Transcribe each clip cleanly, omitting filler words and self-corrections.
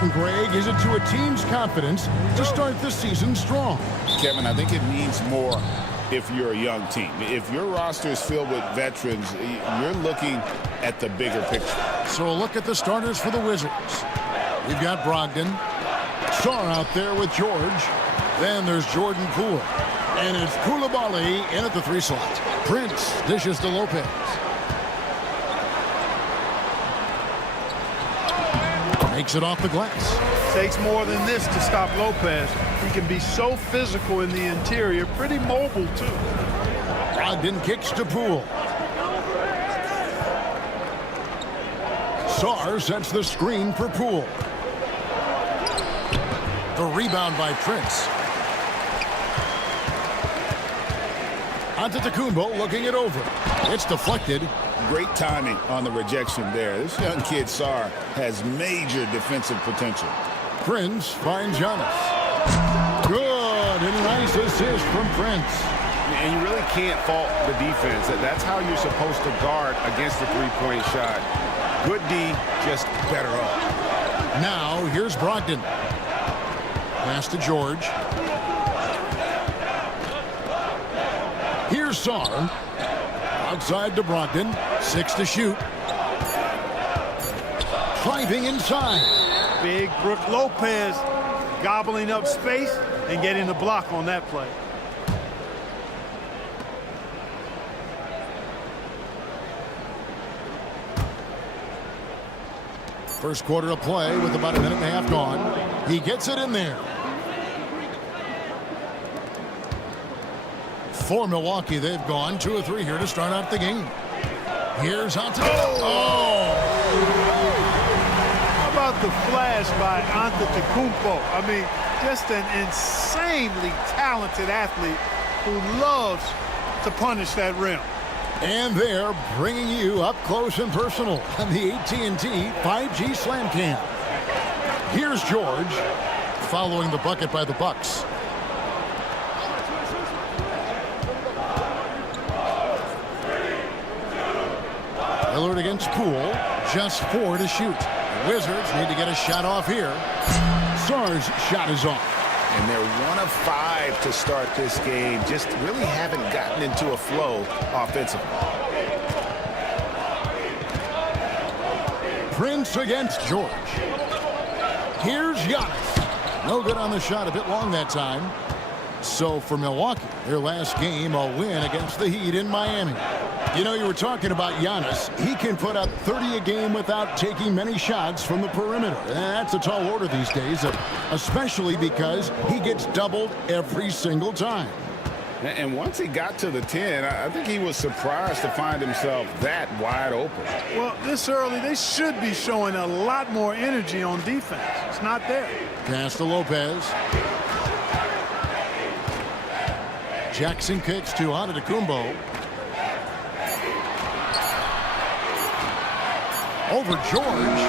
important, Greg, is it to a team's confidence to start the season strong? Kevin, I think it means more if you're a young team. If your roster is filled with veterans, you're looking at the bigger picture. So a look at the starters for the Wizards. We've got Brogdon. Sarr out there with George. Then there's Jordan Poole. And it's Koulibaly in at the 3 slot. Prince dishes to Lopez. Makes it off the glass. Takes more than this to stop Lopez. He can be so physical in the interior, pretty mobile too. Brogdon kicks to Poole. Sarr sets the screen for Poole. The rebound by Prince. Antetokounmpo looking it over. It's deflected. Great timing on the rejection there. This young kid, Sarr, has major defensive potential. Prince finds Giannis. Good and nice assist from Prince. And you really can't fault the defense. That's how you're supposed to guard against the three-point shot. Good D, just better up. Now here's Brogdon. Pass to George. Here's Sarr. Outside to Brogdon. 6 to shoot. Driving inside. Big Brook Lopez gobbling up space and getting the block on that play. First quarter of play with about a minute and a half gone. He gets it in there. For Milwaukee, they've gone 2 of 3 here to start out the game. Here's Antetokounmpo. Oh! How about the flash by Antetokounmpo? I mean, just an insanely talented athlete who loves to punish that rim. And they're bringing you up close and personal on the AT&T 5G Slam Cam. Here's George following the bucket by the Bucks. Lillard against Poole, just 4 to shoot. The Wizards need to get a shot off here. Sarr's shot is off. And they're 1 of 5 to start this game. Just really haven't gotten into a flow offensively. Prince against George. Here's Giannis. No good on the shot, a bit long that time. So for Milwaukee, their last game, a win against the Heat in Miami. You know, you were talking about Giannis. He can put up 30 a game without taking many shots from the perimeter. That's a tall order these days, especially because he gets doubled every single time. And once he got to the 10, I think he was surprised to find himself that wide open. Well, this early, they should be showing a lot more energy on defense. It's not there. Pass to Lopez. Jackson kicks to Antetokounmpo. Over George.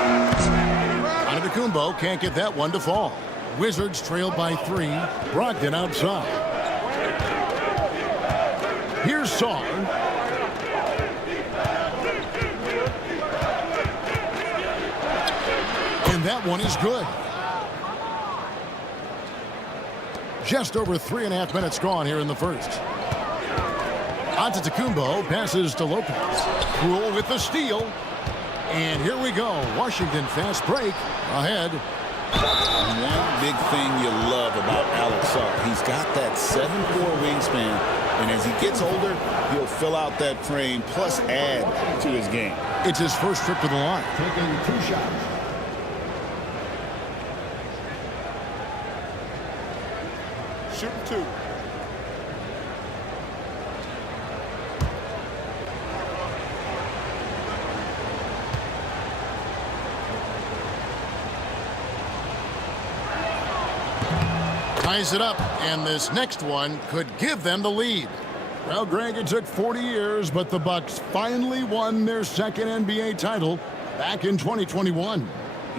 Antetokounmpo can't get that one to fall. Wizards trailed by 3. Brogdon outside. Here's Sarr. And that one is good. Just over 3.5 minutes gone here in the first. Antetokounmpo passes to Lopez. Poole with the steal. And here we go. Washington fast break ahead. One big thing you love about Alex Sarr, he's got that 7'4" wingspan, and as he gets older, he'll fill out that frame plus add to his game. It's his first trip to the line. Taking 2 shots. Shooting 2. Ties it up, and this next one could give them the lead. Well, Greg, it took 40 years, but the Bucks finally won their second NBA title back in 2021.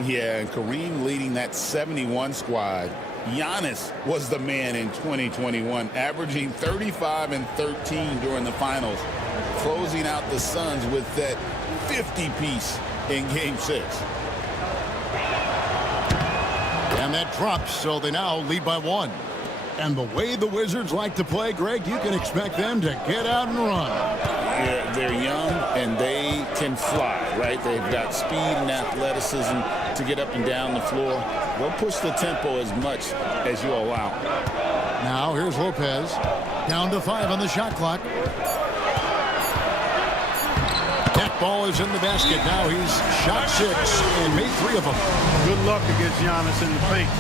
Yeah, and Kareem leading that 71 squad. Giannis was the man in 2021, averaging 35 and 13 during the finals, closing out the Suns with that 50-piece in Game 6. And that drops, so they now lead by 1. And the way the Wizards like to play, Greg, you can expect them to get out and run. Yeah, they're young and they can fly, right? They've got speed and athleticism to get up and down the floor. They'll push the tempo as much as you allow. Now here's Lopez. Down to 5 on the shot clock. That ball is in the basket. Now he's shot 6 and made 3 of them. Good luck against Giannis in the paint.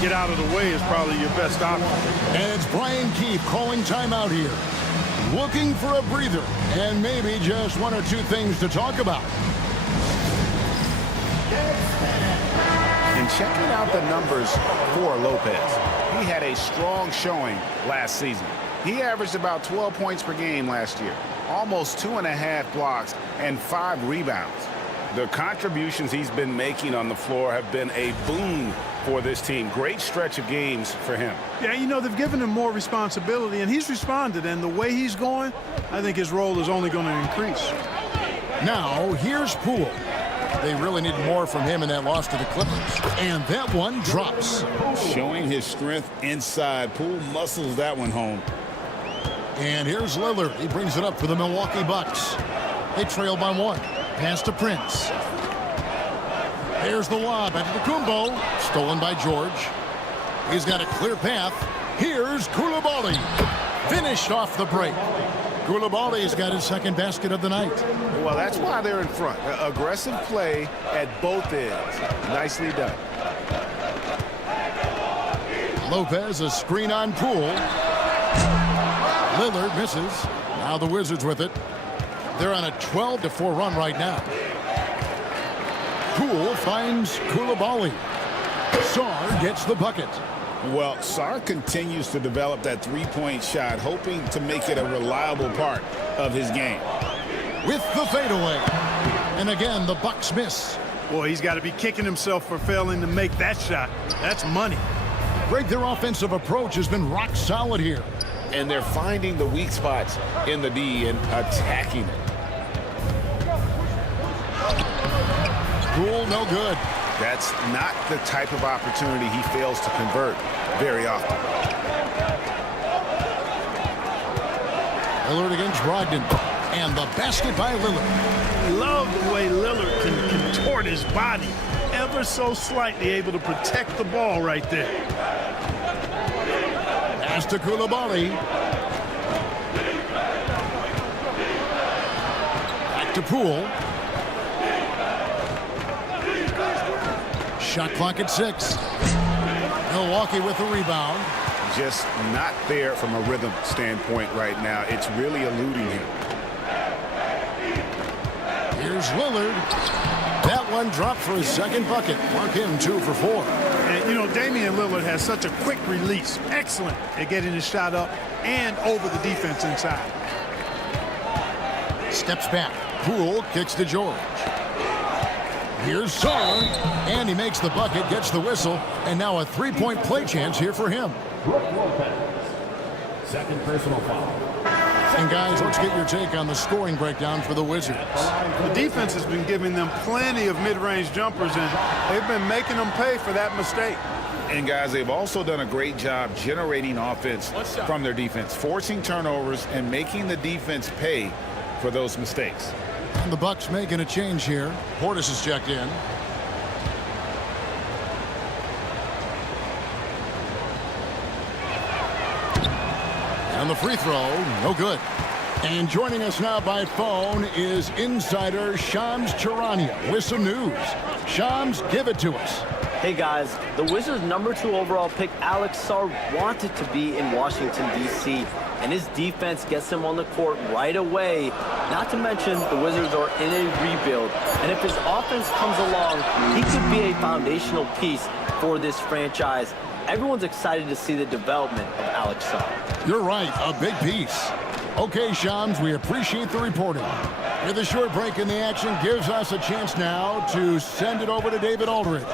Get out of the way is probably your best option. And it's Brian Keefe calling timeout here. Looking for a breather and maybe just 1 or 2 things to talk about. And checking out the numbers for Lopez, he had a strong showing last season. He averaged about 12 points per game last year, almost 2.5 blocks and 5 rebounds. The contributions he's been making on the floor have been a boon for this team. Great stretch of games for him. Yeah, you know, they've given him more responsibility, and he's responded. And the way he's going, I think his role is only going to increase. Now, here's Poole. They really need more from him in that loss to the Clippers. And that one drops. Showing his strength inside. Poole muscles that one home. And here's Lillard. He brings it up for the Milwaukee Bucks. They trail by 1. Pass to Prince. There's the lob at Antetokounmpo. Stolen by George. He's got a clear path. Here's Koulibaly. Finished off the break. Koulibaly's got his 2nd basket of the night. Well, that's why they're in front. Aggressive play at both ends. Nicely done. Lopez, a screen on Poole. Lillard misses. Now the Wizards with it. They're on a 12-4 run right now. Poole finds Koulibaly. Sarr gets the bucket. Well, Sarr continues to develop that 3-point shot, hoping to make it a reliable part of his game. With the fadeaway. And again, the Bucks miss. Boy, he's got to be kicking himself for failing to make that shot. That's money. Greg, their offensive approach has been rock solid here. And they're finding the weak spots in the D and attacking it. Poole, no good. That's not the type of opportunity he fails to convert very often. Lillard against Brogdon. And the basket by Lillard. Love the way Lillard can contort his body ever so slightly, able to protect the ball right there. Pass to Koulibaly. Back to Poole. Shot clock at 6. Milwaukee with the rebound. Just not there from a rhythm standpoint right now. It's really eluding him. Here's Lillard. That one dropped for his 2nd bucket. Mark him 2 for 4. And, you know, Damian Lillard has such a quick release. Excellent at getting his shot up and over the defense inside. Steps back. Poole kicks to George. Here's Sarr, and he makes the bucket, gets the whistle, and now a 3-point play chance here for him. Second personal foul. And guys, let's get your take on the scoring breakdown for the Wizards. The defense has been giving them plenty of mid-range jumpers, and they've been making them pay for that mistake. And guys, they've also done a great job generating offense from their defense, forcing turnovers and making the defense pay for those mistakes. And the Bucks making a change here. Portis is checked in. And the free throw, no good. And joining us now by phone is insider Shams Charania with some news. Shams, give it to us. Hey guys, the Wizards' #2 overall pick Alex Sarr wanted to be in Washington, D.C., and his defense gets him on the court right away. Not to mention, the Wizards are in a rebuild, and if his offense comes along, he could be a foundational piece for this franchise. Everyone's excited to see the development of Alex Sarr. You're right, a big piece. Okay, Shams, we appreciate the reporting. With a short break in the action, gives us a chance now to send it over to David Aldridge.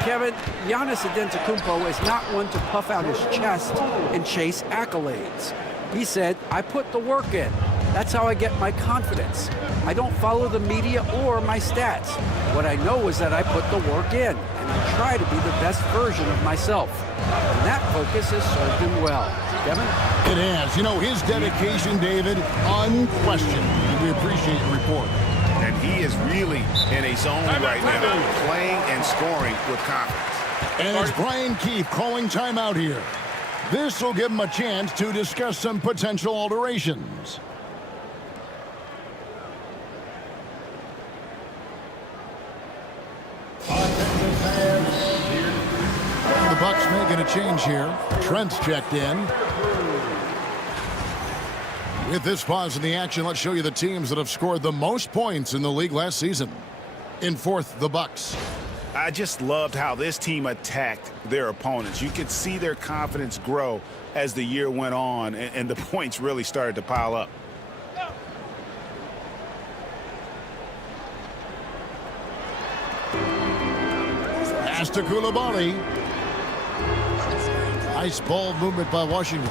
Kevin, Giannis Antetokounmpo is not one to puff out his chest and chase accolades. He said, I put the work in. That's how I get my confidence. I don't follow the media or my stats. What I know is that I put the work in, and I try to be the best version of myself. And that focus has served him well. Kevin? It has. You know, his dedication, David, unquestioned. And we appreciate your report. And he is really in a zone right now, playing and scoring with confidence. And it's Brian Keefe calling timeout here. This will give him a chance to discuss some potential alterations. The Bucks making a change here. Trent's checked in. With this pause in the action, let's show you the teams that have scored the most points in the league last season. In fourth, the Bucks. I just loved how this team attacked their opponents. You could see their confidence grow as the year went on, and the points really started to pile up. Pass to Koulibaly. Nice ball movement by Washington.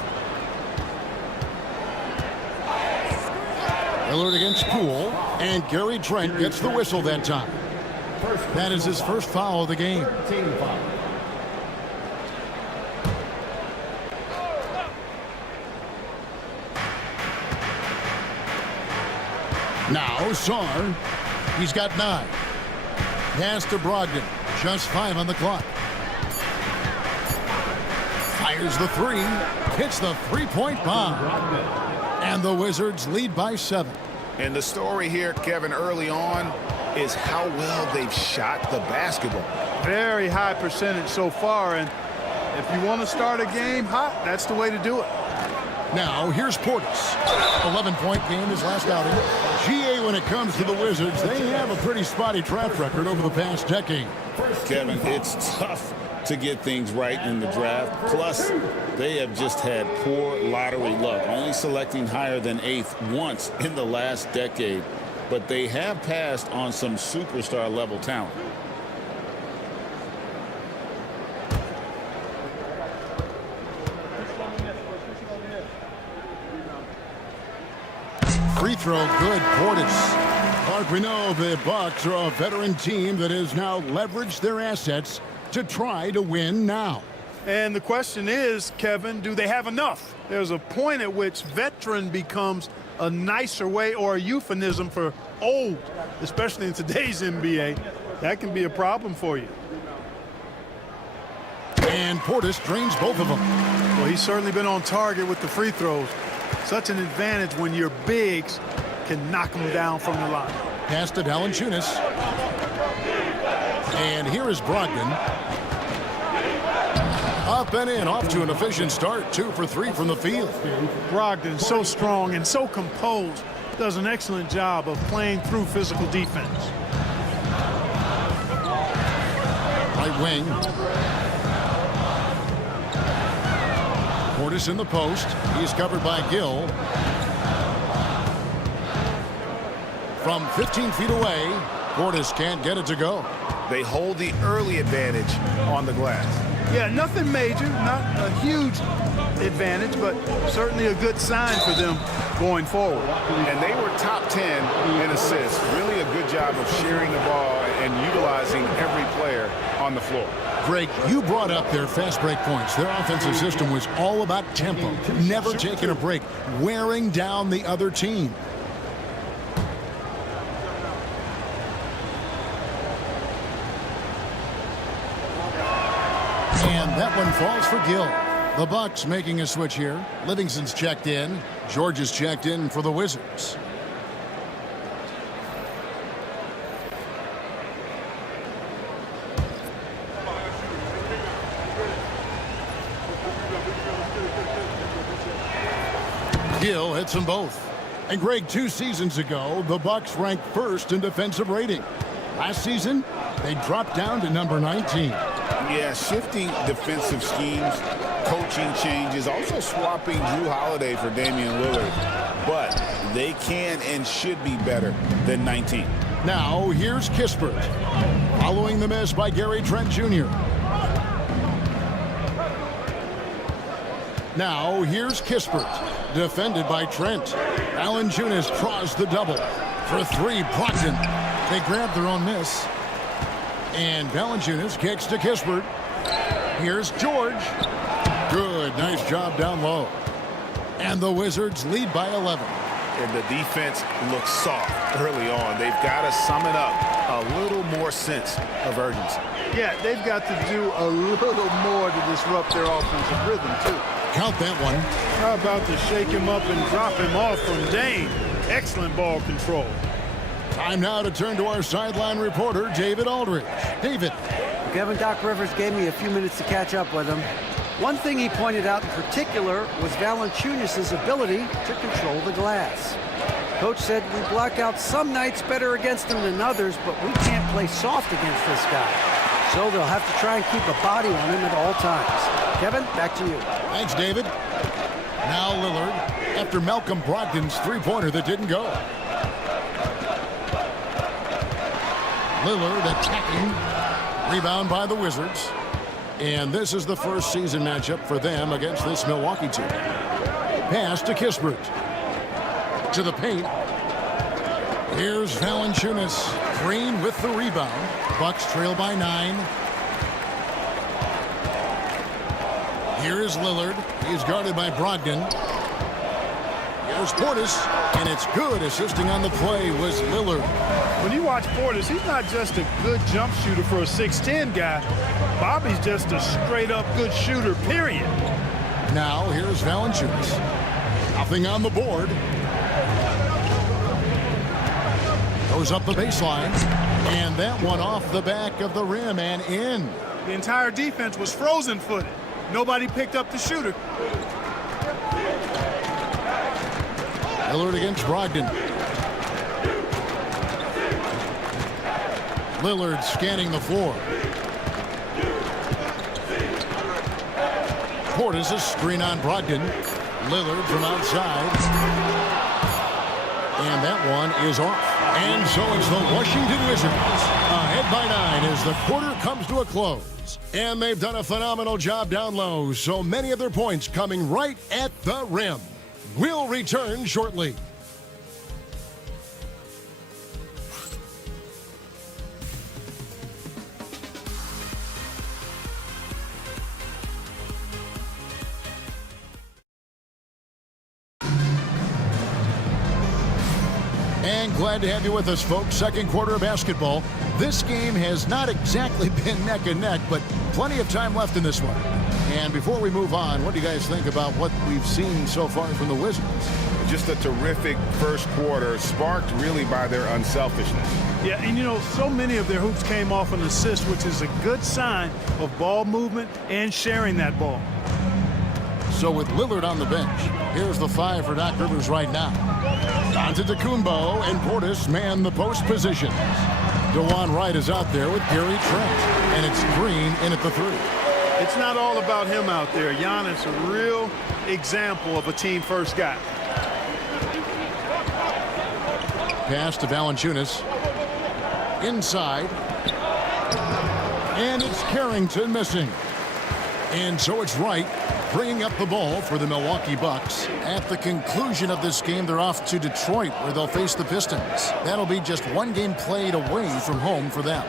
Lillard against Poole, and Gary Trent gets the whistle that time. That is his first foul of the game. Now Sarr, he's got 9. Pass to Brogdon, just 5 on the clock. Fires the 3, hits the three-point bomb. And the Wizards lead by 7. And the story here, Kevin, early on is how well they've shot the basketball. Very high percentage so far, and if you want to start a game hot, that's the way to do it. Now, here's Portis. 11-point game his last outing. GA, when it comes to the Wizards, they have a pretty spotty track record over the past decade. Kevin, it's tough to get things right in the draft. Plus, they have just had poor lottery luck, only selecting higher than 8th once in the last decade. But they have passed on some superstar-level talent. Free throw good, Portis. Mark, we know the Bucks are a veteran team that has now leveraged their assets to try to win now. And the question is, Kevin, do they have enough? There's a point at which veteran becomes a nicer way or a euphemism for old, especially in today's NBA. That can be a problem for you. And Portis drains both of them. Well, he's certainly been on target with the free throws. Such an advantage when your bigs can knock them down from the line. Pass to Valanciunas. And here is Brogdon. Up and in, off to an efficient start. 2 for 3 from the field. Brogdon, so strong and so composed, does an excellent job of playing through physical defense. Right wing. Portis in the post. He's covered by Gill. From 15 feet away, Portis can't get it to go. They hold the early advantage on the glass. Yeah, nothing major, not a huge advantage, but certainly a good sign for them going forward. And they were top 10 in assists. Really a good job of sharing the ball and utilizing every player on the floor. Greg, you brought up their fast break points. Their offensive system was all about tempo, never taking a break, wearing down the other team. And that one falls for Gill. The Bucks making a switch here. Livingston's checked in. George is checked in for the Wizards. Gill hits them both. And Greg, 2 seasons ago, the Bucks ranked 1st in defensive rating. Last season, they dropped down to number 19. Yeah, shifting defensive schemes, coaching changes, also swapping Drew Holiday for Damian Lillard. But they can and should be better than 19. Now, here's Kispert. Following the miss by Gary Trent Jr. Now here's Kispert, defended by Trent. Valanciunas draws the double. For three, Brogdon. They grab their own miss. And Valanciunas kicks to Kispert. Here's George. Good, nice job down low. And the Wizards lead by 11. And the defense looks soft early on. They've got to sum it up a little more sense of urgency. Yeah, they've got to do a little more to disrupt their offensive rhythm, too. Count that one. How about to shake him up and drop him off from Dane? Excellent ball control. Time now to turn to our sideline reporter, David Aldridge. David. Kevin, Doc Rivers gave me a few minutes to catch up with him. One thing he pointed out in particular was Valanciunas' ability to control the glass. Coach said we block out some nights better against him than others, but we can't play soft against this guy. So they'll have to try and keep a body on him at all times. Kevin, back to you. Thanks, David. Now Lillard after Malcolm Brogdon's three-pointer that didn't go. Lillard attacking. Rebound by the Wizards. And this is the first season matchup for them against this Milwaukee team. Pass to Kispert. To the paint. Here's Valanciunas. Green with the rebound. Bucks trail by 9. Here is Lillard. He's guarded by Brogdon. Here's Portis. And it's good. Assisting on the play was Lillard. When you watch Portis, he's not just a good jump shooter for a 6'10 guy. Bobby's just a straight-up good shooter, period. Now here's Valanciunas. Nothing on the board. Goes up the baseline. And that one off the back of the rim and in. The entire defense was frozen-footed. Nobody picked up the shooter. Lillard against Brogdon. Lillard scanning the floor. Portis a screen on Brogdon. Lillard from outside. And that one is off. And so it's the Washington Wizards ahead by 9 as the quarter comes to a close. And they've done a phenomenal job down low, so many of their points coming right at the rim. We'll return shortly. And glad to have you with us, folks. Second quarter of basketball. This game has not exactly been neck and neck, but plenty of time left in this one. And before we move on, what do you guys think about what we've seen so far from the Wizards? Just a terrific first quarter, sparked really by their unselfishness. Yeah, and you know, so many of their hoops came off an assist, which is a good sign of ball movement and sharing that ball. So with Lillard on the bench, here's the 5 for Doc Rivers right now. Antetokounmpo and Portis man the post positions. DeJuan Wright is out there with Gary Trent, and it's Green in at the 3. It's not all about him out there. Giannis, a real example of a team-first guy. Pass to Valanciunas. Inside. And it's Carrington missing. And so it's Wright bringing up the ball for the Milwaukee Bucks. At the conclusion of this game, they're off to Detroit, where they'll face the Pistons. That'll be just one game played away from home for them.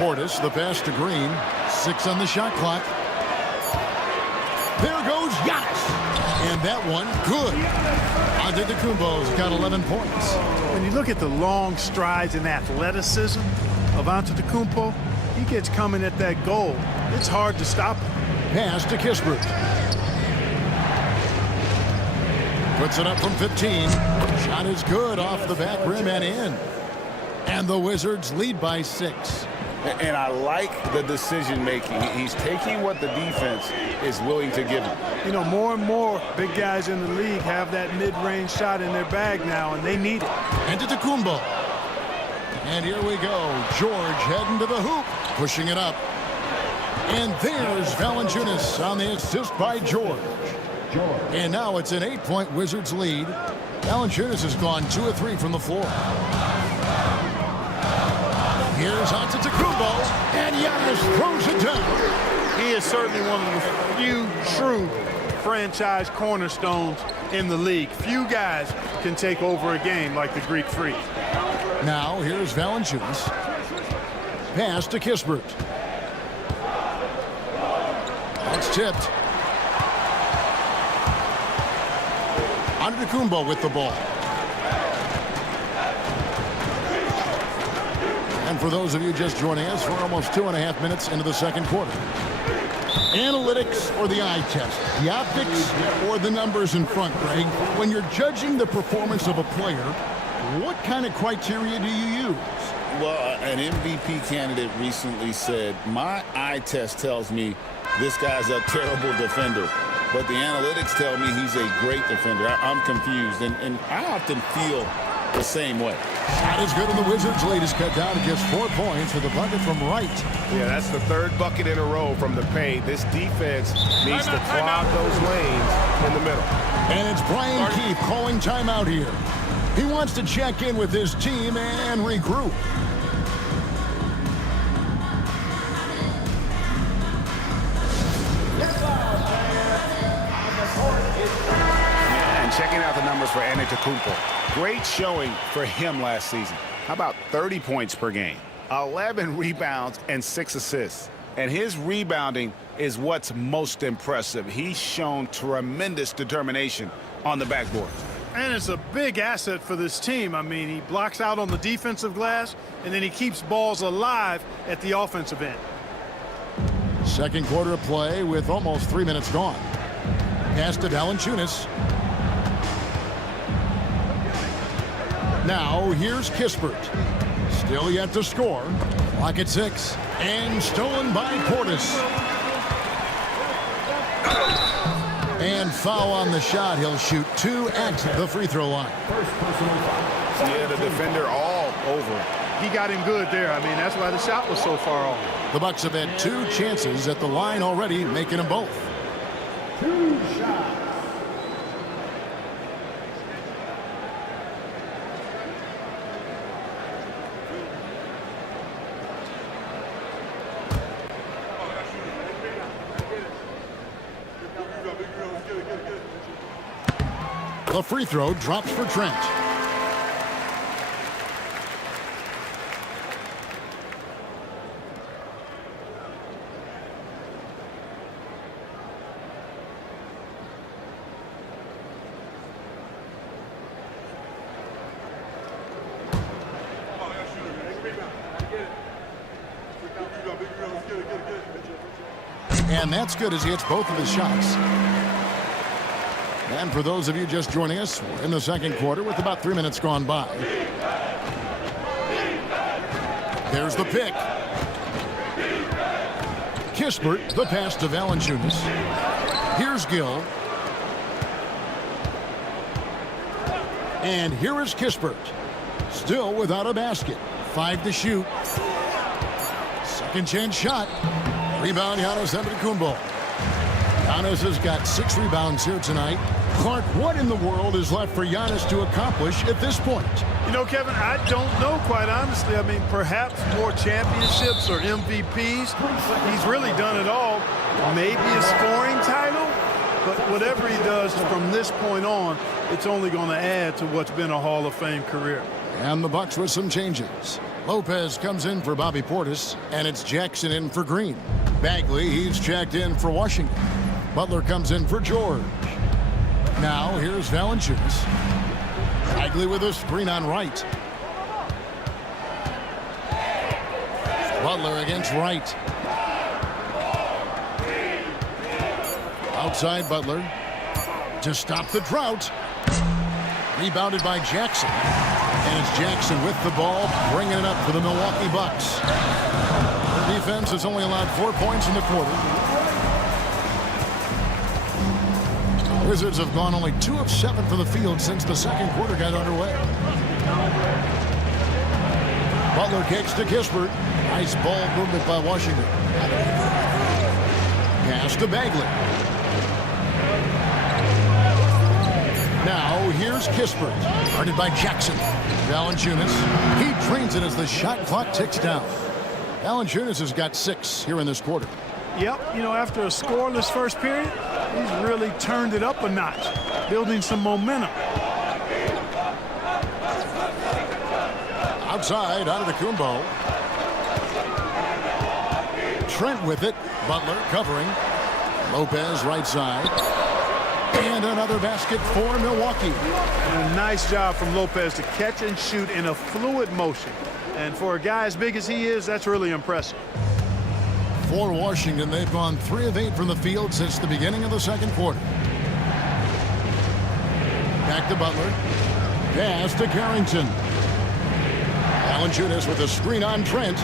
Portis, the pass to Green. 6 on the shot clock. There goes Giannis. And that one, good. Antetokounmpo's got 11 points. When you look at the long strides and athleticism of Antetokounmpo, he gets coming at that goal. It's hard to stop him. Pass to Kispert. Puts it up from 15. Shot is good off the back rim and in. And the Wizards lead by 6. And I like the decision making. He's taking what the defense is willing to give him. You know, more and more big guys in the league have that mid-range shot in their bag now, and they need it. Antetokounmpo. And here we go. George heading to the hoop, pushing it up. And there's Valanciunas on the assist by George. And now it's an 8-point Wizards lead. Valanciunas has gone 2 of 3 from the floor. Here's Antetokounmpo, and Giannis throws it down. He is certainly one of the few true franchise cornerstones in the league. Few guys can take over a game like the Greek Freak. Now here's Valanciunas. Pass to Kispert. That's tipped. Antetokounmpo with the ball. And for those of you just joining us, we're almost 2.5 minutes into the second quarter. Analytics or the eye test? The optics or the numbers in front, Greg? When you're judging the performance of a player, what kind of criteria do you use? Well, an MVP candidate recently said, my eye test tells me this guy's a terrible defender, but the analytics tell me he's a great defender. I'm confused, and I often feel the same way. That is good, and the Wizards' lead is cut down to just 4 points with a bucket from Wright. Yeah, that's the third bucket in a row from the paint. This defense needs to clog those lanes in the middle. And it's Brian Keefe calling timeout here. He wants to check in with his team and regroup. And checking out the numbers for Antetokounmpo. Great showing for him last season. How about 30 points per game, 11 rebounds, and 6 assists. And his rebounding is what's most impressive. He's shown tremendous determination on the backboard. And it's a big asset for this team. I mean, he blocks out on the defensive glass, and then he keeps balls alive at the offensive end. Second quarter of play with almost 3 minutes gone. Pass to Valanciunas. Now here's Kispert. Still yet to score. Clock at 6. And stolen by Portis. And foul on the shot. He'll shoot 2 at the free throw line. Yeah, the defender all over him. He got him good there. I mean, that's why the shot was so far off. The Bucks have had 2 chances at the line already, making them both. 2 shots. The free throw drops for Trent. And that's good as he hits both of his shots. And for those of you just joining us, we're in the second quarter with about 3 minutes gone by. There's the pick. Kispert, the pass to Valanciunas. Here's Gill. And here is Kispert. Still without a basket. 5 to shoot. Second chance shot. Rebound, Giannis Antetokounmpo. Giannis has got 6 rebounds here tonight. Clark, what in the world is left for Giannis to accomplish at this point? You know, Kevin, I don't know, quite honestly. I mean, perhaps more championships or MVPs. He's really done it all. Maybe a scoring title. But whatever he does from this point on, it's only going to add to what's been a Hall of Fame career. And the Bucks with some changes. Lopez comes in for Bobby Portis, and it's Jackson in for Green. Bagley, he's checked in for Washington. Butler comes in for George. Now here's Valanciunas. Bagley with a screen on Wright. Butler against Wright. Outside Butler to stop the drought. Rebounded by Jackson. And it's Jackson with the ball, bringing it up for the Milwaukee Bucks. Their defense has only allowed 4 points in the quarter. Wizards have gone only 2 of 7 for the field since the second quarter got underway. Butler kicks to Kispert. Nice ball movement by Washington. Pass to Bagley. Now here's Kispert. Guarded by Jackson. Valanciunas. He drains it as the shot clock ticks down. Valanciunas has got 6 here in this quarter. Yep, you know, after a scoreless first period, he's really turned it up a notch, building some momentum. Outside, Antetokounmpo. Trent with it. Butler covering. Lopez right side. And another basket for Milwaukee. And a nice job from Lopez to catch and shoot in a fluid motion. And for a guy as big as he is, that's really impressive. For Washington, they've gone 3 of 8 from the field since the beginning of the second quarter. Back to Butler. Pass to Carrington. Valanciunas with a screen on Trent.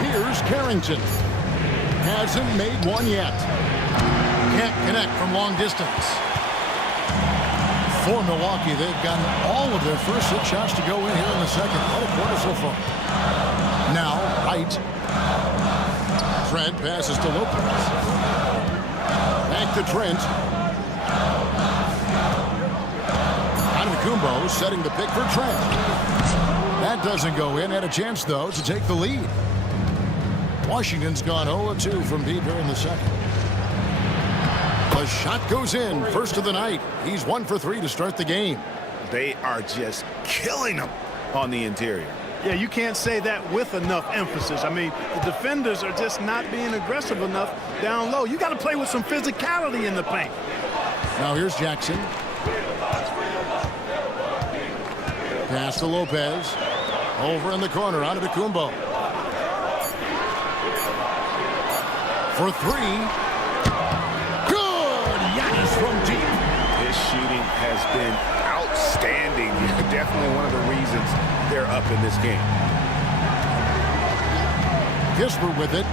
Here's Carrington. Hasn't made one yet. Can't connect from long distance. For Milwaukee, they've gotten all of their first 6 shots to go in here in the second. What a quarter so far. Now, Wright. Trent passes to Lopez. Back to Trent. Antetokounmpo setting the pick for Trent. That doesn't go in. Had a chance, though, to take the lead. Washington's gone 0-2 from deep here in the second. The shot goes in. First of the night. He's 1 for 3 to start the game. They are just killing them on the interior. Yeah, you can't say that with enough emphasis. I mean, the defenders are just not being aggressive enough down low. You got to play with some physicality in the paint. Now here's Jackson. Pass to Lopez. Over in the corner, Antetokounmpo. For 3. Good! Giannis from deep. His shooting has been outstanding. Definitely one of the reasons they're up in this game. Kispert with it.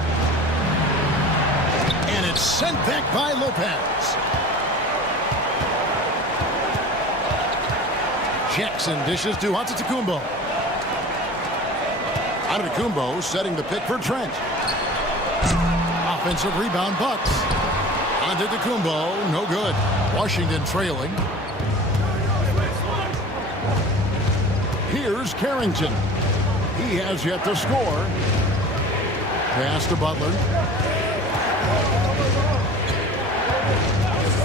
And it's sent back by Lopez. Jackson dishes to Antetokounmpo. Antetokounmpo setting the pick for Trent. Offensive rebound, Bucks. Antetokounmpo, no good. Washington trailing. Here's Carrington. He has yet to score. Pass to Butler.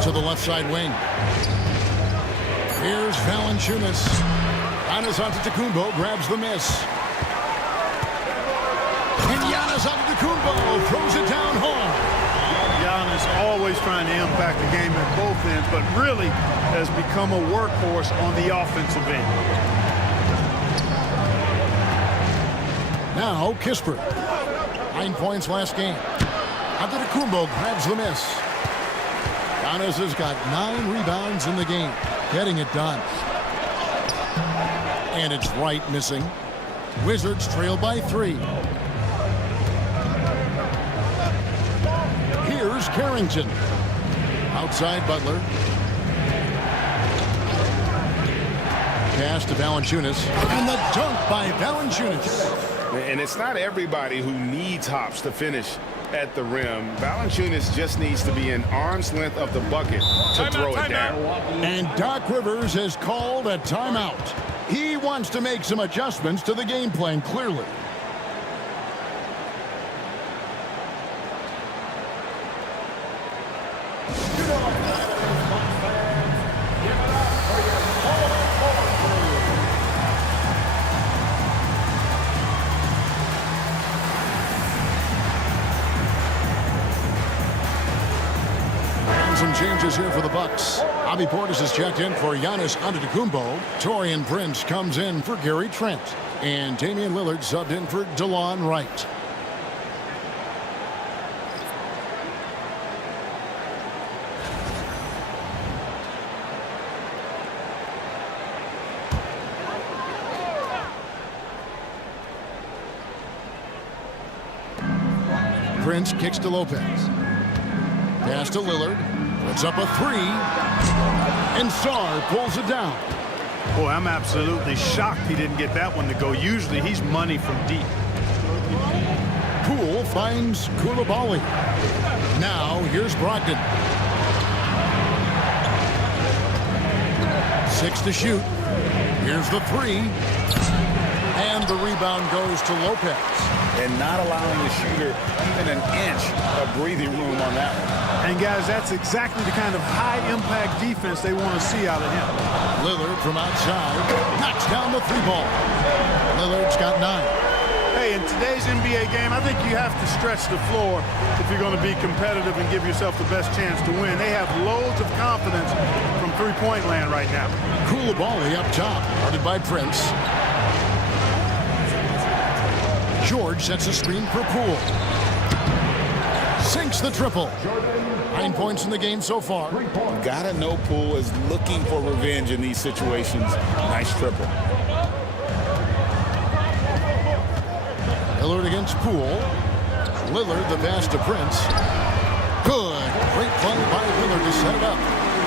To the left side wing. Here's Valanciunas. Giannis Antetokounmpo grabs the miss. And Giannis Antetokounmpo throws it down hard. Giannis always trying to impact the game at both ends, but really has become a workhorse on the offensive end. Now Kispert. 9 points last game. Antetokounmpo grabs the miss. Giannis has got 9 rebounds in the game. Getting it done. And it's Wright missing. Wizards trail by 3. Here's Carrington. Outside Butler. Pass to Valanciunas. And the dunk by Valanciunas. And it's not everybody who needs hops to finish at the rim. Valanciunas just needs to be an arm's length of the bucket to throw it down. And Doc Rivers has called a timeout. He wants to make some adjustments to the game plan, clearly. Some changes here for the Bucks. Bobby Portis is checked in for Giannis Antetokounmpo. Taurean Prince comes in for Gary Trent. And Damian Lillard subbed in for DeLon Wright. Prince kicks to Lopez. Pass to Lillard. Puts up a 3. And Sarr pulls it down. Boy, I'm absolutely shocked he didn't get that one to go. Usually he's money from deep. Poole finds Koulibaly. Now here's Brogdon. 6 to shoot. Here's the 3. And the rebound goes to Lopez. and not allowing the shooter even an inch of breathing room on that one. And, guys, that's exactly the kind of high-impact defense they want to see out of him. Lillard from outside knocks down the three ball. Lillard's got 9. Hey, in today's NBA game, I think you have to stretch the floor if you're going to be competitive and give yourself the best chance to win. They have loads of confidence from three-point land right now. Koulibaly up top, guarded by Prince. George sets a screen for Poole. Sinks the triple. 9 points in the game so far. Gotta know Poole is looking for revenge in these situations. Nice triple. Lillard against Poole. Lillard the pass to Prince. Good. Great play by Lillard to set it up.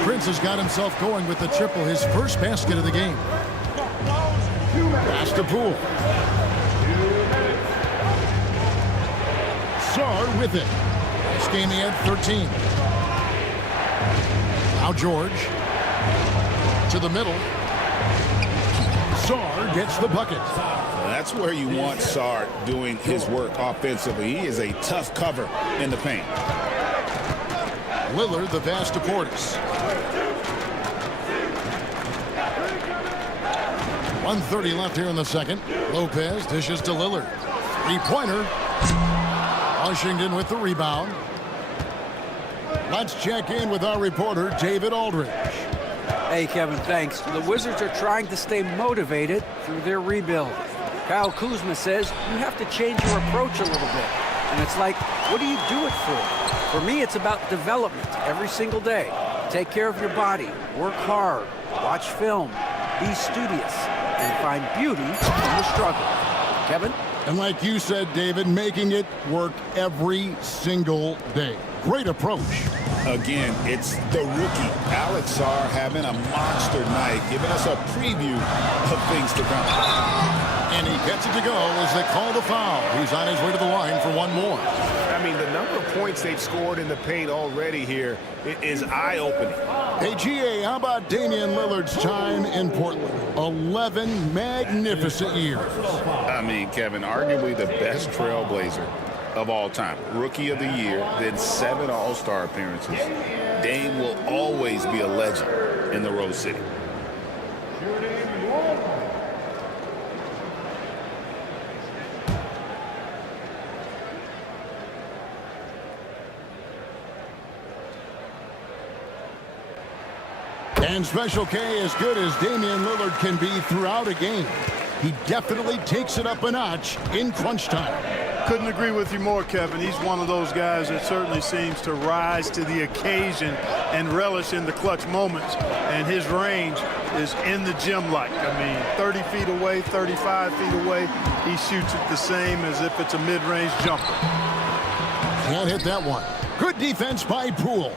Prince has got himself going with the triple, his first basket of the game. Pass to Poole. Sarr with it. This game he had 13. Now George. To the middle. Sarr gets the bucket. That's where you want Sarr doing his work offensively. He is a tough cover in the paint. Lillard the pass to Portis. 1:30 left here in the second. Lopez dishes to Lillard. Three-pointer. Washington with the rebound. Let's check in with our reporter, David Aldridge. Hey, Kevin, thanks. The Wizards are trying to stay motivated through their rebuild. Kyle Kuzma says you have to change your approach a little bit. And it's like, what do you do it for? For me, it's about development every single day. Take care of your body, work hard, watch film, be studious, and find beauty in the struggle. Kevin? And like you said, David, making it work every single day. Great approach. Again, it's the rookie, Alex Sarr, having a monster night, giving us a preview of things to come. And he gets it to go as they call the foul. He's on his way to the line for one more. I mean, the number of points they've scored in the paint already here is eye-opening. Hey, GA, how about Damian Lillard's time in Portland? 11 magnificent years. I mean, Kevin, arguably the best trailblazer of all time. Rookie of the year, then 7 All-Star appearances. Dame will always be a legend in the Rose City. And Special K, as good as Damian Lillard can be throughout a game, he definitely takes it up a notch in crunch time. Couldn't agree with you more, Kevin. He's one of those guys that certainly seems to rise to the occasion and relish in the clutch moments. And his range is in the gym-like. I mean, 30 feet away, 35 feet away, he shoots it the same as if it's a mid-range jumper. Can't hit that one. Good defense by Poole.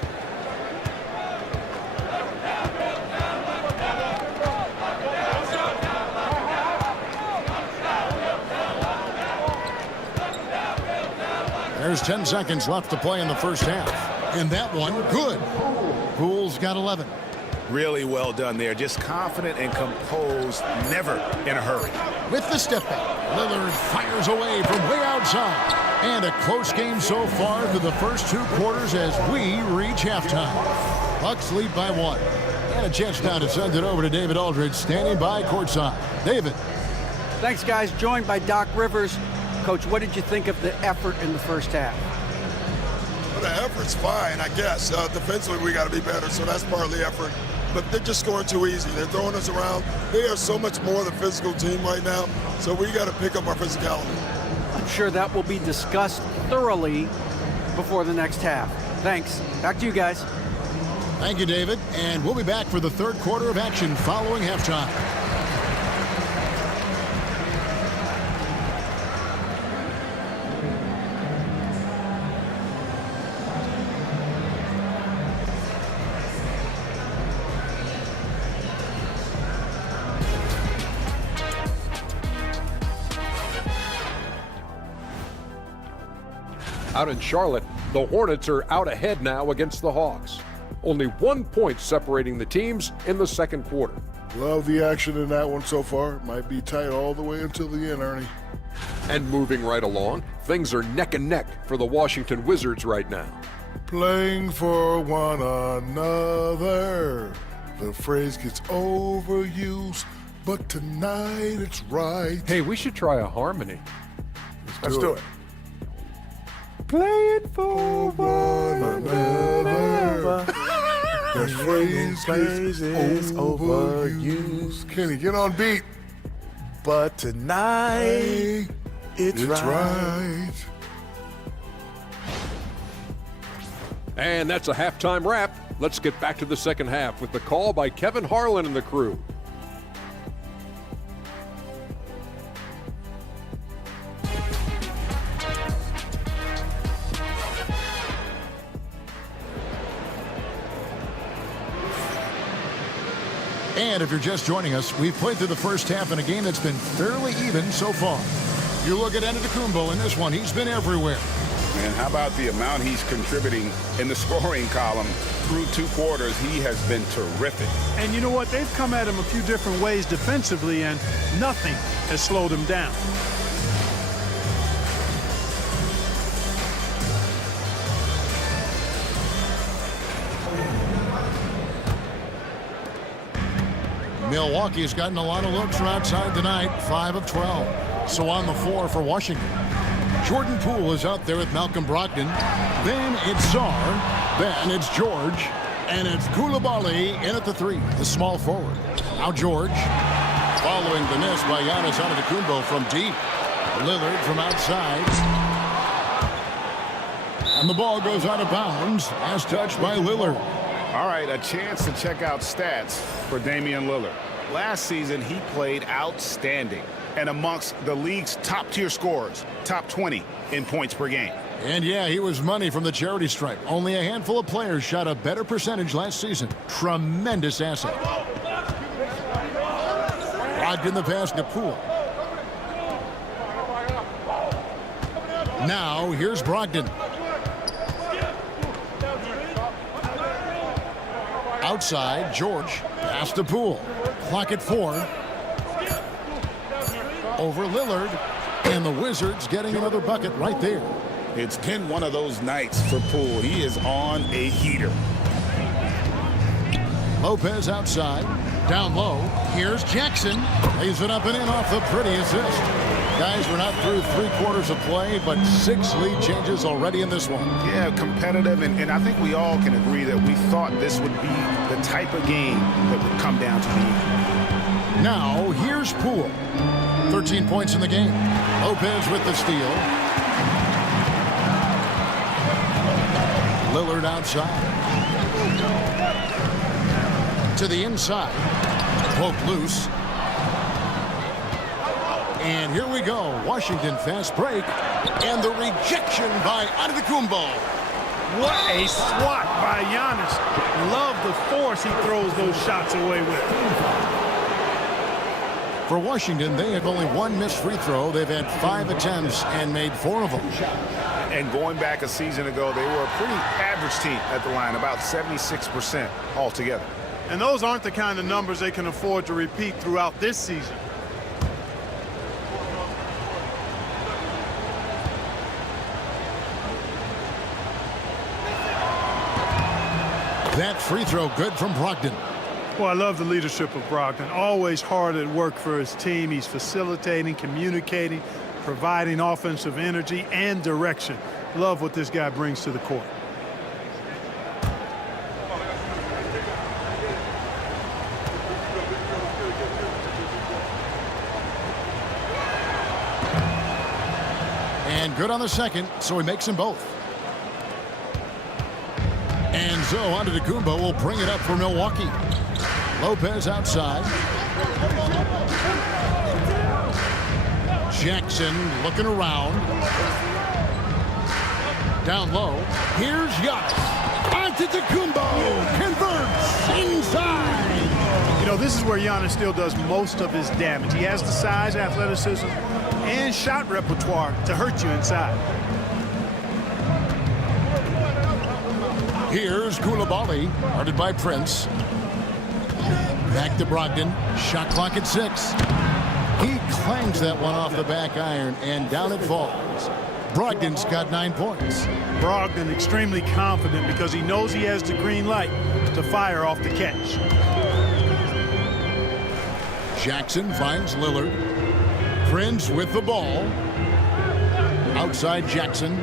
There's 10 seconds left to play in the first half. And that one, good. Poole's got 11. Really well done there. Just confident and composed, never in a hurry. With the step back, Lillard fires away from way outside. And a close game so far through the first 2 quarters as we reach halftime. Bucks lead by 1. And a chance now to send it over to David Aldridge, standing by courtside. David. Thanks, guys. Joined by Doc Rivers. Coach, what did you think of the effort in the first half? Well, the effort's fine, I guess. Defensively, we got to be better, so that's part of the effort. But they're just scoring too easy. They're throwing us around. They are so much more the physical team right now, so we got to pick up our physicality. I'm sure that will be discussed thoroughly before the next half. Thanks. Back to you guys. Thank you, David. And we'll be back for the third quarter of action following halftime. Out in Charlotte, the Hornets are out ahead now against the Hawks. Only 1 point separating the teams in the second quarter. Love the action in that one so far. Might be tight all the way until the end, Ernie. And moving right along, things are neck and neck for the Washington Wizards right now. Playing for one another. The phrase gets overused, but tonight it's right. Hey, we should try a harmony. Let's do it. Playing for one another. The phrase gets overused. Kenny, get on beat. But tonight, it's right. And that's a halftime wrap. Let's get back to the second half with the call by Kevin Harlan and the crew. And if you're just joining us, we've played through the first half in a game that's been fairly even so far. You look at Antetokounmpo in this one, he's been everywhere. And how about the amount he's contributing in the scoring column through 2 quarters? He has been terrific. And you know what? They've come at him a few different ways defensively, and nothing has slowed him down. Milwaukee has gotten a lot of looks from outside tonight, 5 of 12. So on the floor for Washington. Jordan Poole is out there with Malcolm Brogdon. Then it's Sarr. Then it's George. And it's Koulibaly in at the 3, the small forward. Now George. Following the miss by Giannis Antetokounmpo from deep. Lillard from outside. And the ball goes out of bounds as touched by Lillard. All right, a chance to check out stats for Damian Lillard. Last season, he played outstanding and amongst the league's top-tier scorers, top 20 in points per game. And yeah, he was money from the charity stripe. Only a handful of players shot a better percentage last season. Tremendous asset. Brogdon the pass to Poole. Now here's Brogdon. Outside, George. Pass to Poole. Clock at 4. Over Lillard. And the Wizards getting another bucket right there. It's been one of those nights for Poole. He is on a heater. Lopez outside. Down low. Here's Jackson. Lays it up and in off the pretty assist. Guys, we're not through 3 quarters of play, but 6 lead changes already in this one. Yeah, competitive, and I think we all can agree that we thought this would be the type of game that would come down to the end. Now, here's Poole. 13 points in the game. Lopez with the steal. Lillard outside. To the inside. Poke loose. And here we go. Washington fast break. And the rejection by Antetokounmpo. What a swat by Giannis. Love the force he throws those shots away with. For Washington, they have only 1 missed free throw. They've had 5 attempts and made 4 of them. And going back a season ago, they were a pretty average team at the line, about 76% altogether. And those aren't the kind of numbers they can afford to repeat throughout this season. That free throw good from Brogdon. Well, I love the leadership of Brogdon. Always hard at work for his team. He's facilitating, communicating, providing offensive energy and direction. Love what this guy brings to the court. And good on the second, so he makes them both. And so Antetokounmpo will bring it up for Milwaukee. Lopez outside. Jackson looking around. Down low. Here's Giannis. Antetokounmpo converts inside. You know, this is where Giannis still does most of his damage. He has the size, athleticism, and shot repertoire to hurt you inside. Here's Koulibaly, guarded by Prince. Back to Brogdon. Shot clock at 6. He clangs that one off the back iron, and down it falls. Brogdon's got 9 points. Brogdon extremely confident because he knows he has the green light to fire off the catch. Jackson finds Lillard. Prince with the ball. Outside Jackson.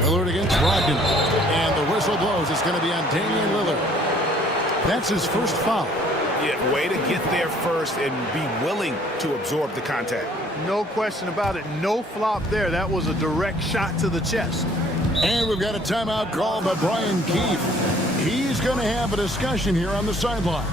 Lillard against Brogdon. And the whistle blows. It's going to be on Damian Lillard. That's his first foul. Yeah, way to get there first and be willing to absorb the contact. No question about it. No flop there. That was a direct shot to the chest. And we've got a timeout called by Brian Keefe. He's going to have a discussion here on the sideline.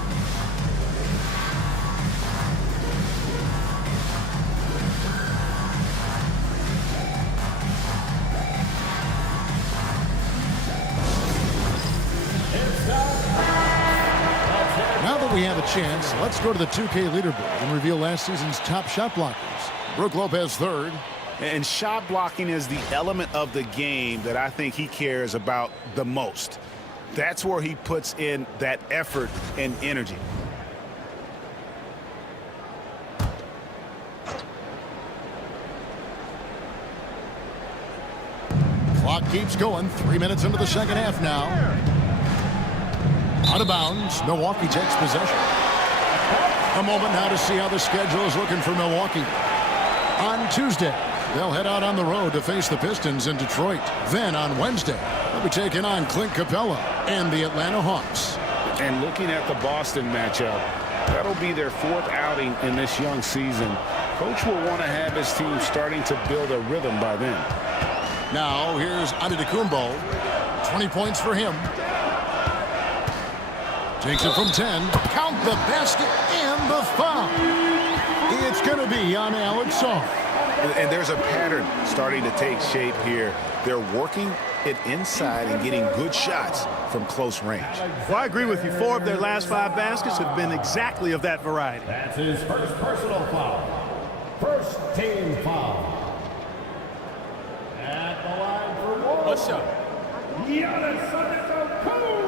Now that we have a chance, let's go to the 2K leaderboard and reveal last season's top shot blockers. Brook Lopez third. And shot blocking is the element of the game that I think he cares about the most. That's where he puts in that effort and energy. Clock keeps going. 3 minutes into the second half now. Out of bounds. Milwaukee takes possession. A moment now to see how the schedule is looking for Milwaukee. On Tuesday, they'll head out on the road to face the Pistons in Detroit. Then on Wednesday, they'll be taking on Clint Capella and the Atlanta Hawks. And looking at the Boston matchup, that'll be their 4th outing in this young season. Coach will want to have his team starting to build a rhythm by then. Now here's Antetokounmpo. 20 points for him. Takes it from 10. Count the basket and the foul. It's going to be on Alex Saul. And there's a pattern starting to take shape here. They're working it inside and getting good shots from close range. Well, I agree with you. 4 of their last 5 baskets have been exactly of that variety. That's his first personal foul. First team foul. At the line for one. What's up? Giannis Antetokounmpo.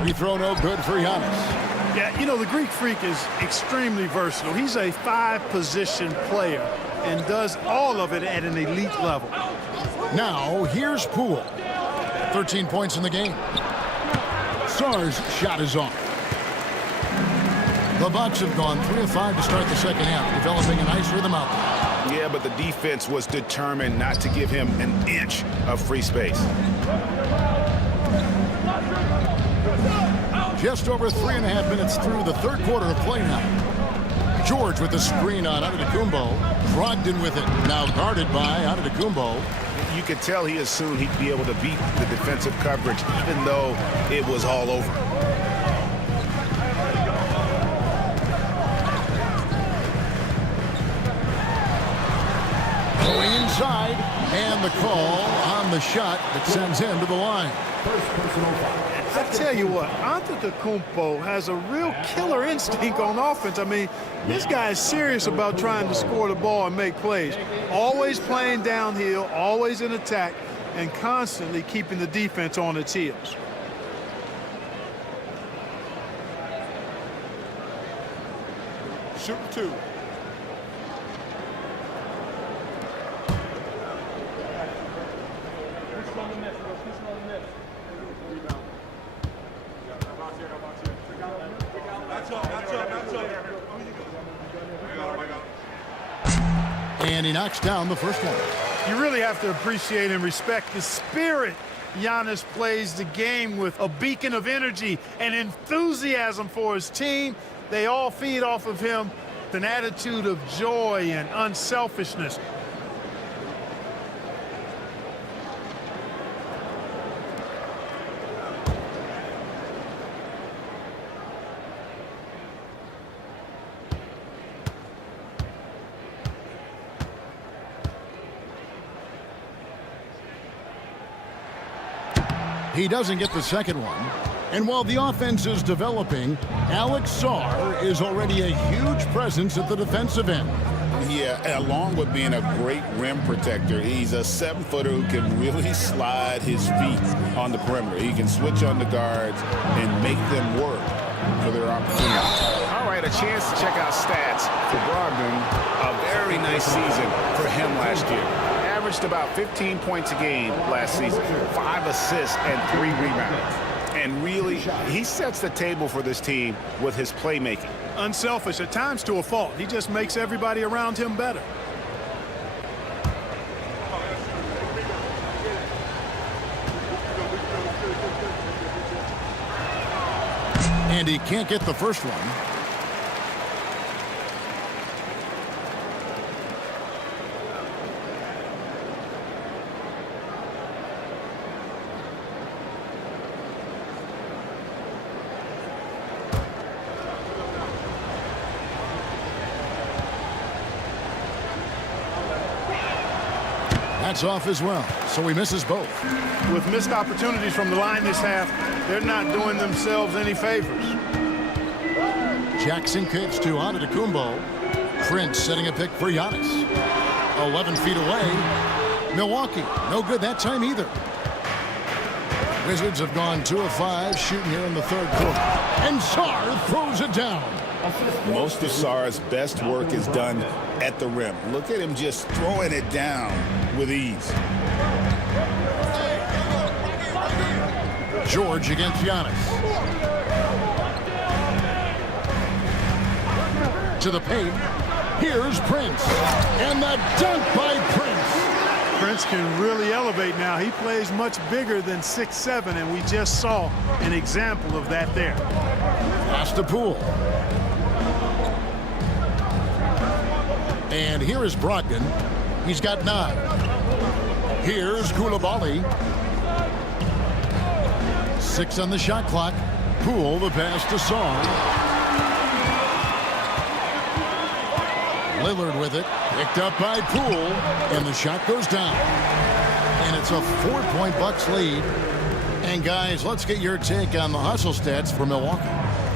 Free throw no good for Giannis. Yeah, you know, the Greek Freak is extremely versatile. He's a 5-position player and does all of it at an elite level. Now, here's Poole. 13 points in the game. Sarr's shot is off. The Bucks have gone 3 of 5 to start the second half, developing a nice rhythm out there. Yeah, but the defense was determined not to give him an inch of free space. Just over 3.5 minutes through the third quarter of play now. George with the screen on Antetokounmpo. Brogdon with it. Now guarded by Antetokounmpo. You could tell he assumed he'd be able to beat the defensive coverage even though it was all over. Going inside. And the call on the shot that sends him to the line. First personal foul. I tell you what, Antetokounmpo has a real killer instinct on offense. I mean, this guy is serious about trying to score the ball and make plays. Always playing downhill, always in attack, and constantly keeping the defense on its heels. Shoot 2. And he knocks down the first one. You really have to appreciate and respect the spirit Giannis plays the game with. A beacon of energy and enthusiasm for his team. They all feed off of him with an attitude of joy and unselfishness. He doesn't get the second one. And while the offense is developing, Alex Sarr is already a huge presence at the defensive end. Yeah, along with being a great rim protector, he's a 7-footer who can really slide his feet on the perimeter. He can switch on the guards and make them work for their opportunity. All right, a chance to check out stats for Brogdon. A very nice season for him last year. Averaged about 15 points a game last season, 5 assists and 3 rebounds. And really, he sets the table for this team with his playmaking. Unselfish, at times to a fault. He just makes everybody around him better. And he can't get the first one. That's off as well, so he misses both. With missed opportunities from the line this half, they're not doing themselves any favors. Jackson kicks to Antetokounmpo. Prince setting a pick for Giannis. 11 feet away. Milwaukee, no good that time either. Wizards have gone 2 of 5 shooting here in the third quarter. And Sarr throws it down. Most of Sarr's best work is done at the rim. Look at him just throwing it down with ease. George against Giannis. To the paint. Here's Prince. And the dunk by Prince. Prince can really elevate now. He plays much bigger than 6'7", and we just saw an example of that there. Pass to Poole. And here is Brogdon. He's got 9. Here's Koulibaly. 6 on the shot clock. Poole, the pass to Sarr. Lillard with it. Picked up by Poole. And the shot goes down. And it's a 4-point Bucks lead. And guys, let's get your take on the hustle stats for Milwaukee.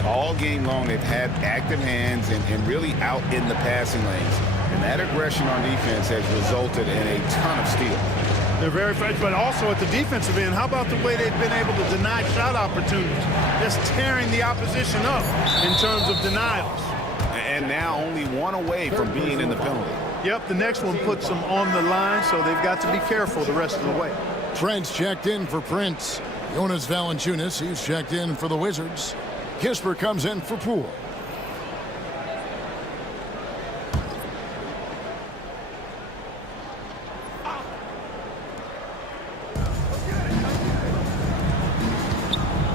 All game long, they've had active hands and really out in the passing lanes. And that aggression on defense has resulted in a ton of steals. They're very fresh, but also at the defensive end, how about the way they've been able to deny shot opportunities? Just tearing the opposition up in terms of denials. And now only 1 away from being in the penalty. Yep, the next one puts them on the line, so they've got to be careful the rest of the way. Trent's checked in for Prince. Jonas Valanciunas, he's checked in for the Wizards. Kisper comes in for Poole.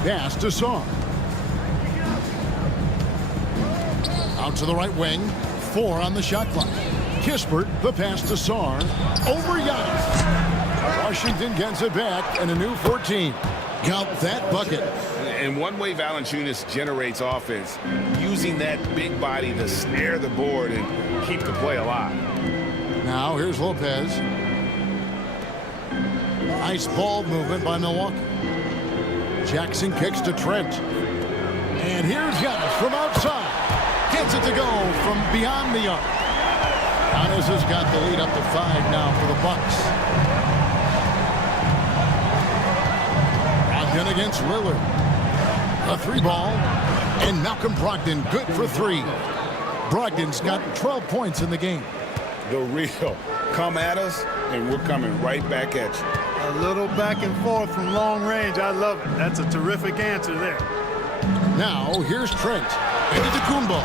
Pass to Sarr. Out to the right wing. 4 on the shot clock. Kispert, the pass to Sarr. Over Giannis. Washington gets it back and a new 14. Count that bucket. And one way Valanciunas generates offense, using that big body to snare the board and keep the play alive. Now here's Lopez. Nice ball movement by Milwaukee. Jackson kicks to Trent. And here's Giannis from outside. Gets it to go from beyond the arc. Giannis has got the lead up to 5 now for the Bucks. Brogdon against Lillard. A 3-ball. And Malcolm Brogdon good for 3. Brogdon's got 12 points in the game. The real come at us, and we're coming right back at you. A little back and forth from long range. I love it. That's a terrific answer there. Now, here's Trent. Antetokounmpo.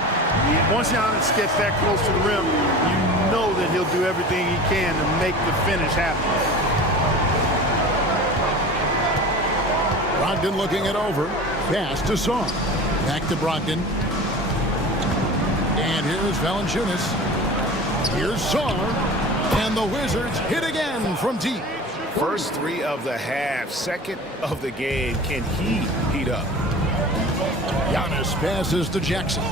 Once Giannis gets that close to the rim, you know that he'll do everything he can to make the finish happen. Brogdon looking it over. Pass to Sarr. Back to Brogdon. And here's Valanciunas. Here's Sarr. And the Wizards hit again from deep. First 3 of the half, second of the game. Can he heat up? Giannis passes to Jackson.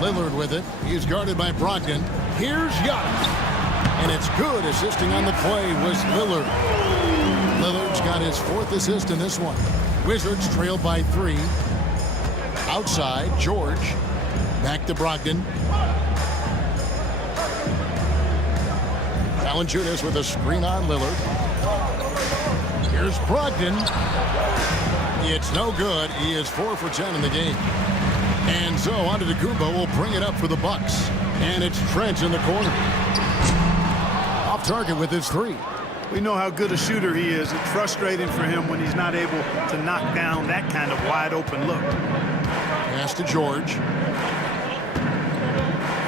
Lillard with it. He's guarded by Brogdon. Here's Giannis. And it's good. Assisting on the play was Lillard. Lillard's got his 4th assist in this one. Wizards trail by 3. Outside, George. Back to Brogdon. Valanciunas with a screen on Lillard. Here's Brogdon. It's no good. He is 4 for 10 in the game. And so Antetokounmpo will bring it up for the Bucks. And it's Trent in the corner. Off target with his 3. We know how good a shooter he is. It's frustrating for him when he's not able to knock down that kind of wide open look. Pass to George.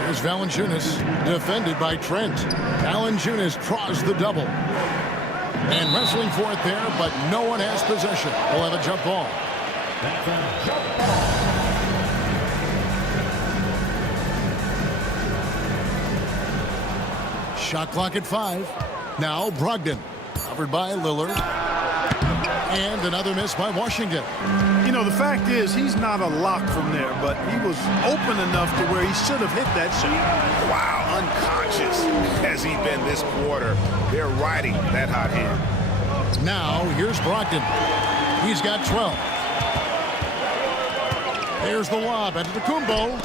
Here's Valanciunas, defended by Trent. Valanciunas draws the double. And wrestling for it there, but no one has possession. We'll have a jump ball. That's a jump ball. Shot clock at 5. Now Brogdon, covered by Lillard. And another miss by Washington. You know, the fact is, he's not a lock from there, but he was open enough to where he should have hit that shot. Wow, unconscious has he been this quarter. They're riding that hot hand. Now, here's Brogdon. He's got 12. There's the lob at Antetokounmpo.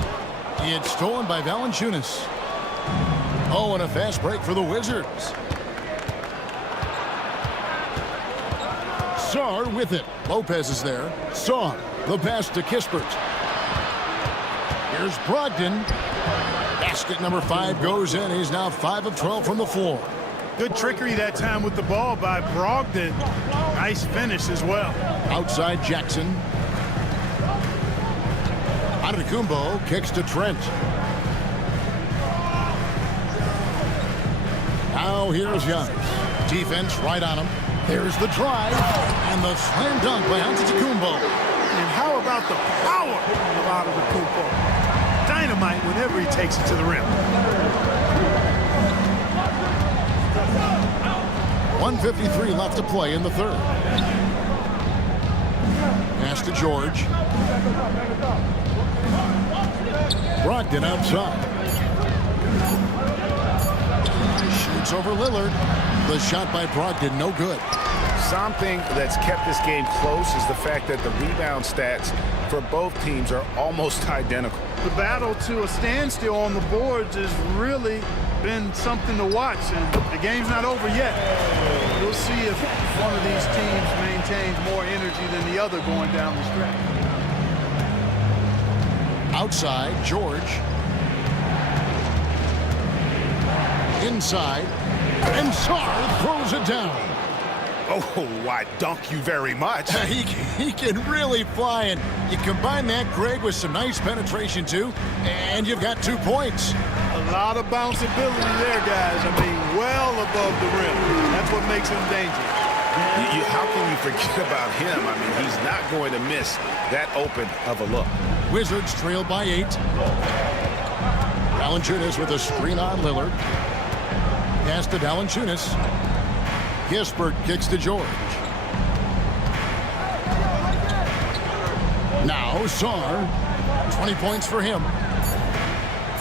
It's stolen by Valanciunas. Oh, and a fast break for the Wizards. Sarr with it. Lopez is there. Sarr, the pass to Kispert. Here's Brogdon. Basket number 5 goes in. He's now 5 of 12 from the floor. Good trickery that time with the ball by Brogdon. Nice finish as well. Outside Jackson. Antetokounmpo kicks to Trent. Now here's Giannis. Defense right on him. There's the drive and the slam dunk by Antetokounmpo. And how about the power of Antetokounmpo? Dynamite whenever he takes it to the rim. 1:53 left to play in the 3rd. Pass to George. Brogdon outside. Shoots over Lillard. The shot by Brogdon, no good. Something that's kept this game close is the fact that the rebound stats for both teams are almost identical. The battle to a standstill on the boards has really been something to watch, and the game's not over yet. We'll see if one of these teams maintains more energy than the other going down the stretch. Outside, George. Inside, and Sarr throws it down. Oh, I dunk you very much. He can really fly, and you combine that, Greg, with some nice penetration, too, and you've got 2 points. A lot of bounceability there, guys. I mean, well above the rim. That's what makes him dangerous. How can you forget about him? I mean, he's not going to miss that open of a look. Wizards trail by 8. Valanciunas with a screen on Lillard. Pass to Valanciunas. Kispert kicks to George. Now Sarr. 20 points for him.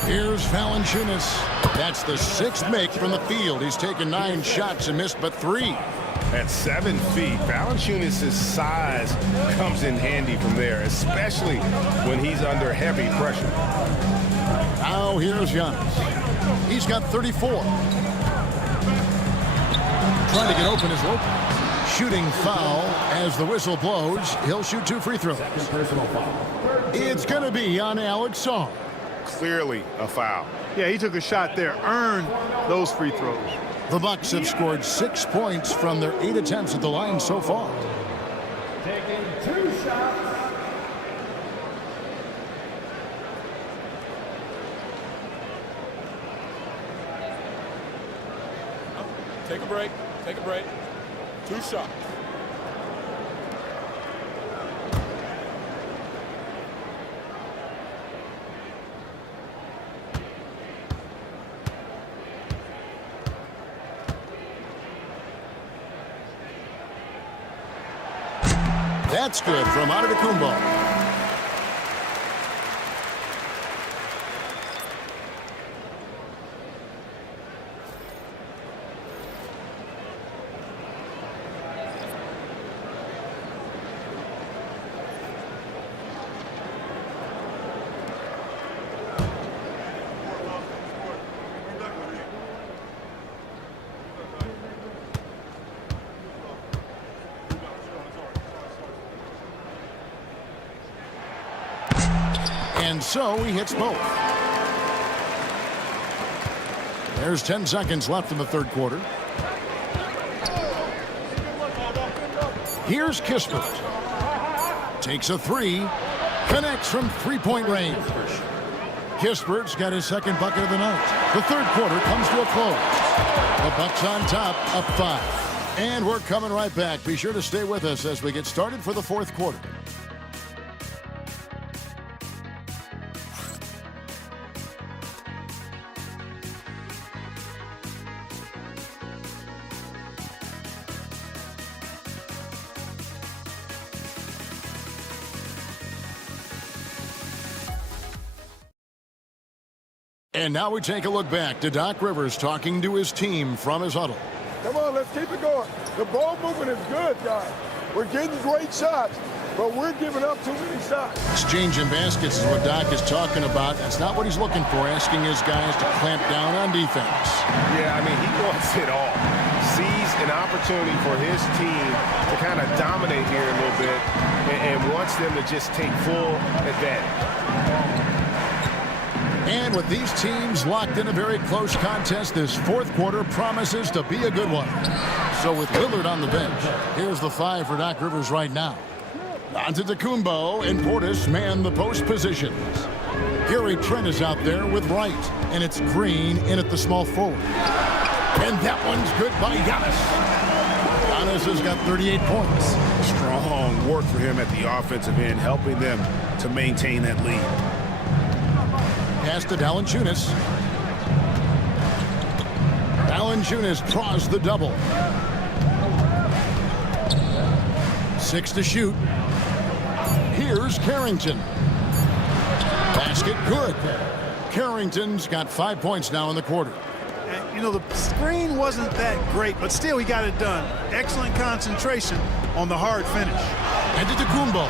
Here's Valanciunas. That's the 6th make from the field. He's taken 9 shots and missed but 3. At 7 feet, Valanciunas' size comes in handy from there, especially when he's under heavy pressure. Now here's Giannis. He's got 34. Trying to get open is Lopez. Shooting foul as the whistle blows. He'll shoot 2 free throws. Personal foul. It's going to be on Alex Sarr. Clearly a foul. Yeah, he took a shot there, earned those free throws. The Bucks have scored 6 points from their 8 attempts at the line so far. Taking 2 shots. Take a break. Take a break. 2 shots. That's good from Antetokounmpo. And so he hits both. There's 10 seconds left in the third quarter. Here's Kispert. Takes a three. Connects from three-point range. Kispert's got his second bucket of the night. The third quarter comes to a close. The Bucks on top, up 5. And we're coming right back. Be sure to stay with us as we get started for the fourth quarter. And now we take a look back to Doc Rivers talking to his team from his huddle. Come on, let's keep it going. The ball movement is good, guys. We're getting great shots, but we're giving up too many shots. Exchanging baskets is what Doc is talking about. That's not what he's looking for, asking his guys to clamp down on defense. Yeah, I mean, he wants it all. Sees an opportunity for his team to kind of dominate here a little bit and wants them to just take full advantage. And with these teams locked in a very close contest, this fourth quarter promises to be a good one. So with Lillard on the bench, here's the 5 for Doc Rivers right now. Antetokounmpo and Portis man the post positions. Gary Trent is out there with Wright, and it's Green in at the small forward. And that one's good by Giannis. Giannis has got 38 points. Strong work for him at the offensive end, helping them to maintain that lead. Pass to Valanciunas. Valanciunas draws the double. 6 to shoot. Here's Carrington. Basket good. Carrington's got 5 points now in the quarter. And, you know, the screen wasn't that great, but still he got it done. Excellent concentration on the hard finish. Antetokounmpo.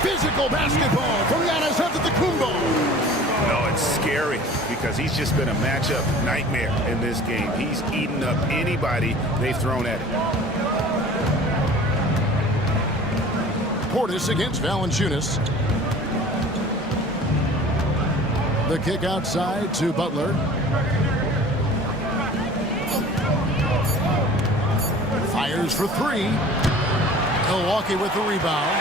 Physical basketball from Giannis Antetokounmpo. No, it's scary because he's just been a matchup nightmare in this game. He's eaten up anybody they've thrown at him. Portis against Valanciunas. The kick outside to Butler. Fires for 3. Milwaukee with the rebound.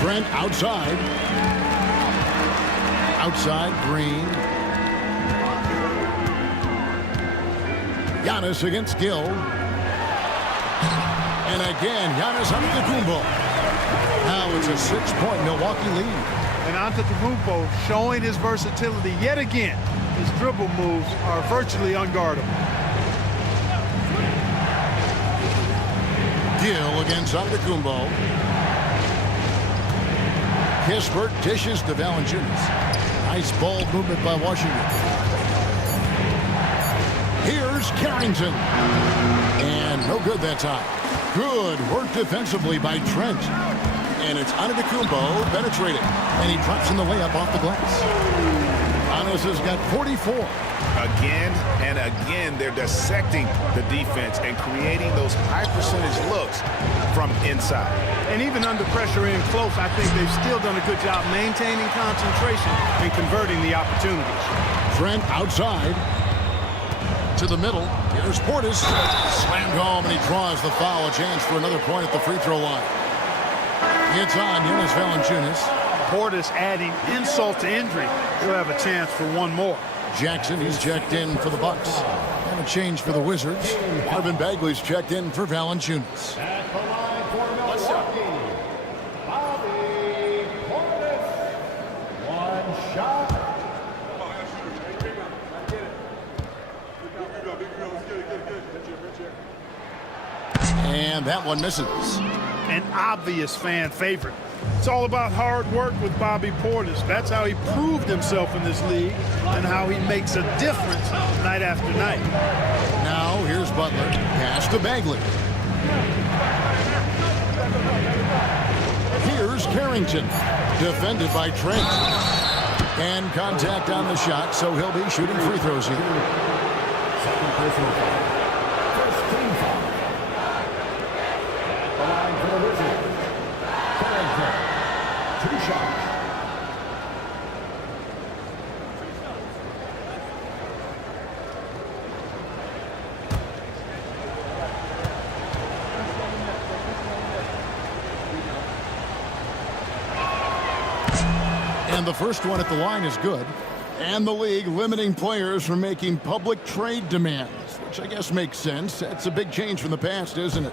Trent outside. Outside, Green. Giannis against Gill. And again, Giannis Antetokounmpo. Now it's a 6-point Milwaukee lead. And Antetokounmpo showing his versatility yet again. His dribble moves are virtually unguardable. Gill against Antetokounmpo. Kispert dishes to Valanciunas. Nice ball movement by Washington. Here's Carrington. And no good that time. Good work defensively by Trent. And it's Antetokounmpo penetrating. And he drops in the layup off the glass. Giannis has got 44. Again and again, they're dissecting the defense and creating those high percentage looks from inside. And even under pressure in close, I think they've still done a good job maintaining concentration and converting the opportunities. Trent outside to the middle. Here's Portis. Slammed home, and he draws the foul. A chance for another point at the free throw line. It's on Jonas Valanciunas. Portis adding insult to injury. He'll have a chance for one more. Jackson, he's checked in for the Bucks. And a change for the Wizards. Marvin Bagley's checked in for Valanciunas. At the line for Milwaukee, Bobby Portis. One shot. And that one misses. An obvious fan favorite. It's all about hard work with Bobby Portis. That's how he proved himself in this league and how he makes a difference night after night. Now here's Butler. Pass to Bagley. Here's Carrington. Defended by Trent. And contact on the shot, so he'll be shooting free throws here. Second personal foul. First team foul. At the line for the Wizards, Carrington. And the first one at the line is good. And the league limiting players from making public trade demands, which I guess makes sense. That's a big change from the past, isn't it?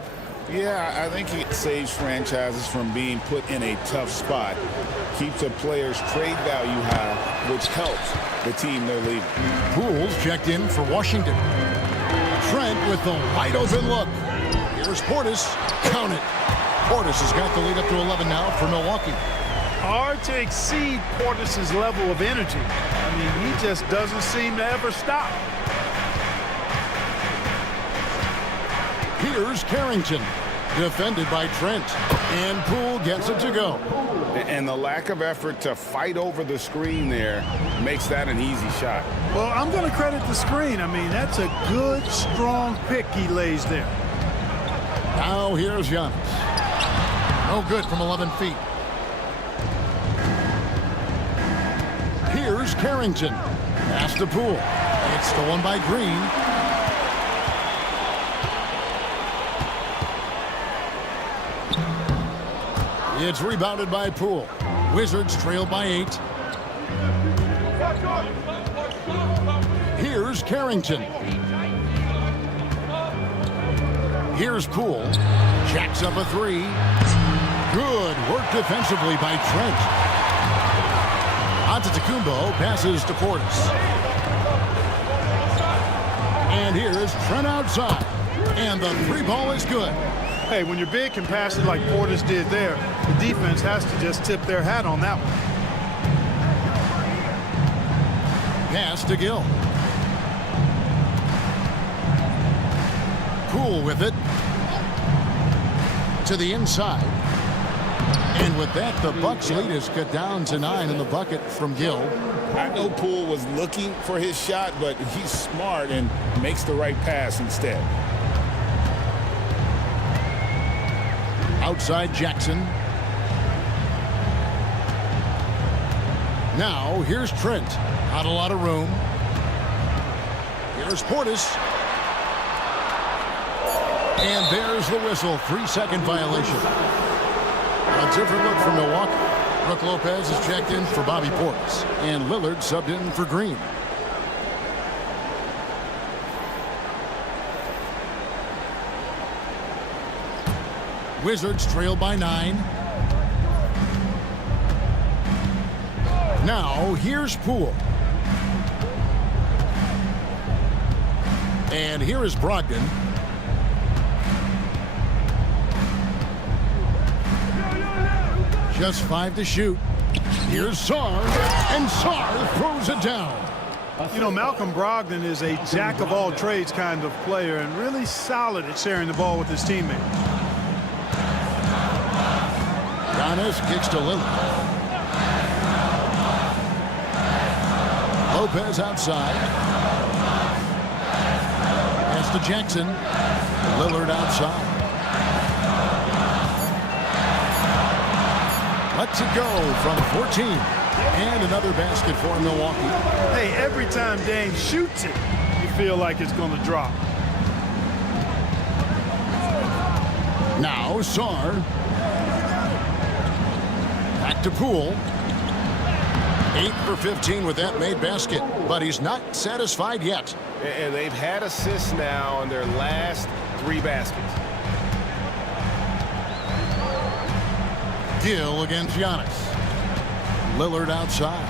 Yeah, I think it saves franchises from being put in a tough spot. Keeps a player's trade value high, which helps the team they're leading. Pools checked in for Washington. Trent with the wide open look. Here's Portis. Count it. Portis has got the lead up to 11 now for Milwaukee. Hard to exceed Portis' level of energy. I mean, he just doesn't seem to ever stop. Here's Carrington, defended by Trent, and Poole gets it to go. And the lack of effort to fight over the screen there makes that an easy shot. Well, I'm going to credit the screen. I mean, that's a good, strong pick he lays there. Now here's Giannis. No good from 11 feet. Here's Carrington. Pass to Poole. It's stolen by Green. It's rebounded by Poole. Wizards trail by 8. Here's Carrington. Here's Poole. Jacks up a 3. Good work defensively by Trent. Antetokounmpo passes to Portis. And here's Trent outside. And the 3 ball is good. Hey, when you're big and pass it like Portis did there, the defense has to just tip their hat on that one. Pass to Gill. Poole with it. To the inside. And with that, the Bucks lead is cut down to 9 in the bucket from Gill. I know Poole was looking for his shot, but he's smart and makes the right pass instead. Outside Jackson. Now here's Trent. Not a lot of room. Here's Portis. And there's the whistle. 3-second violation. A different look from Milwaukee. Brook Lopez is checked in for Bobby Portis. And Lillard subbed in for Green. Wizards trail by 9. Now here's Poole. And here is Brogdon. Just 5 to shoot. Here's Sarr. And Sarr throws it down. You know, Malcolm Brogdon is a jack-of-all-trades kind of player and really solid at sharing the ball with his teammates. Giannis kicks to Lillard. Lopez outside. Pass to Jackson. Lillard outside. Lets it go from 14. And another basket for Milwaukee. Hey, every time Dame shoots it, you feel like it's going to drop. Now Sarr. Back to Poole. 8 for 15 with that made basket, but he's not satisfied yet. And they've had assists now on their last 3 baskets. Gill against Giannis. Lillard outside.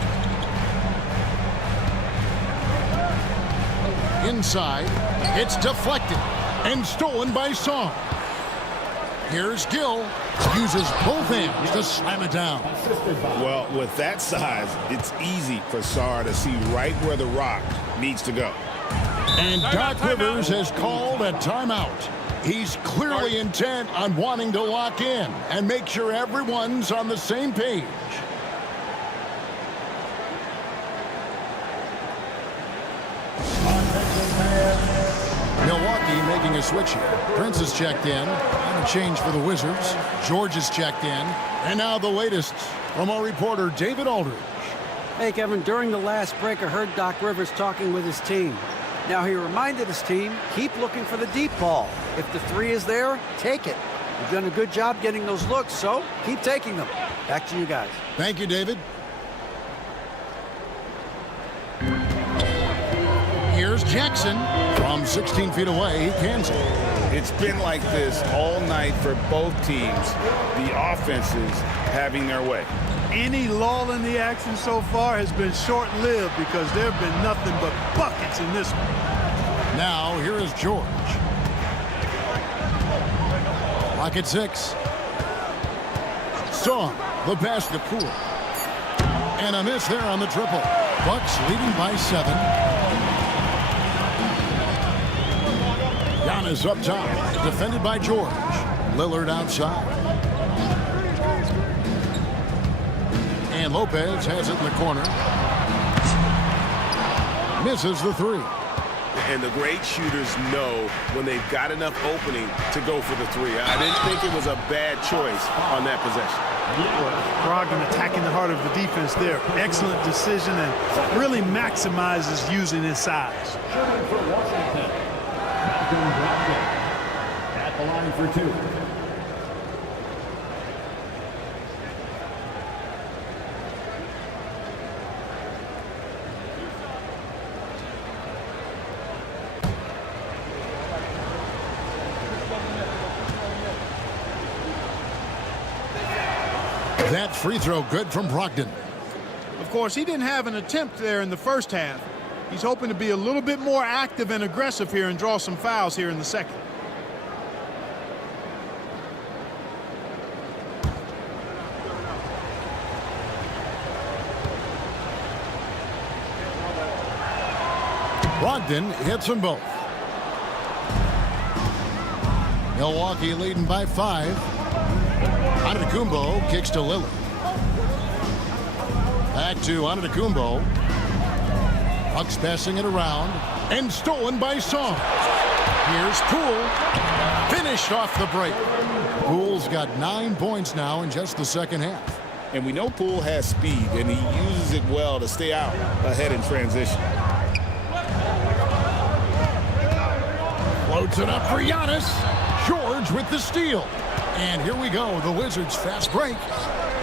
Inside. It's deflected and stolen by Sarr. Here's Gill. Uses both hands to slam it down. Well, with that size, it's easy for Sarr to see right where the rock needs to go. And Doc Rivers has called a timeout. He's clearly intent on wanting to lock in and make sure everyone's on the same page. Milwaukee making a switch here. Prince is checked in. And a change for the Wizards. George is checked in. And now the latest from our reporter, David Aldridge. Hey, Kevin, during the last break, I heard Doc Rivers talking with his team. Now, he reminded his team, keep looking for the deep ball. If the 3 is there, take it. You've done a good job getting those looks, so keep taking them. Back to you guys. Thank you, David. Here's Jackson from 16 feet away. He cans it. It's been like this all night for both teams. The offenses having their way. Any lull in the action so far has been short-lived because there have been nothing but buckets in this one. Now, here is George. Lock at 6. Song, the pass to Poole. And a miss there on the triple. Bucks leading by 7. Giannis up top, defended by George. Lillard outside. And Lopez has it in the corner. Misses the 3. And the great shooters know when they've got enough opening to go for the 3. I didn't think it was a bad choice on that possession. Brogdon attacking the heart of the defense there. Excellent decision and really maximizes using his size. At the line for 2. That free throw good from Brogdon. Of course, he didn't have an attempt there in the first half. He's hoping to be a little bit more active and aggressive here and draw some fouls here in the second. Brogdon hits them both. Milwaukee leading by 5. Antetokounmpo kicks to Lillard. Back to Antetokounmpo. Bucks passing it around and stolen by Song. Here's Poole. Finished off the break. Poole's got 9 points now in just the second half. And we know Poole has speed, and he uses it well to stay out ahead in transition. Floats it up for Giannis. George with the steal. And here we go, the Wizards' fast break.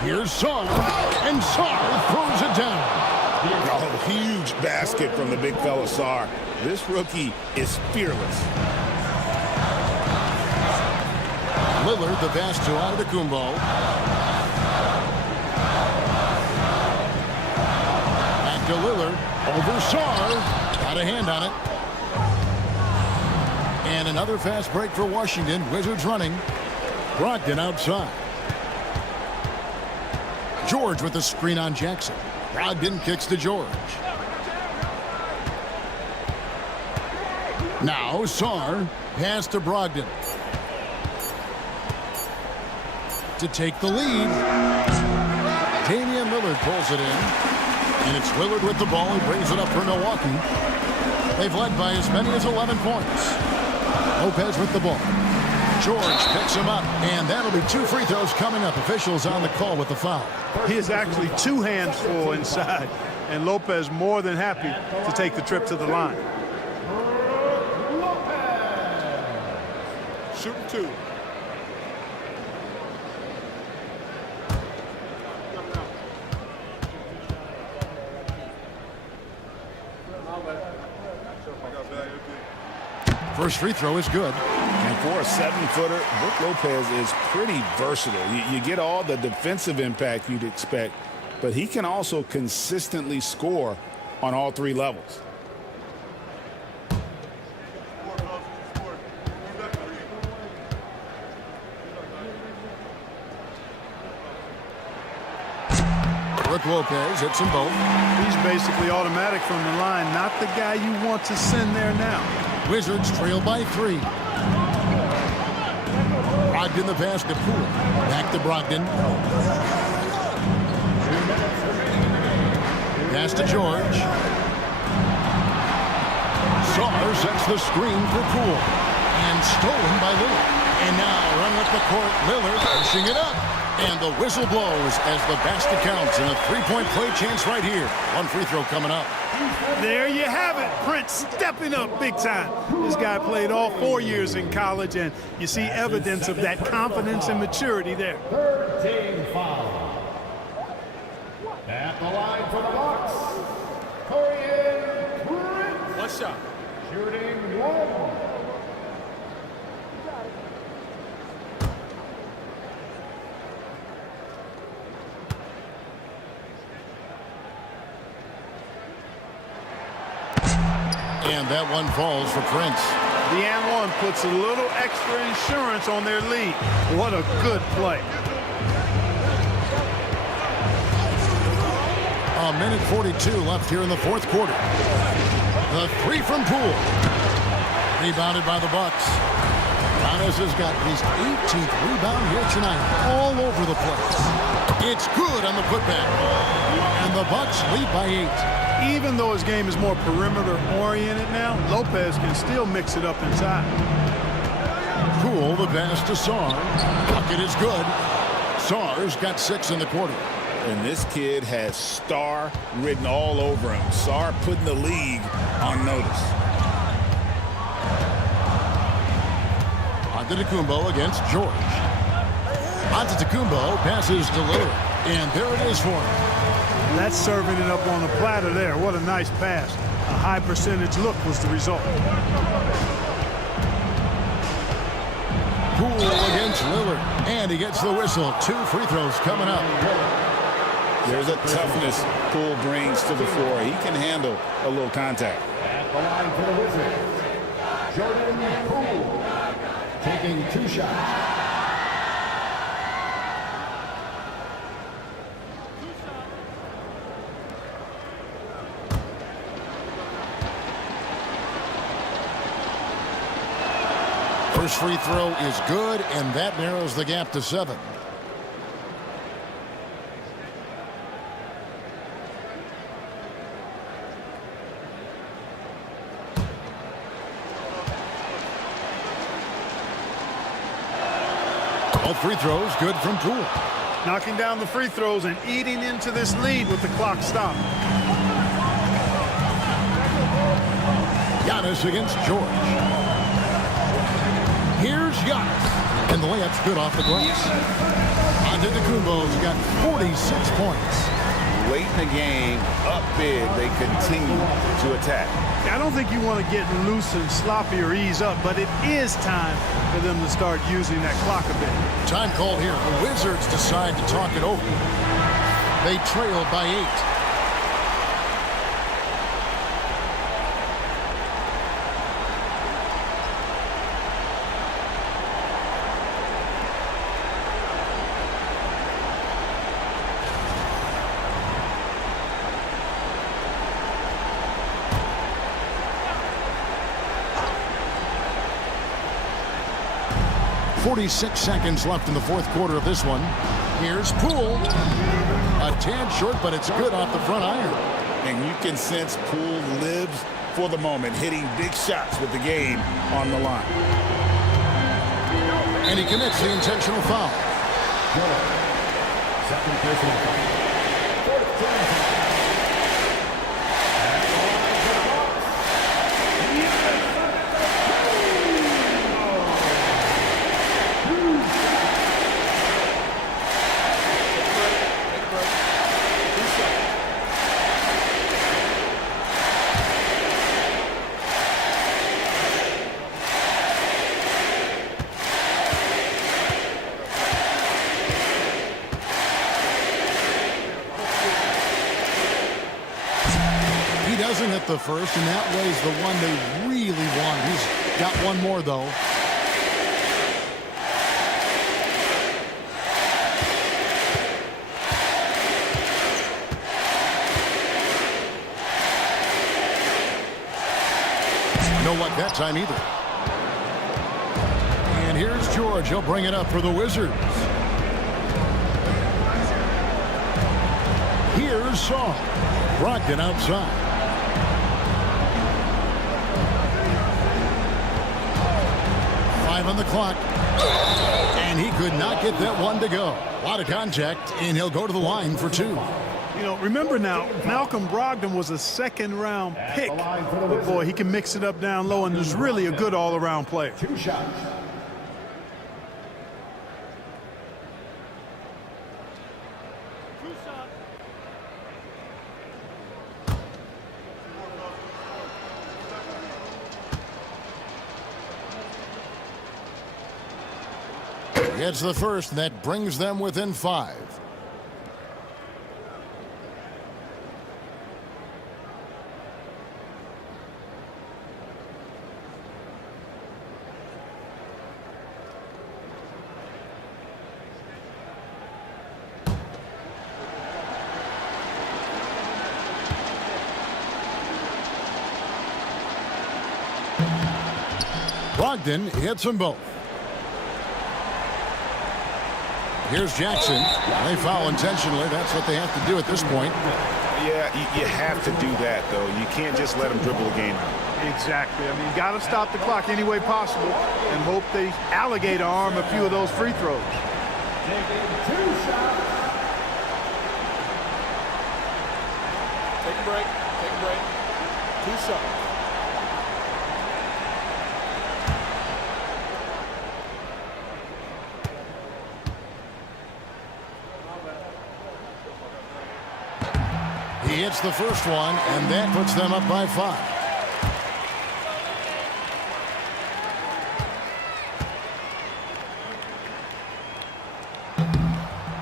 Here's Song, and Sarr throws it down. Oh, huge basket from the big fella Sarr. This rookie is fearless. Lillard, the pass to Antetokounmpo. Back to Lillard, over Sarr. Got a hand on it. And another fast break for Washington. Wizards running. Brogdon outside. George with the screen on Jackson. Brogdon kicks to George. Now Sarr pass to Brogdon. To take the lead. Damian Lillard pulls it in. And it's Lillard with the ball. He brings it up for Milwaukee. They've led by as many as 11 points. Lopez with the ball. George picks him up, and that'll be 2 free throws coming up. Officials on the call with the foul. He is actually 2 hands full inside, and Lopez more than happy to take the trip to the line. Shooting 2. First free throw is good. And for a 7-footer, Brook Lopez is pretty versatile. You get all the defensive impact you'd expect, but he can also consistently score on all 3 levels. Brook Lopez hits them both. He's basically automatic from the line, not the guy you want to send there now. Wizards trail by 3. Brogdon the pass to Poole. Back to Brogdon. Pass to George. Sarr sets the screen for Poole. And stolen by Lillard. And now running up the court, Lillard pushing it up. And the whistle blows as the basket counts. And a 3-point play chance right here. 1 free throw coming up. There you have it. Prince stepping up big time. This guy played all 4 years in college, and you see evidence of that confidence and maturity there. 13 foul. At the line for the Bucks, Prince. One shot. Shooting one. And that one falls for Prince. The and one puts a little extra insurance on their lead. What a good play. A minute 42 left here in the fourth quarter. The three from Poole. Rebounded by the Bucks. Giannis has got his 18th rebound here tonight. All over the place. It's good on the putback. And the Bucks lead by 8. Even though his game is more perimeter-oriented now, Lopez can still mix it up inside. Poole, the pass to Sarr. Bucket is good. Sarr's got 6 in the quarter. And this kid has star written all over him. Sarr putting the league on notice. Antetokounmpo against George. Antetokounmpo passes to Lillard. And there it is for him. That's serving it up on the platter there. What a nice pass. A high percentage look was the result. Poole against Lillard. And he gets the whistle. 2 free throws coming up. There's a toughness Poole brings to the floor. He can handle a little contact. At the line for the Wizards, Jordan Poole taking 2 shots. First free throw is good, and that narrows the gap to 7. Both free throws good from Poole. Knocking down the free throws and eating into this lead with the clock stopped. Giannis against George. Here's Giannis. And the layup's good off the glass. Antetokounmpo's got 46 points. Late in the game, up big, they continue to attack. I don't think you want to get loose and sloppy or ease up, but it is time for them to start using that clock a bit. Time called here. The Wizards decide to talk it over. They trail by 8. .46 seconds left in the fourth quarter of this one. Here's Poole. A tad short, but it's good off the front iron. And you can sense Poole lives for the moment, hitting big shots with the game on the line. And he commits the intentional foul. Second personal foul. 14 foul. Hit the first, and that was the one they really want. He's got one more, though. No luck that time either. And here's George. He'll bring it up for the Wizards. Here's Sarr. Brogdon outside. 5 on the clock. And he could not get that one to go. A lot of contact, and he'll go to the line for 2. You know, remember now, Malcolm Brogdon was a second-round pick. But, boy, he can mix it up down low, and is really a good all-around player. 2 shots. Gets the first, and that brings them within 5. Brogdon hits them both. Here's Jackson. They foul intentionally. That's what they have to do at this point. Yeah, you have to do that, though. You can't just let them dribble the game out. Exactly. I mean, you got to stop the clock any way possible and hope they alligator arm a few of those free throws. Take a break. Take a break. 2 shots. He hits the first one, and that puts them up by 5.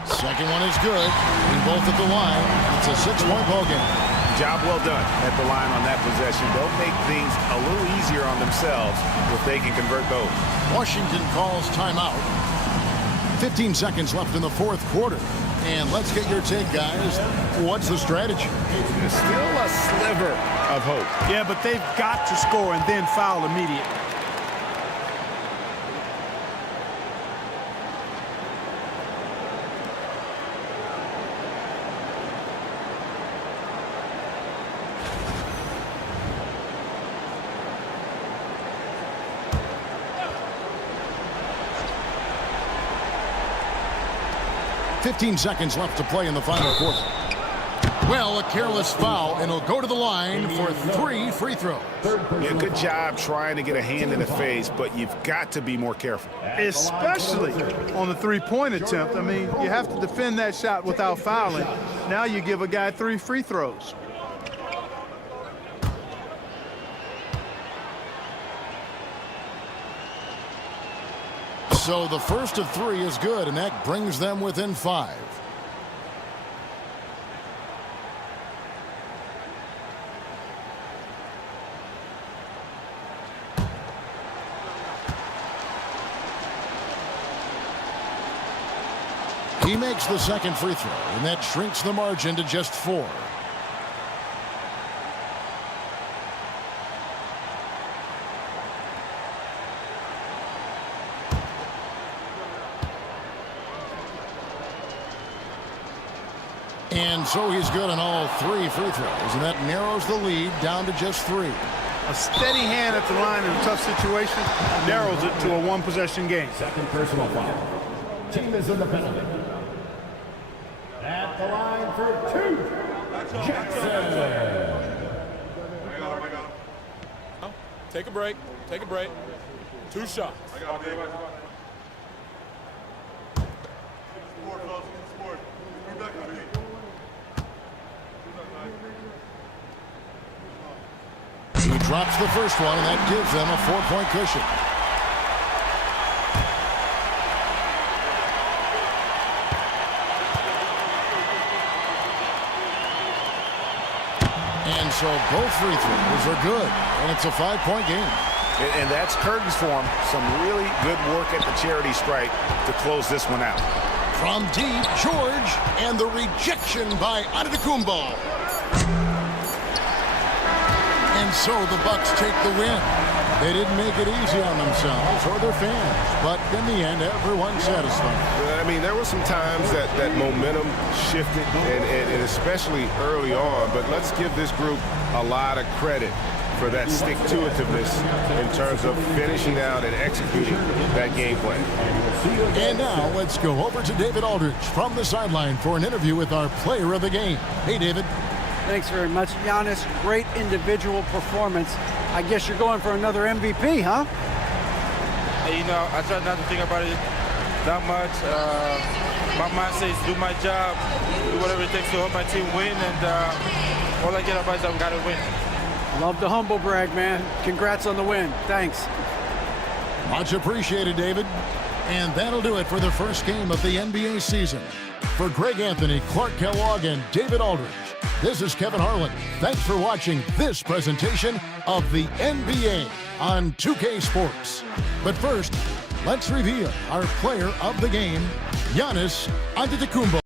Second one is good. And both at the line. It's a 6-point ball game. Job well done at the line on that possession. They'll make things a little easier on themselves if they can convert those. Washington calls timeout. 15 seconds left in the 4th quarter. And let's get your take, guys. What's the strategy? There's still a sliver of hope. Yeah, but they've got to score and then foul immediately. .15 seconds left to play in the final quarter. Well, a careless foul, and he'll go to the line for 3 free throws. Yeah, good job trying to get a hand in the face, but you've got to be more careful. Especially on the 3-point attempt. I mean, you have to defend that shot without fouling. Now you give a guy 3 free throws. So the first of 3 is good, and that brings them within 5. He makes the second free throw, and that shrinks the margin to just 4. And so he's good on all 3 free throws, and that narrows the lead down to just 3. A steady hand at the line in a tough situation narrows it to a 1-possession game. Second personal foul. Team is in the penalty. At the line for 2, Jackson. Take a break. Take a break. 2 shots. He drops the first one, and that gives them a 4-point cushion. And so both free throws are good, and it's a 5-point game. And that's curtains for him. Some really good work at the charity stripe to close this one out. From deep, George, and the rejection by Antetokounmpo. And so the Bucks take the win. They didn't make it easy on themselves or their fans, but in the end, everyone's satisfied. I mean, there were some times that momentum shifted, and especially early on, but let's give this group a lot of credit for that stick-to-itiveness in terms of finishing out and executing that game plan. And now let's go over to David Aldridge from the sideline for an interview with our player of the game. Hey, David. Thanks very much, Giannis. Great individual performance. I guess you're going for another MVP, huh? Hey, you know, I try not to think about it that much. My mindset is do my job, do whatever it takes to help my team win, and all I care about is I've got to win. Love the humble brag, man. Congrats on the win. Thanks. Much appreciated, David. And that'll do it for the first game of the NBA season. For Greg Anthony, Clark Kellogg, and David Aldridge, this is Kevin Harlan. Thanks for watching this presentation of the NBA on 2K Sports. But first, let's reveal our player of the game, Giannis Antetokounmpo.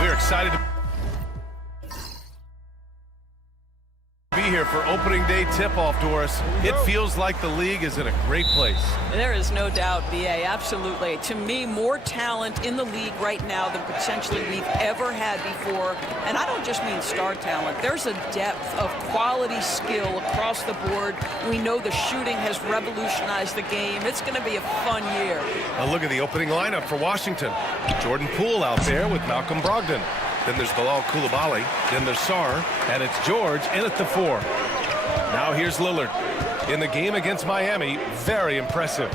We're excited to be here for opening day tip-off, Doris. It feels like the league is in a great place. There is no doubt, B.A., absolutely. To me, more talent in the league right now than potentially we've ever had before. And I don't just mean star talent. There's a depth of quality skill across the board. We know the shooting has revolutionized the game. It's going to be a fun year. Now look at the opening lineup for Washington. Jordan Poole out there with Malcolm Brogdon. Then there's Bilal Coulibaly. Then there's Sarr. And it's George in at the 4. Now here's Lillard. In the game against Miami, very impressive.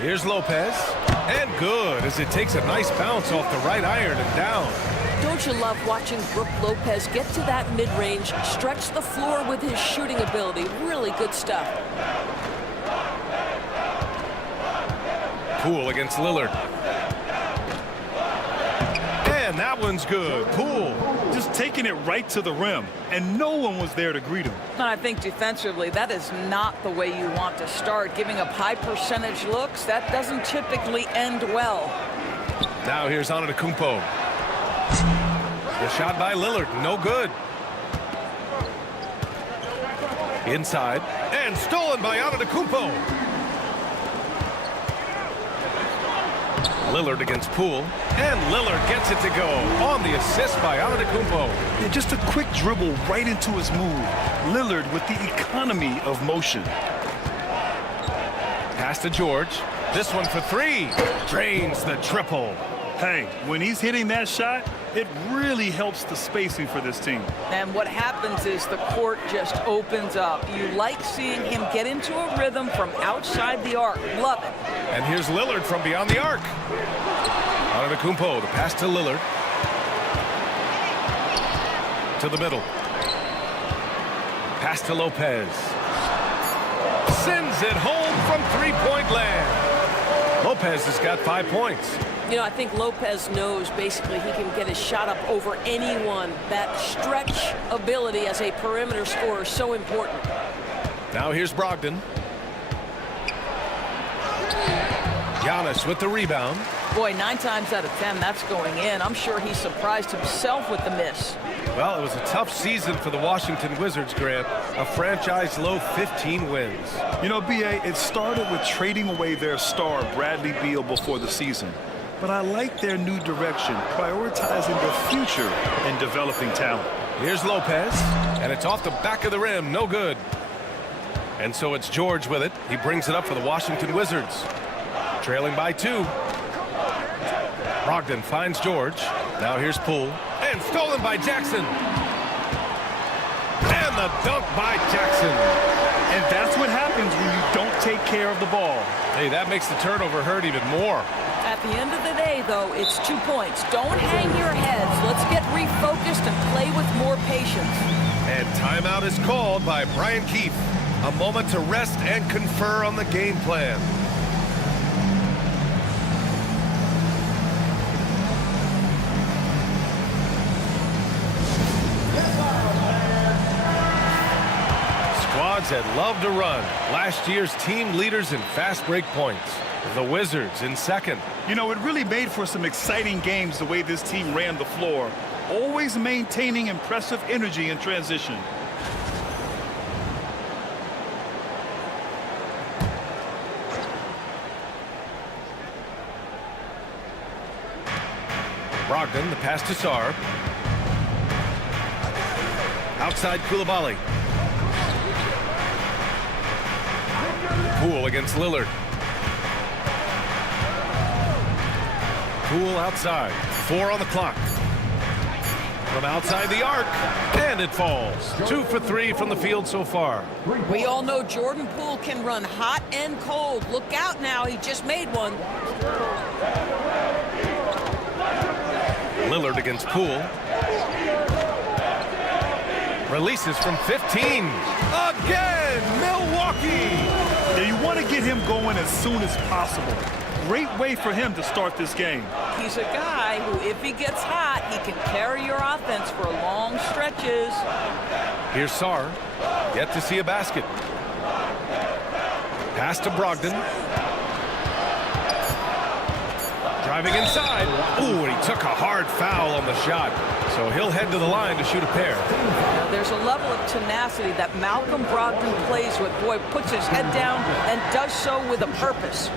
Here's Lopez. And good as it takes a nice bounce off the right iron and down. Don't you love watching Brook Lopez get to that mid-range, stretch the floor with his shooting ability? Really good stuff. Poole against Lillard. And that one's good. Poole just taking it right to the rim, and no one was there to greet him. And I think defensively, that is not the way you want to start. Giving up high percentage looks, that doesn't typically end well. Now here's Antetokounmpo. The shot by Lillard, no good. Inside, and stolen by Antetokounmpo. Lillard against Poole, and Lillard gets it to go on the assist by Antetokounmpo. Yeah, just a quick dribble right into his move. Lillard with the economy of motion. Pass to George. This one for 3. Drains the triple. Hey, when he's hitting that shot, it really helps the spacing for this team. And what happens is the court just opens up. You like seeing him get into a rhythm from outside the arc. Love it. And here's Lillard from beyond the arc. Antetokounmpo, the pass to Lillard. To the middle. Pass to Lopez. Sends it home from three-point land. Lopez has got 5 points. You know, I think Lopez knows basically he can get his shot up over anyone. That stretch ability as a perimeter scorer is so important. Now here's Brogdon. Giannis with the rebound. Boy, 9 times out of 10, that's going in. I'm sure he surprised himself with the miss. Well, it was a tough season for the Washington Wizards, Grant. A franchise-low 15 wins. You know, B.A., it started with trading away their star, Bradley Beal, before the season. but I like their new direction, prioritizing the future and developing talent. Here's Lopez, and it's off the back of the rim, no good. And so it's George with it. He brings it up for the Washington Wizards. Trailing by 2. Brogdon finds George. Now here's Poole, and stolen by Jackson. And the dunk by Jackson. And that's what happens when you don't take care of the ball. Hey, that makes the turnover hurt even more. At the end of the day, though, it's 2 points. Don't hang your heads. Let's get refocused and play with more patience. And timeout is called by Brian Keefe. A moment to rest and confer on the game plan. Squads that love to run. Last year's team leaders in fast break points. The Wizards in second. You know, it really made for some exciting games the way this team ran the floor, always maintaining impressive energy in transition. Brogdon, the pass to Sarr. Outside Coulibaly. Poole against Lillard. Poole outside. 4 on the clock. From outside the arc, and it falls. 2 for 3 from the field so far. We all know Jordan Poole can run hot and cold. Look out now, he just made one. Lillard against Poole. Releases from 15. Again, Milwaukee. Now you want to get him going as soon as possible. Great way for him to start this game. He's a guy who, if he gets hot, he can carry your offense for long stretches. Here's Sarr. Yet to see a basket. Pass to Brogdon. Driving inside. Ooh, and he took a hard foul on the shot. So he'll head to the line to shoot a pair. Now, there's a level of tenacity that Malcolm Brogdon plays with. Boy, puts his head down and does so with a purpose.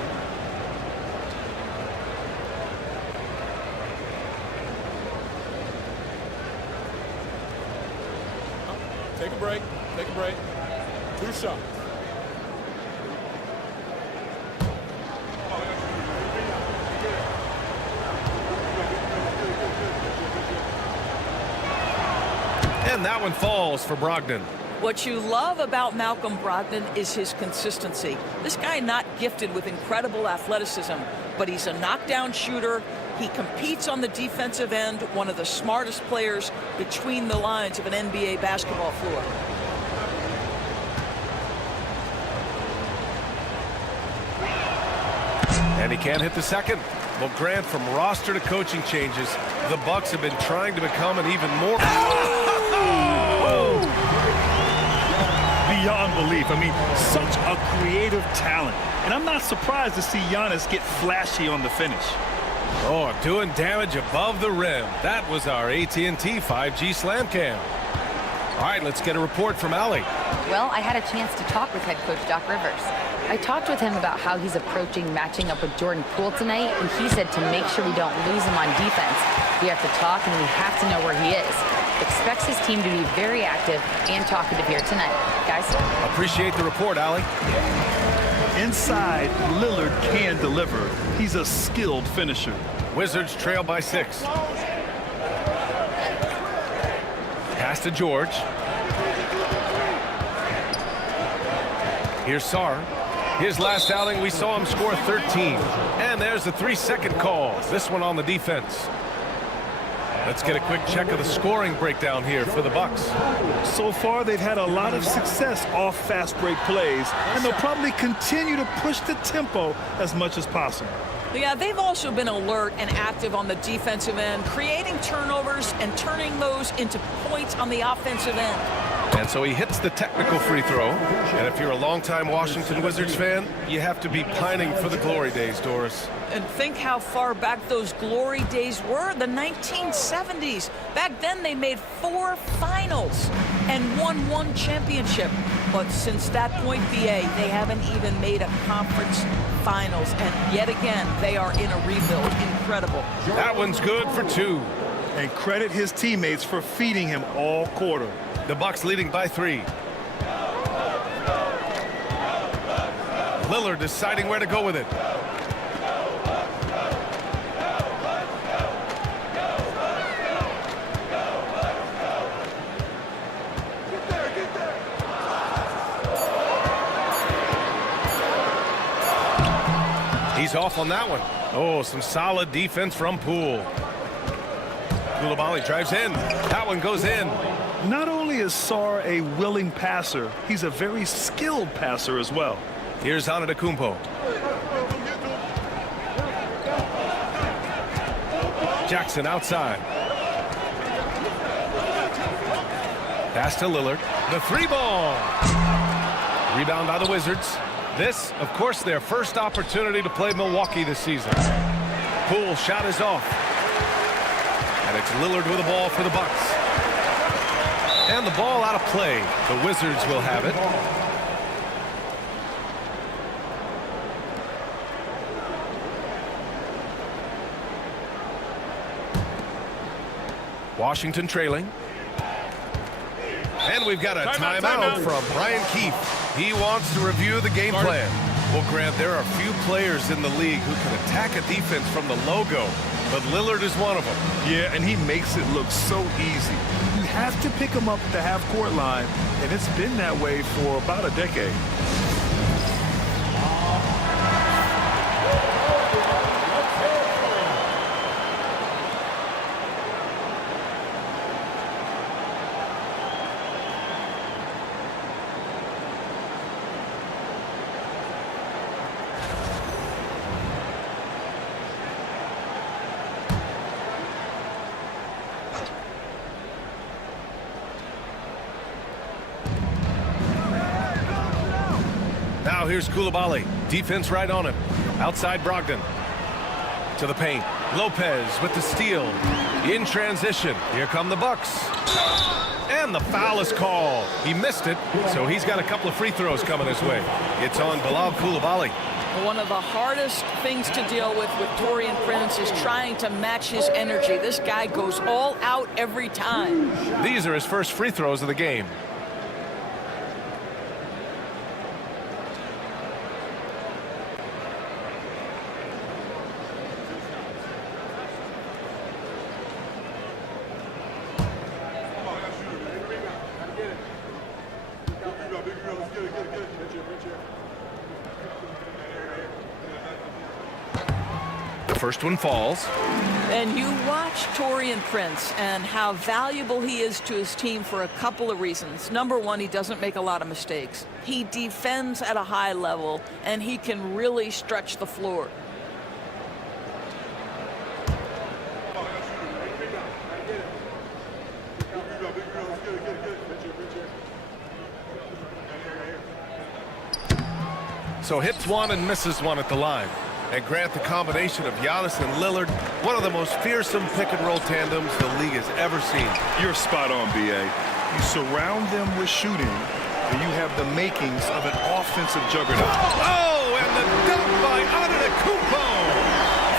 Take a break. Take a break. 2 shots. And that one falls for Brogdon. What you love about Malcolm Brogdon is his consistency. This guy not gifted with incredible athleticism, but he's a knockdown shooter. He competes on the defensive end, one of the smartest players between the lines of an NBA basketball floor. And he can't hit the second. Well, Grant, from roster to coaching changes, the Bucks have been trying to become an even more... Beyond belief. I mean, such a creative talent. And I'm not surprised to see Giannis get flashy on the finish. Oh, doing damage above the rim. That was our AT&T 5G Slam Cam. All right, let's get a report from Allie. Well, I had a chance to talk with head coach Doc Rivers. I talked with him about how he's approaching matching up with Jordan Poole tonight, and he said to make sure we don't lose him on defense, we have to talk and we have to know where he is. Expects his team to be very active and talkative here tonight. Guys? Appreciate the report, Allie. Inside, Lillard can deliver. He's a skilled finisher. Wizards trail by 6. Pass to George. Here's Sarr. His last outing, we saw him score 13. And there's the 3-second call. This one on the defense. Let's get a quick check of the scoring breakdown here for the Bucks. So far, they've had a lot of success off fast break plays, and they'll probably continue to push the tempo as much as possible. Yeah, they've also been alert and active on the defensive end, creating turnovers and turning those into points on the offensive end. And so he hits the technical free throw. And if you're a longtime Washington Wizards fan, you have to be pining for the glory days, Doris. And think how far back those glory days were, the 1970s. Back then, they made 4 finals and won 1 championship. But since that point, BA, they haven't even made a conference finals. And yet again, they are in a rebuild. Incredible. That one's good for 2. And credit his teammates for feeding him all quarter. The Bucks leading by 3. Lillard deciding where to go with it. He's off on that one. Oh, some solid defense from Poole. Coulibaly drives in. That one goes in. Not only is Sarr a willing passer, he's a very skilled passer as well. Here's Antetokounmpo. Jackson outside. Pass to Lillard. The 3-ball. Rebound by the Wizards. This, of course, their first opportunity to play Milwaukee this season. Poole shot is off. And it's Lillard with the ball for the Bucks. And the ball out of play. The Wizards will have it. Washington trailing. And we've got a timeout from Brian Keefe. He wants to review the game plan. Well, Grant, there are few players in the league who can attack a defense from the logo, but Lillard is one of them. Yeah, and he makes it look so easy. You have to pick him up at the half-court line, and it's been that way for about a decade. Now here's Coulibaly. Defense right on him. Outside Brogdon. To the paint. Lopez with the steal. In transition. Here come the Bucks. And the foul is called. He missed it, so he's got a couple of free throws coming his way. It's on Bilal Coulibaly. One of the hardest things to deal with Taurean Prince is trying to match his energy. This guy goes all out every time. These are his first free throws of the game. First one falls. And you watch Taurean Prince and how valuable he is to his team for a couple of reasons. Number one, he doesn't make a lot of mistakes. He defends at a high level, and he can really stretch the floor. So hits one and misses one at the line. And Grant, the combination of Giannis and Lillard, one of the most fearsome pick-and-roll tandems the league has ever seen. You're spot on, B.A. You surround them with shooting, and you have the makings of an offensive juggernaut. Oh, and the dunk by Antetokounmpo!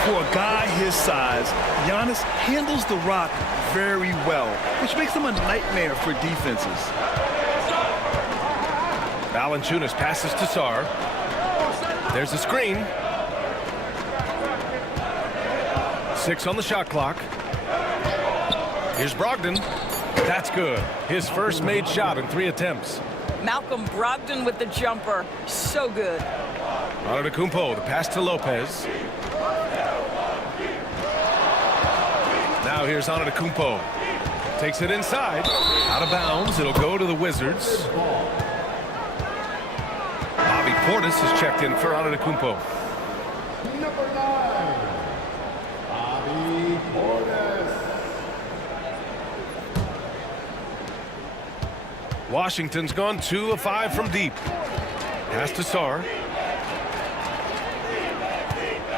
For a guy his size, Giannis handles the rock very well, which makes him a nightmare for defenses. Valanciunas passes to Sarr. There's a screen. 6 on the shot clock. Here's Brogdon. That's good. His first made shot in 3 attempts. Malcolm Brogdon with the jumper. So good. Antetokounmpo, the pass to Lopez. Now here's Antetokounmpo. Takes it inside. Out of bounds. It'll go to the Wizards. Bobby Portis has checked in for Antetokounmpo. Number 9. Washington's gone 2 of 5 from deep. Pass to Sarr.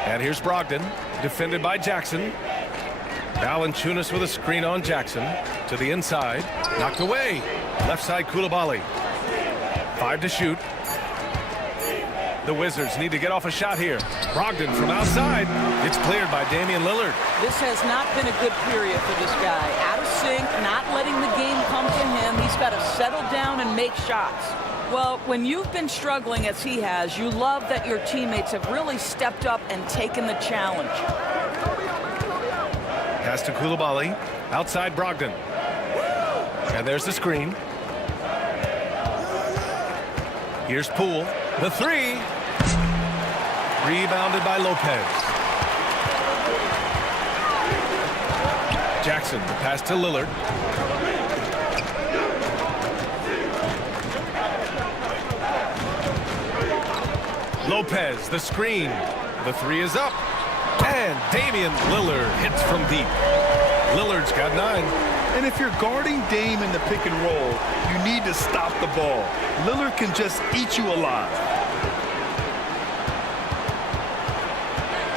And here's Brogdon, defended by Jackson. Valanciunas with a screen on Jackson. To the inside. Knocked away. Left side Coulibaly. 5 to shoot. The Wizards need to get off a shot here. Brogdon from outside. It's cleared by Damian Lillard. This has not been a good period for this guy. Out of sync, not letting the game come to him. He's got to settle down and make shots. Well, when you've been struggling as he has, you love that your teammates have really stepped up and taken the challenge. Pass to Coulibaly. Outside Brogdon. And there's the screen. Here's Poole. The 3. Rebounded by Lopez. Jackson, the pass to Lillard. Lopez, the screen. The 3 is up. And Damian Lillard hits from deep. Lillard's got 9. And if you're guarding Dame in the pick and roll, you need to stop the ball. Lillard can just eat you alive.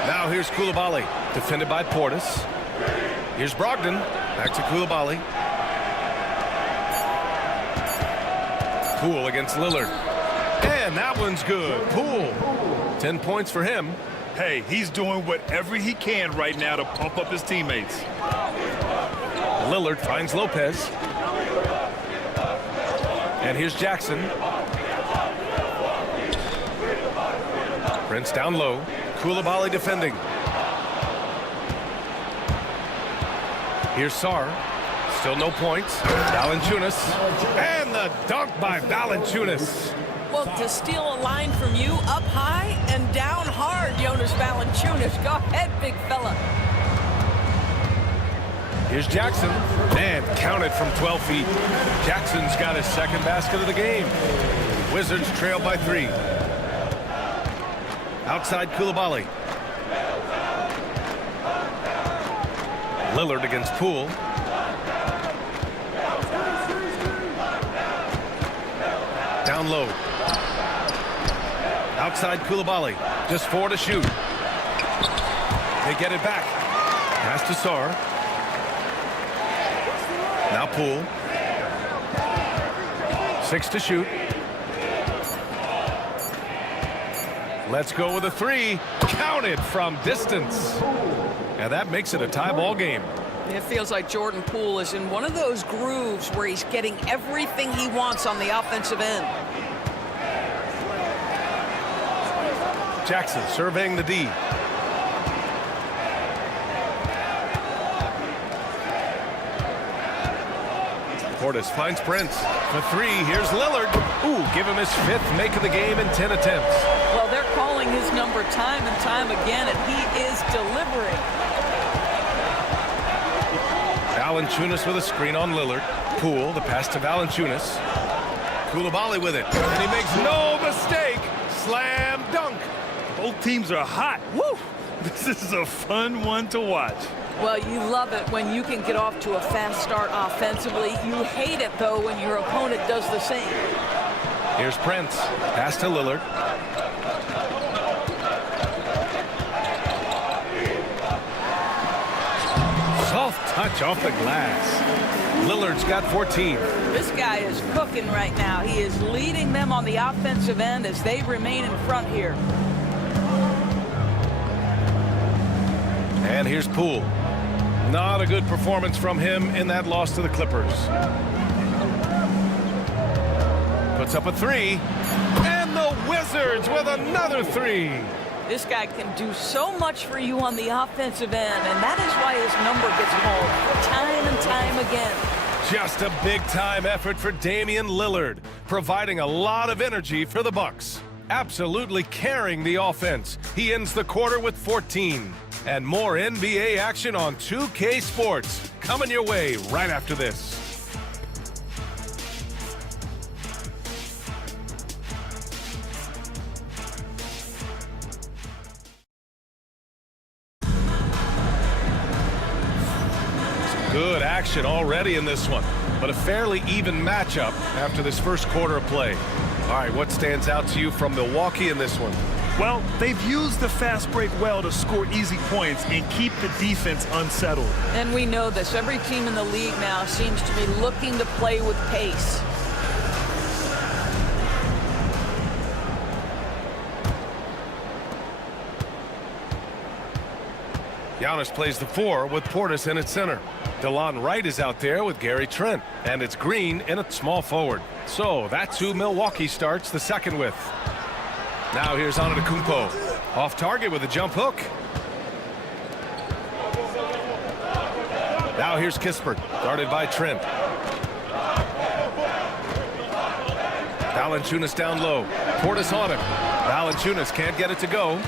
Now here's Coulibaly, defended by Portis. Here's Brogdon, back to Coulibaly. Poole against Lillard. And that one's good. Poole, 10 points for him. Hey, he's doing whatever he can right now to pump up his teammates. Lillard finds Lopez. And here's Jackson. Prince down low. Coulibaly defending. Here's Sarr. Still no points. Valanciunas. And the dunk by Valanciunas. Well, to steal a line from you up high and down hard, Jonas Valanciunas. Go ahead, big fella. Here's Jackson. And counted from 12 feet. Jackson's got his second basket of the game. Wizards trail by 3. Outside Coulibaly. Lillard against Poole. Down low. Outside Coulibaly. Just 4 to shoot. They get it back. Pass to Sarr. Now Poole. 6 to shoot. Let's go with a 3. Counted from distance. And that makes it a tie ball game. It feels like Jordan Poole is in one of those grooves where he's getting everything he wants on the offensive end. Jackson surveying the D. Portis finds Prince. For 3, here's Lillard. Ooh, give him his 5th make of the game in 10 attempts. Well, they're calling his number time and time again, and he is delivering. Valanciunas with a screen on Lillard. Poole, the pass to Valanciunas. Coulibaly with it. And he makes no mistake. Slam dunk. Both teams are hot. Woo! This is a fun one to watch. Well, you love it when you can get off to a fast start offensively. You hate it, though, when your opponent does the same. Here's Prince. Pass to Lillard. Soft touch off the glass. Lillard's got 14. This guy is cooking right now. He is leading them on the offensive end as they remain in front here. And here's Poole. Not a good performance from him in that loss to the Clippers. Puts up a 3. And the Wizards with another 3. This guy can do so much for you on the offensive end, and that is why his number gets called time and time again. Just a big-time effort for Damian Lillard, providing a lot of energy for the Bucks. Absolutely carrying the offense. He ends the quarter with 14. And more NBA action on 2K Sports coming your way right after this. Good action already in this one, but a fairly even matchup after this first quarter of play. All right, what stands out to you from Milwaukee in this one? Well, they've used the fast break well to score easy points and keep the defense unsettled. And we know this. Every team in the league now seems to be looking to play with pace. Giannis plays the 4 with Portis in at center. DeLon Wright is out there with Gary Trent. And it's Green in at small forward. So that's who Milwaukee starts the second with. Now here's Antetokounmpo. Off target with a jump hook. Now here's Kispert, guarded by Trent. Valanciunas down low. Portis on him. Valanciunas can't get it to go.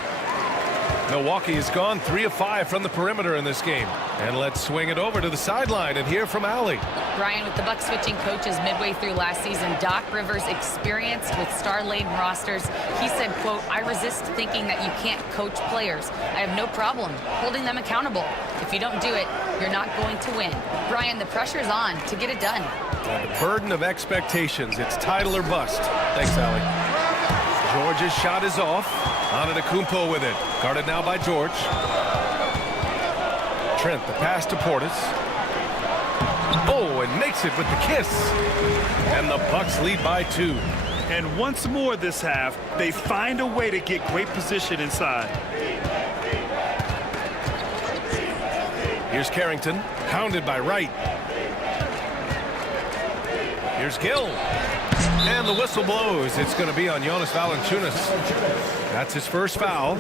Milwaukee has gone 3 of 5 from the perimeter in this game. And let's swing it over to the sideline and hear from Allie. Brian, with the Bucks switching coaches midway through last season, Doc Rivers' experience with star-laden rosters, he said, quote, "I resist thinking that you can't coach players. I have no problem holding them accountable. If you don't do it, you're not going to win." Brian, the pressure's on to get it done. And the burden of expectations. It's title or bust. Thanks, Allie. George's shot is off. Antetokounmpo with it. Guarded now by George. Trent, the pass to Portis. Oh, and makes it with the kiss. And the Bucks lead by 2. And once more this half, they find a way to get great position inside. Here's Carrington, hounded by Wright. Here's Gill. And the whistle blows. It's going to be on Jonas Valanciunas. That's his first foul.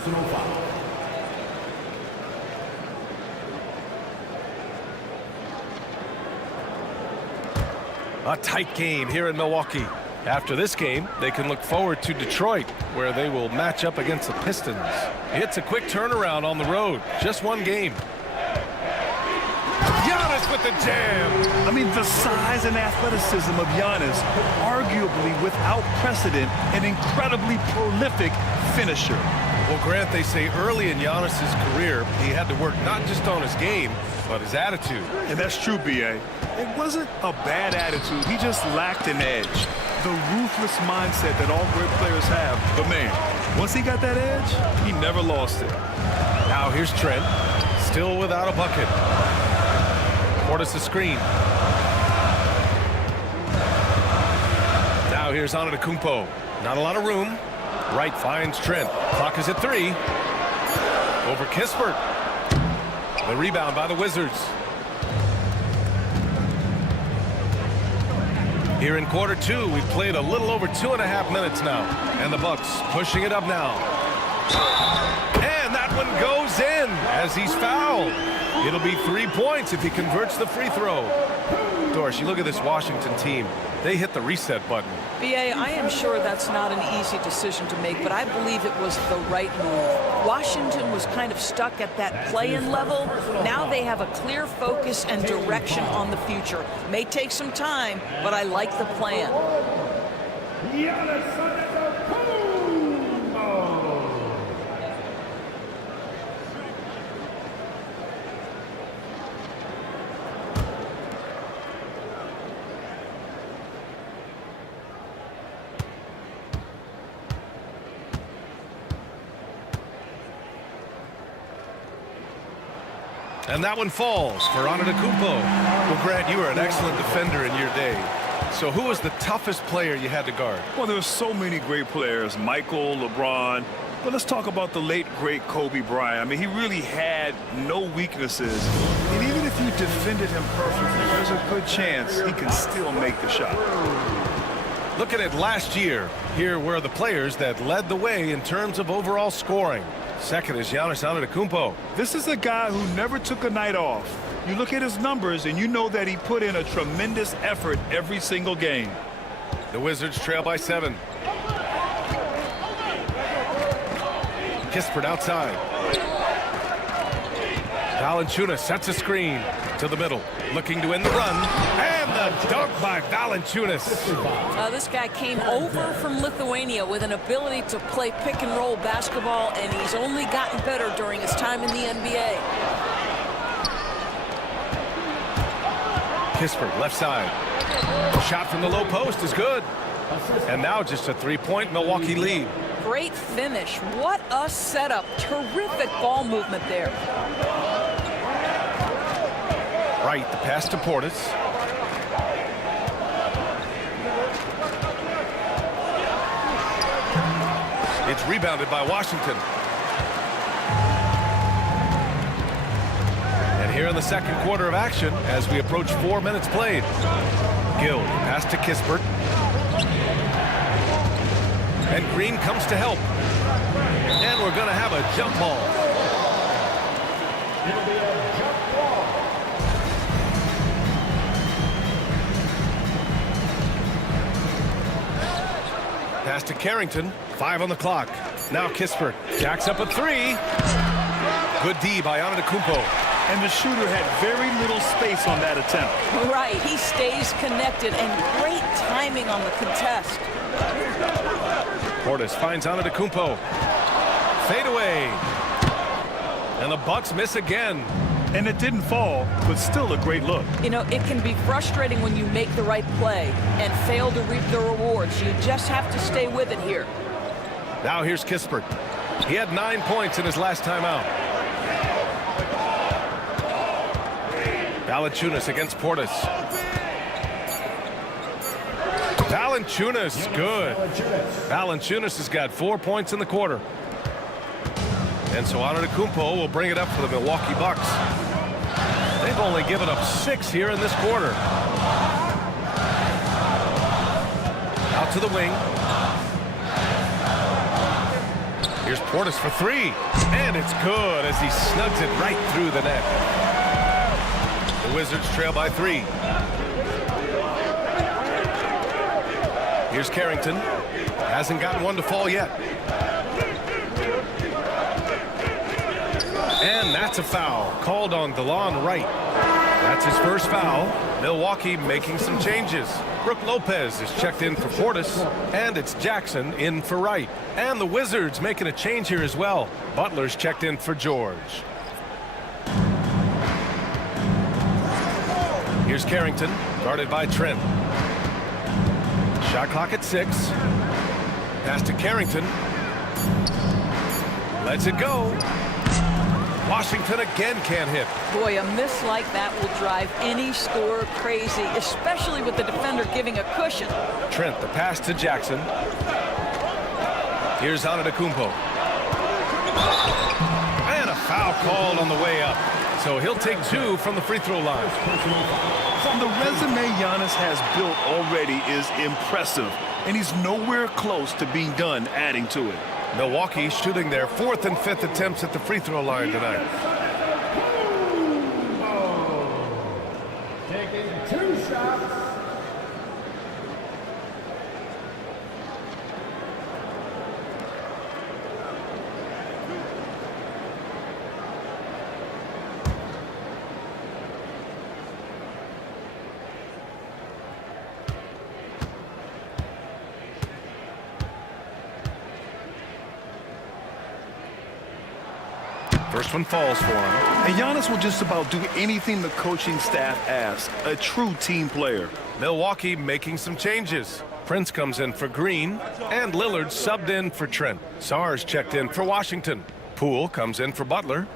A tight game here in Milwaukee. After this game, they can look forward to Detroit, where they will match up against the Pistons. It's a quick turnaround on the road. Just one game. Giannis with the jam. I mean, the size and athleticism of Giannis, arguably without precedent, an incredibly prolific finisher. Well, Grant, they say early in Giannis's career, he had to work not just on his game, but his attitude. And that's true, B.A. It wasn't a bad attitude. He just lacked an edge. The ruthless mindset that all great players have. But, man, once he got that edge, he never lost it. Now here's Trent, still without a bucket. Portis a screen. Now here's Antetokounmpo. Not a lot of room. Wright finds Trent. Clock is at 3. Over Kispert. The rebound by the Wizards. Here in quarter 2, we've played a little over 2.5 minutes now. And the Bucks pushing it up now. And that one goes in as he's fouled. It'll be 3 points if he converts the free throw. Doris, you look at this Washington team. They hit the reset button. B.A., I am sure that's not an easy decision to make, but I believe it was the right move. Washington was kind of stuck at that play-in level. Now they have a clear focus and direction on the future. May take some time, but I like the plan. And that one falls for Antetokounmpo. Well, Grant, you were an excellent defender in your day. So who was the toughest player you had to guard? Well, there were so many great players. Michael, LeBron. But let's talk about the late, great Kobe Bryant. I mean, he really had no weaknesses. And even if you defended him perfectly, there's a good chance he can still make the shot. Looking at last year, here were the players that led the way in terms of overall scoring. Second is Giannis Antetokounmpo. This is a guy who never took a night off. You look at his numbers and you know that he put in a tremendous effort every single game. The Wizards trail by 7. Kispert outside. Valanciunas sets a screen to the middle, looking to end the run. And the dunk by Valanciunas. This guy came over from Lithuania with an ability to play pick-and-roll basketball, and he's only gotten better during his time in the NBA. Kispert left side. Shot from the low post is good. And now just a 3-point Milwaukee lead. Great finish. What a setup. Terrific ball movement there. Right, the pass to Portis. It's rebounded by Washington. here in the second quarter of action as we approach 4 minutes played. Gill pass to Kispert. And Green comes to help. And we're going to have a jump ball. It'll be a jump ball. Pass to Carrington. 5 on the clock. Now Kispert jacks up a 3. Good D by Antetokounmpo. And the shooter had very little space on that attempt. Right, he stays connected, and great timing on the contest. Portis finds Antetokounmpo. Fade away. And the Bucks miss again. And it didn't fall, but still a great look. You know, it can be frustrating when you make the right play and fail to reap the rewards. You just have to stay with it here. Now here's Kispert. He had 9 points in his last time out. Valanciunas against Portis. Valanciunas, good. Valanciunas has got 4 points in the quarter. And so Antetokounmpo will bring it up for the Milwaukee Bucks. They've only given up 6 here in this quarter. Out to the wing. Here's Portis for 3. And it's good as he snugs it right through the net. The Wizards trail by 3. Here's Carrington. Hasn't gotten one to fall yet. And that's a foul called on DeLon Wright. That's his first foul. Milwaukee making some changes. Brook Lopez is checked in for Portis, and it's Jackson in for Wright. And the Wizards making a change here as well. Butler's checked in for George. Here's Carrington, guarded by Trent. Shot clock at 6. Pass to Carrington. Lets it go. Washington again can't hit. Boy, a miss like that will drive any scorer crazy, especially with the defender giving a cushion. Trent, the pass to Jackson. Here's Antetokounmpo. And a foul called on the way up. So he'll take 2 from the free throw line. The resume Giannis has built already is impressive, and he's nowhere close to being done adding to it. Milwaukee shooting their 4th and 5th attempts at the free throw line tonight. Taking 2 shots. First one falls for him. And Giannis will just about do anything the coaching staff asks. A true team player. Milwaukee making some changes. Prince comes in for Green, and Lillard subbed in for Trent. Sarr's checked in for Washington. Poole comes in for Butler.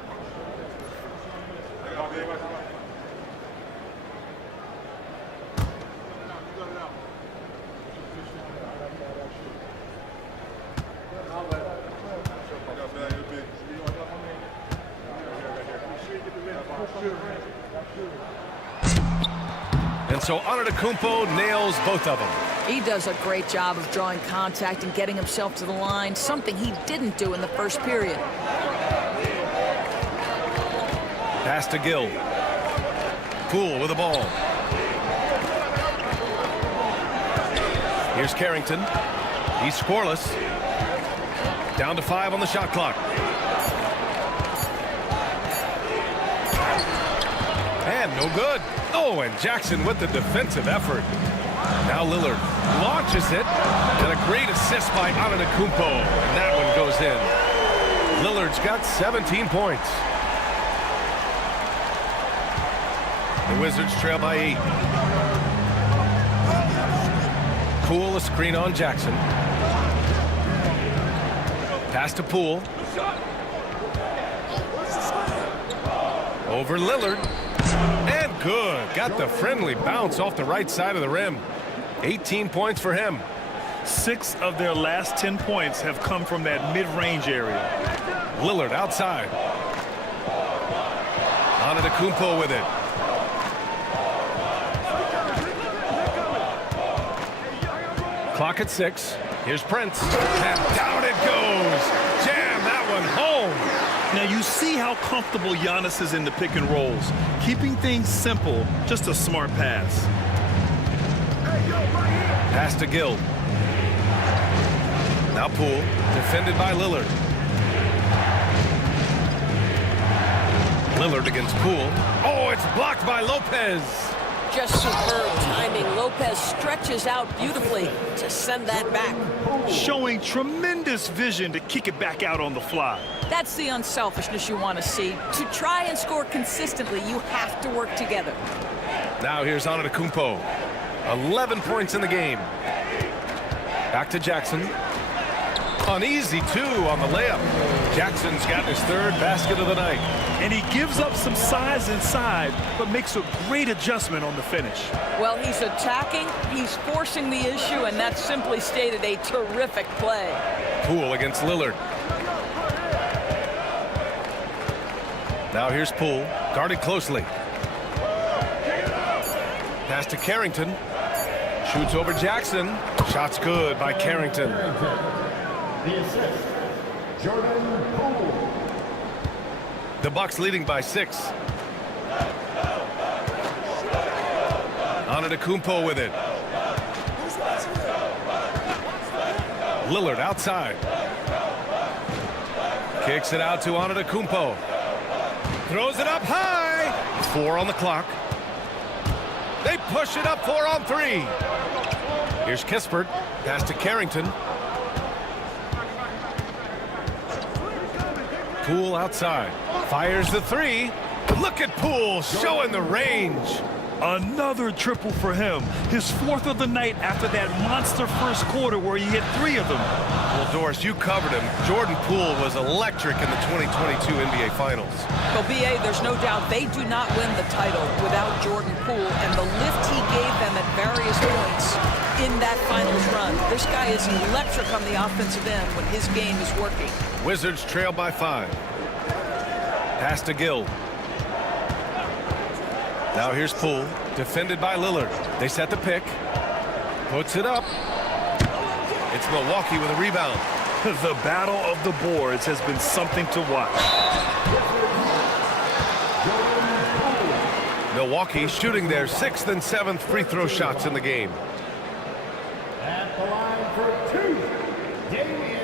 And so Antetokounmpo nails both of them. He does a great job of drawing contact and getting himself to the line, something he didn't do in the first period. Pass to Gill. Poole with the ball. Here's Carrington. He's scoreless. Down to 5 on the shot clock. And no good. Oh, and Jackson with the defensive effort. Now Lillard launches it, and a great assist by Antetokounmpo. And that one goes in. Lillard's got 17 points. The Wizards trail by 8. Poole, a screen on Jackson. Pass to Poole. Over Lillard. And good. Got the friendly bounce off the right side of the rim. 18 points for him. 6 of their last 10 points have come from that mid-range area. Lillard outside. Antetokounmpo with it. Clock at 6. Here's Prince. And down it goes. Jam that one home. Now you see how comfortable Giannis is in the pick and rolls. Keeping things simple, just a smart pass. Pass to Gill. Now Poole, defended by Lillard. Lillard against Poole. Oh, it's blocked by Lopez. Just superb timing. Lopez stretches out beautifully to send that back. Showing tremendous vision to kick it back out on the fly. That's the unselfishness you want to see. To try and score consistently, you have to work together. Now here's Antetokounmpo. 11 points in the game. Back to Jackson. Uneasy, too, on the layup. Jackson's got his third basket of the night. And he gives up some size inside, but makes a great adjustment on the finish. Well, he's attacking, he's forcing the issue, and that's simply stated a terrific play. Poole against Lillard. Now here's Poole, guarded closely. Pass to Carrington. Shoots over Jackson. Shot's good by Carrington. The assist, Jordan Poole. The Bucks leading by 6. Antetokounmpo with it. Lillard outside. Kicks it out to Antetokounmpo. Throws it up high. 4 on the clock. They push it up 4 on 3. Here's Kispert. Pass to Carrington. Poole outside. Fires the 3. Look at Poole showing the range. Another triple for him. His 4th of the night after that monster first quarter where he hit 3 of them. Well, Doris, you covered him. Jordan Poole was electric in the 2022 NBA Finals. Well, B.A., there's no doubt they do not win the title without Jordan Poole and the lift he gave them at various points in that finals run. This guy is electric on the offensive end when his game is working. Wizards trail by 5. Pass to Gill. Now here's Poole, defended by Lillard. They set the pick. Puts it up. It's Milwaukee with a rebound. The battle of the boards has been something to watch. Milwaukee shooting their 6th and 7th free throw shots in the game. At the line for 2, Damian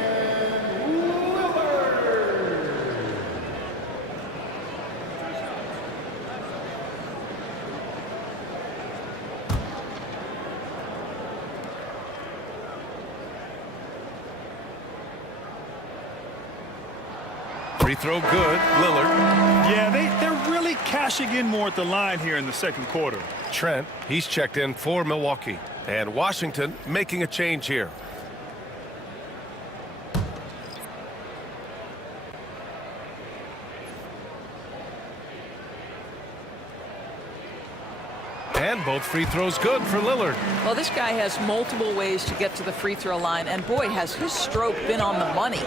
Lillard. Free throw good, Lillard. Yeah, they're really cashing in more at the line here in the second quarter. Trent, he's checked in for Milwaukee. And Washington making a change here. And both free throws good for Lillard. Well, this guy has multiple ways to get to the free throw line, and boy, has his stroke been on the money.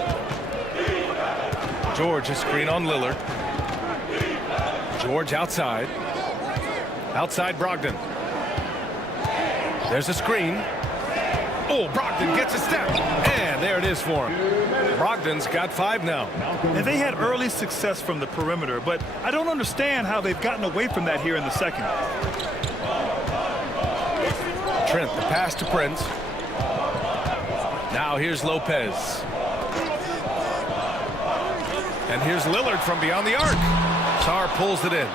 George, a screen on Lillard. George outside. Outside Brogdon. There's a screen. Oh, Brogdon gets a step. And there it is for him. Brogdon's got 5 now. And they had early success from the perimeter, but I don't understand how they've gotten away from that here in the second. Trent, the pass to Prince. Now here's Lopez. And here's Lillard from beyond the arc. Sarr pulls it in.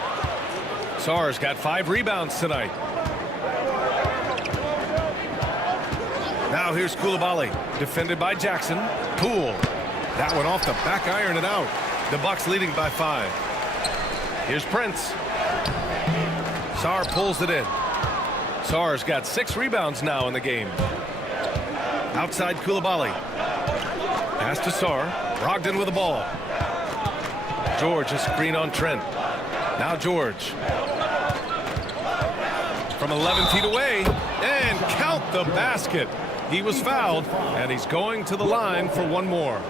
Sarr's got 5 rebounds tonight. Now here's Coulibaly, defended by Jackson. Poole. That one off the back iron and out. The Bucks leading by 5. Here's Prince. Sarr pulls it in. Sarr's got 6 rebounds now in the game. Outside Coulibaly. Pass to Sarr. Brogdon with the ball. George, a screen on Trent. Now George. From 11 feet away. And count the basket. He was fouled, and he's going to the line for one more.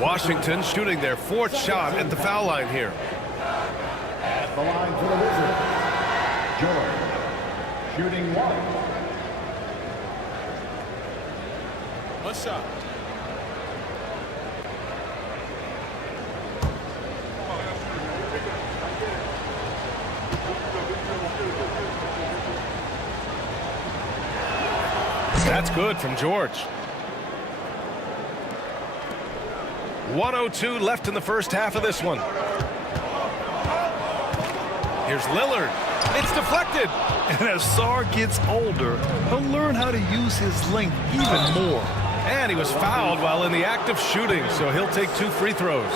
Washington shooting their 4th shot at the foul line here. At the line for the Wizards, George. Shooting 1. One shot. That's good from George. 1:02 left in the first half of this one. Here's Lillard. It's deflected. And as Sarr gets older, he'll learn how to use his length even more. And he was fouled while in the act of shooting, so he'll take 2 free throws.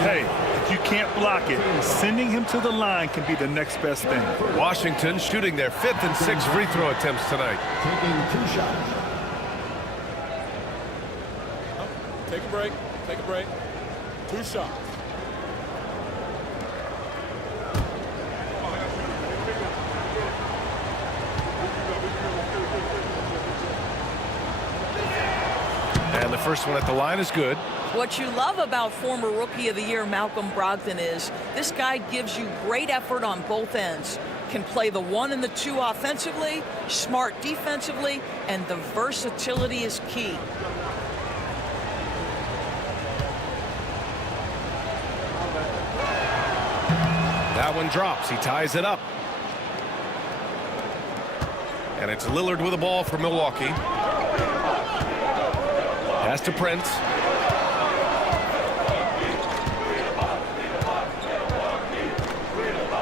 Hey, if you can't block it, sending him to the line can be the next best thing. Washington shooting their 5th and 6th free throw attempts tonight. Taking 2 shots. Take a break. Take a break. 2 shots. And the first one at the line is good. What you love about former Rookie of the Year Malcolm Brogdon is this guy gives you great effort on both ends. Can play the 1 and the 2 offensively, smart defensively, and the versatility is key. That one drops. He ties it up. And it's Lillard with the ball for Milwaukee. Pass to Prince.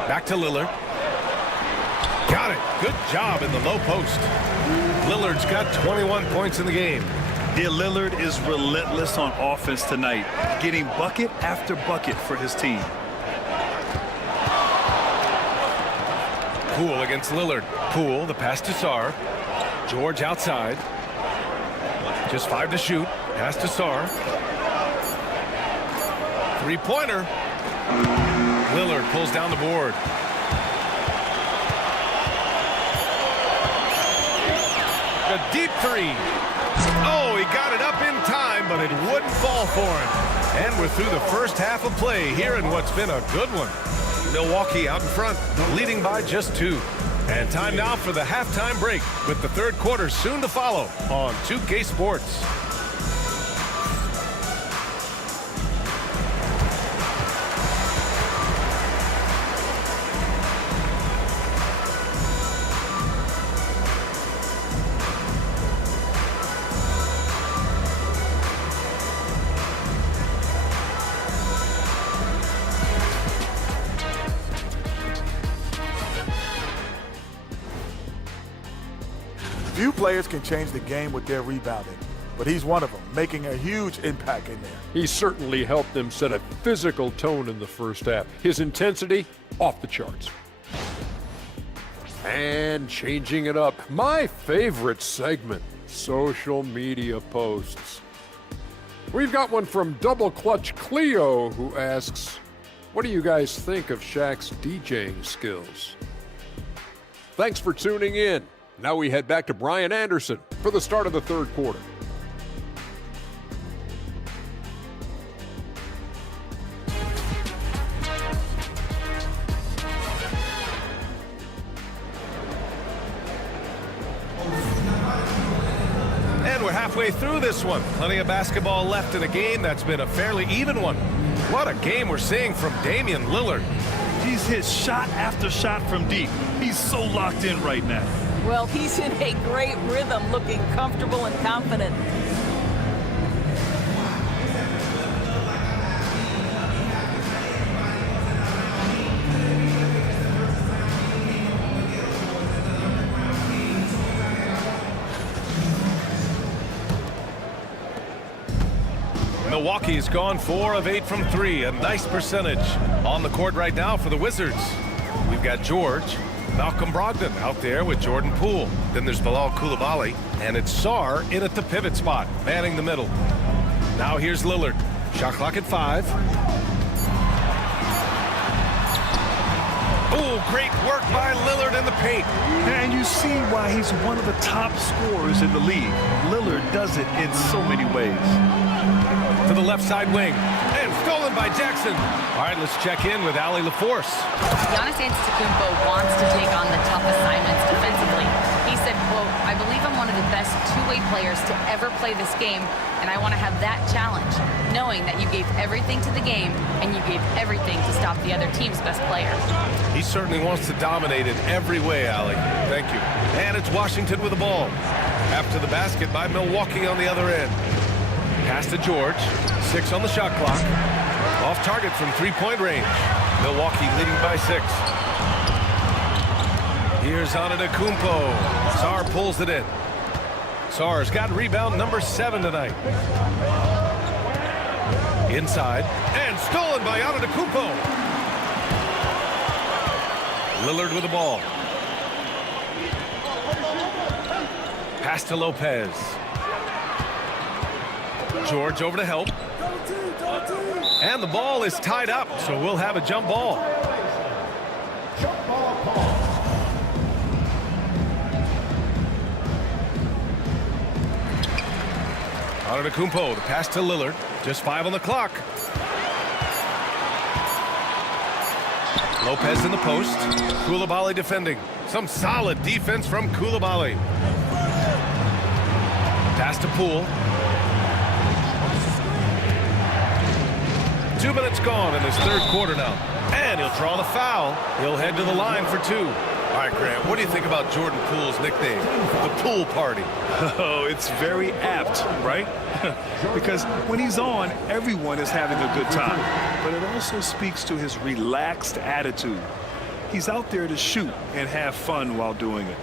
Back to Lillard. Got it. Good job in the low post. Lillard's got 21 points in the game. Yeah, Lillard is relentless on offense tonight, getting bucket after bucket for his team. Poole against Lillard. Poole, the pass to Sarr. George outside. Just 5 to shoot. Pass to Sarr. 3-pointer. Lillard pulls down the board. A deep 3. Oh, he got it up in time, but it wouldn't fall for him. And we're through the first half of play here in what's been a good one. Milwaukee out in front, leading by just 2. And time now for the halftime break, with the third quarter soon to follow on 2K Sports. Few players can change the game with their rebounding, but he's one of them, making a huge impact in there. He certainly helped them set a physical tone in the first half. His intensity, off the charts. And changing it up, my favorite segment, social media posts. We've got one from Double Clutch Cleo, who asks, what do you guys think of Shaq's DJing skills? Thanks for tuning in. Now we head back to Brian Anderson for the start of the third quarter. And we're halfway through this one. Plenty of basketball left in a game that's been a fairly even one. What a game we're seeing from Damian Lillard. He's hit shot after shot from deep. He's so locked in right now. Well, he's in a great rhythm, looking comfortable and confident. Milwaukee's gone 4 of 8 from 3, a nice percentage. On the court right now for the Wizards, we've got George, Malcolm Brogdon out there with Jordan Poole. Then there's Bilal Coulibaly, and it's Sarr in at the pivot spot, manning the middle. Now here's Lillard. Shot clock at 5. Oh, great work by Lillard in the paint. And you see why he's one of the top scorers in the league. Lillard does it in so many ways. To the left side wing, and Stolen by Jackson. All right, let's check in with Allie LaForce. Giannis Antetokounmpo wants to take on the tough assignments defensively. He said, quote, "I believe I'm one of the best two-way players to ever play this game, and I want to have that challenge, knowing that you gave everything to the game and you gave everything to stop the other team's best player." He certainly wants to dominate in every way, Allie. Thank you. And it's Washington with the ball. After the basket by Milwaukee on the other end. Pass to George. 6 on the shot clock. Off target from three-point range. Milwaukee leading by 6. Here's Antetokounmpo. Sarr pulls it in. Sarr's got rebound number 7 tonight. Inside. And stolen by Antetokounmpo. Lillard with the ball. Pass to Lopez. George over to help. And the ball is tied up, so we'll have a jump ball. Antetokounmpo, the pass to Lillard. Just 5 on the clock. Lopez in the post. Coulibaly defending. Some solid defense from Coulibaly. Pass to Poole. 2 minutes gone in this third quarter now. And he'll draw the foul. He'll head to the line for 2. All right, Grant, what do you think about Jordan Poole's nickname, the Pool Party? Oh, it's very apt, right? Because when he's on, everyone is having a good time. But it also speaks to his relaxed attitude. He's out there to shoot and have fun while doing it.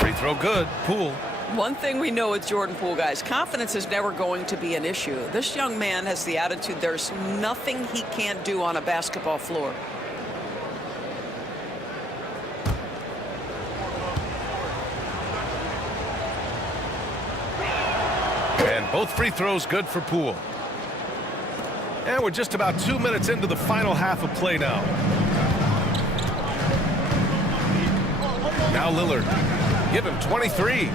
Free throw good. Poole. One thing we know with Jordan Poole, guys, confidence is never going to be an issue. This young man has the attitude there's nothing he can't do on a basketball floor. And both free throws good for Poole. And we're just about 2 minutes into the final half of play now. Now Lillard. Give him 23.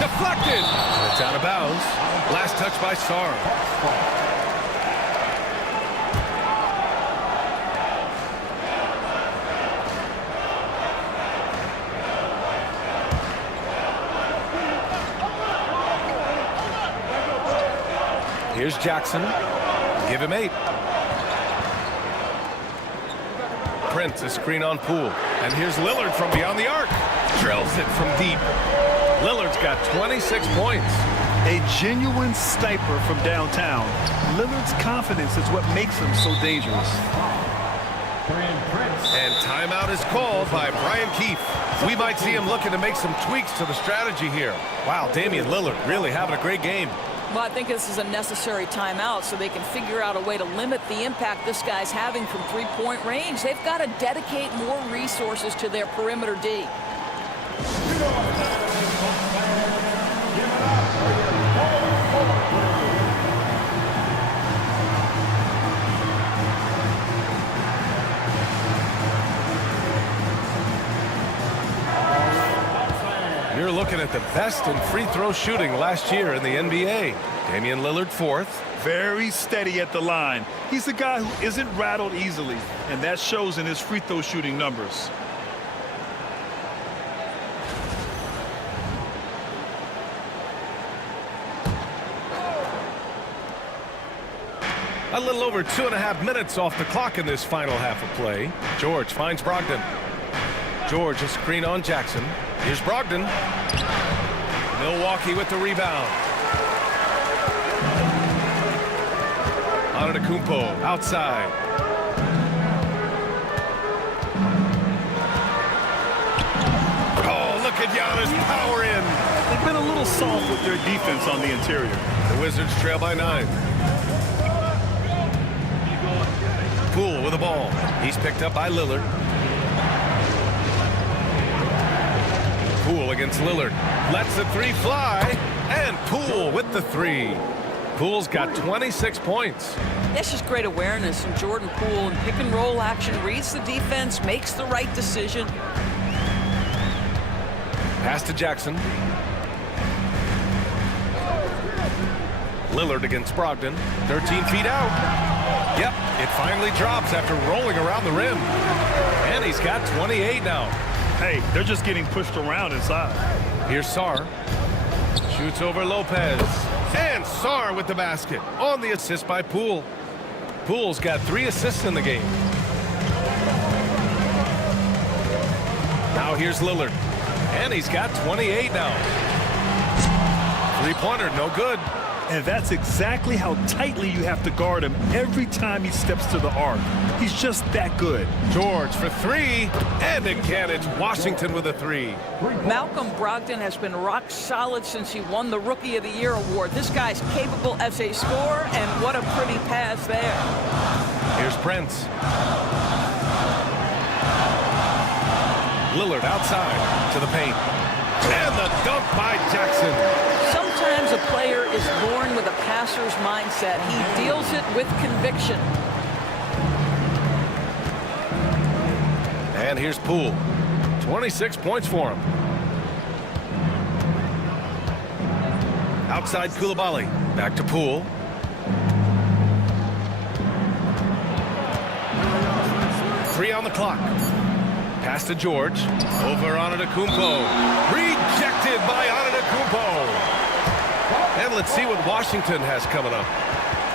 Deflected. It's out of bounds. Last touch by Sarr. Here's Jackson. Give him 8. Prince, a screen on Poole. And here's Lillard from beyond the arc. Drills it from deep. Lillard's got 26 points. A genuine sniper from downtown. Lillard's confidence is what makes him so dangerous. And timeout is called by Brian Keefe. We might see him looking to make some tweaks to the strategy here. Wow, Damian Lillard really having a great game. Well, I think this is a necessary timeout so they can figure out a way to limit the impact this guy's having from three-point range. They've got to dedicate more resources to their perimeter D. You're looking at the best in free throw shooting last year in the NBA. Damian Lillard 4th. Very steady at the line. He's a guy who isn't rattled easily, and that shows in his free throw shooting numbers. A little over 2.5 minutes off the clock in this final half of play. George finds Brogdon. George, a screen on Jackson. Here's Brogdon. Milwaukee with the rebound. Antetokounmpo outside. Oh, look at Giannis power in. They've been a little soft with their defense on the interior. The Wizards trail by 9. Poole with the ball. He's picked up by Lillard. Poole against Lillard. Lets the 3 fly. And Poole with the 3. Poole's got 26 points. That's just great awareness from Jordan Poole, and pick and roll action, reads the defense, makes the right decision. Pass to Jackson. Lillard against Brogdon. 13 feet out. Yep, it finally drops after rolling around the rim. And he's got 28 now. Hey, they're just getting pushed around inside. Here's Sarr. Shoots over Lopez. And Sarr with the basket on the assist by Poole. Poole's got 3 assists in the game. Now here's Lillard. And he's got 28 now. Three-pointer, no good. And that's exactly how tightly you have to guard him every time he steps to the arc. He's just that good. George for 3. And again, it's Washington with a 3. Malcolm Brogdon has been rock solid since he won the Rookie of the Year award. This guy's capable as a scorer, and what a pretty pass there. Here's Prince. Lillard outside to the paint. And the dunk by Jackson. Sometimes a player is born with a passer's mindset. He deals it with conviction. And here's Poole. 26 points for him. Outside Koulibaly. Back to Poole. Three on the clock. Pass to George. Over Antetokounmpo. Rejected by Antetokounmpo. And let's see what Washington has coming up.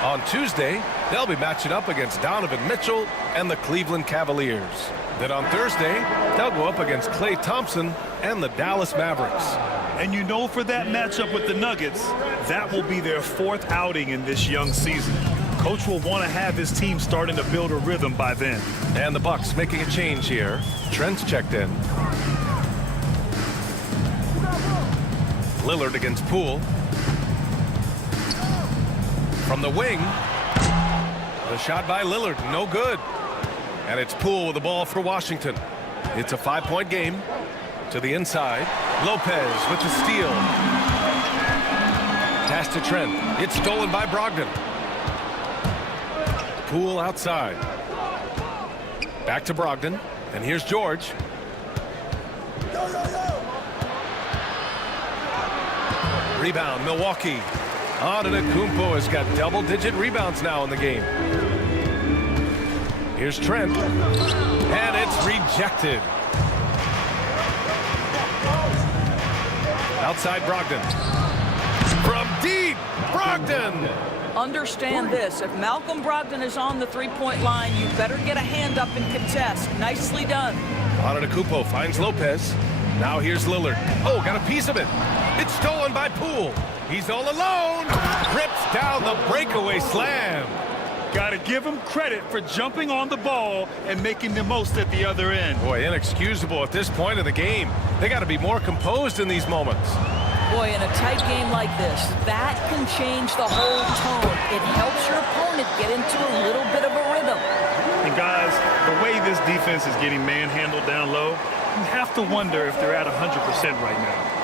On Tuesday, they'll be matching up against Donovan Mitchell and the Cleveland Cavaliers. Then on Thursday, they'll go up against Klay Thompson and the Dallas Mavericks. And you know, for that matchup with the Nuggets, that will be their 4th outing in this young season. Coach will want to have his team starting to build a rhythm by then. And the Bucks making a change here. Trent's checked in. Lillard against Poole. From the wing. The shot by Lillard, no good. And it's Poole with the ball for Washington. It's a 5-point game. To the inside. Lopez with the steal. Pass to Trent. It's stolen by Brogdon. Poole outside. Back to Brogdon. And here's George. Rebound, Milwaukee. Antetokounmpo has got double-digit rebounds now in the game. Here's Trent. And it's rejected. Outside Brogdon. From deep, Brogdon. Understand this. If Malcolm Brogdon is on the three-point line, you better get a hand up and contest. Nicely done. Antetokounmpo finds Lopez. Now here's Lillard. Oh, got a piece of it. It's stolen by Poole. He's all alone. Rips down the breakaway slam. Got to give him credit for jumping on the ball and making the most at the other end. Boy, inexcusable at this point of the game. They got to be more composed in these moments. Boy, in a tight game like this, that can change the whole tone. It helps your opponent get into a little bit of a rhythm. And guys, the way this defense is getting manhandled down low, you have to wonder if they're at 100% right now.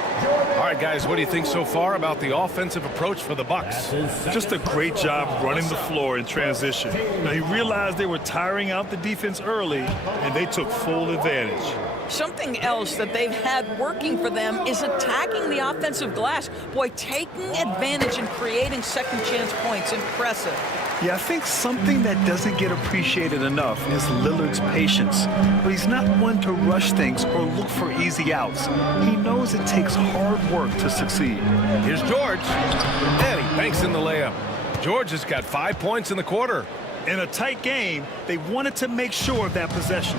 All right, guys, what do you think so far about the offensive approach for the Bucks? Just a great job running the floor in transition. Now, he realized they were tiring out the defense early, and they took full advantage. Something else that they've had working for them is attacking the offensive glass. Boy, taking advantage and creating second chance points. Impressive. Yeah, I think something that doesn't get appreciated enough is Lillard's patience. But he's not one to rush things or look for easy outs. He knows it takes hard work to succeed. Here's George. And he banks in the layup. George has got 5 points in the quarter. In a tight game, they wanted to make sure of that possession.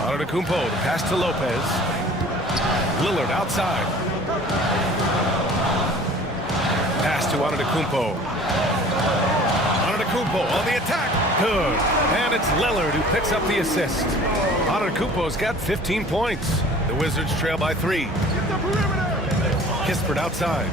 Antetokounmpo, the pass to Lopez. Lillard outside. Pass to Antetokounmpo. Antetokounmpo on the attack. Good. And it's Lillard who picks up the assist. Antetokounmpo's got 15 points. The Wizards trail by 3. Kispert outside.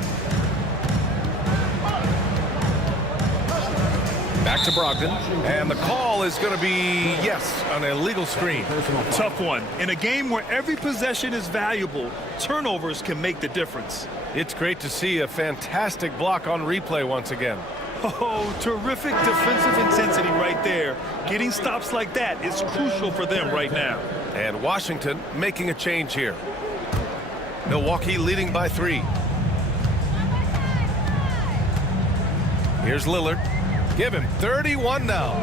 Back to Brogdon. And the call is going to be, yes, an illegal screen. Tough one. In a game where every possession is valuable, turnovers can make the difference. It's great to see a fantastic block on replay once again. Oh, terrific defensive intensity right there. Getting stops like that is crucial for them right now. And Washington making a change here. Milwaukee leading by 3. Here's Lillard. Give him 31 now.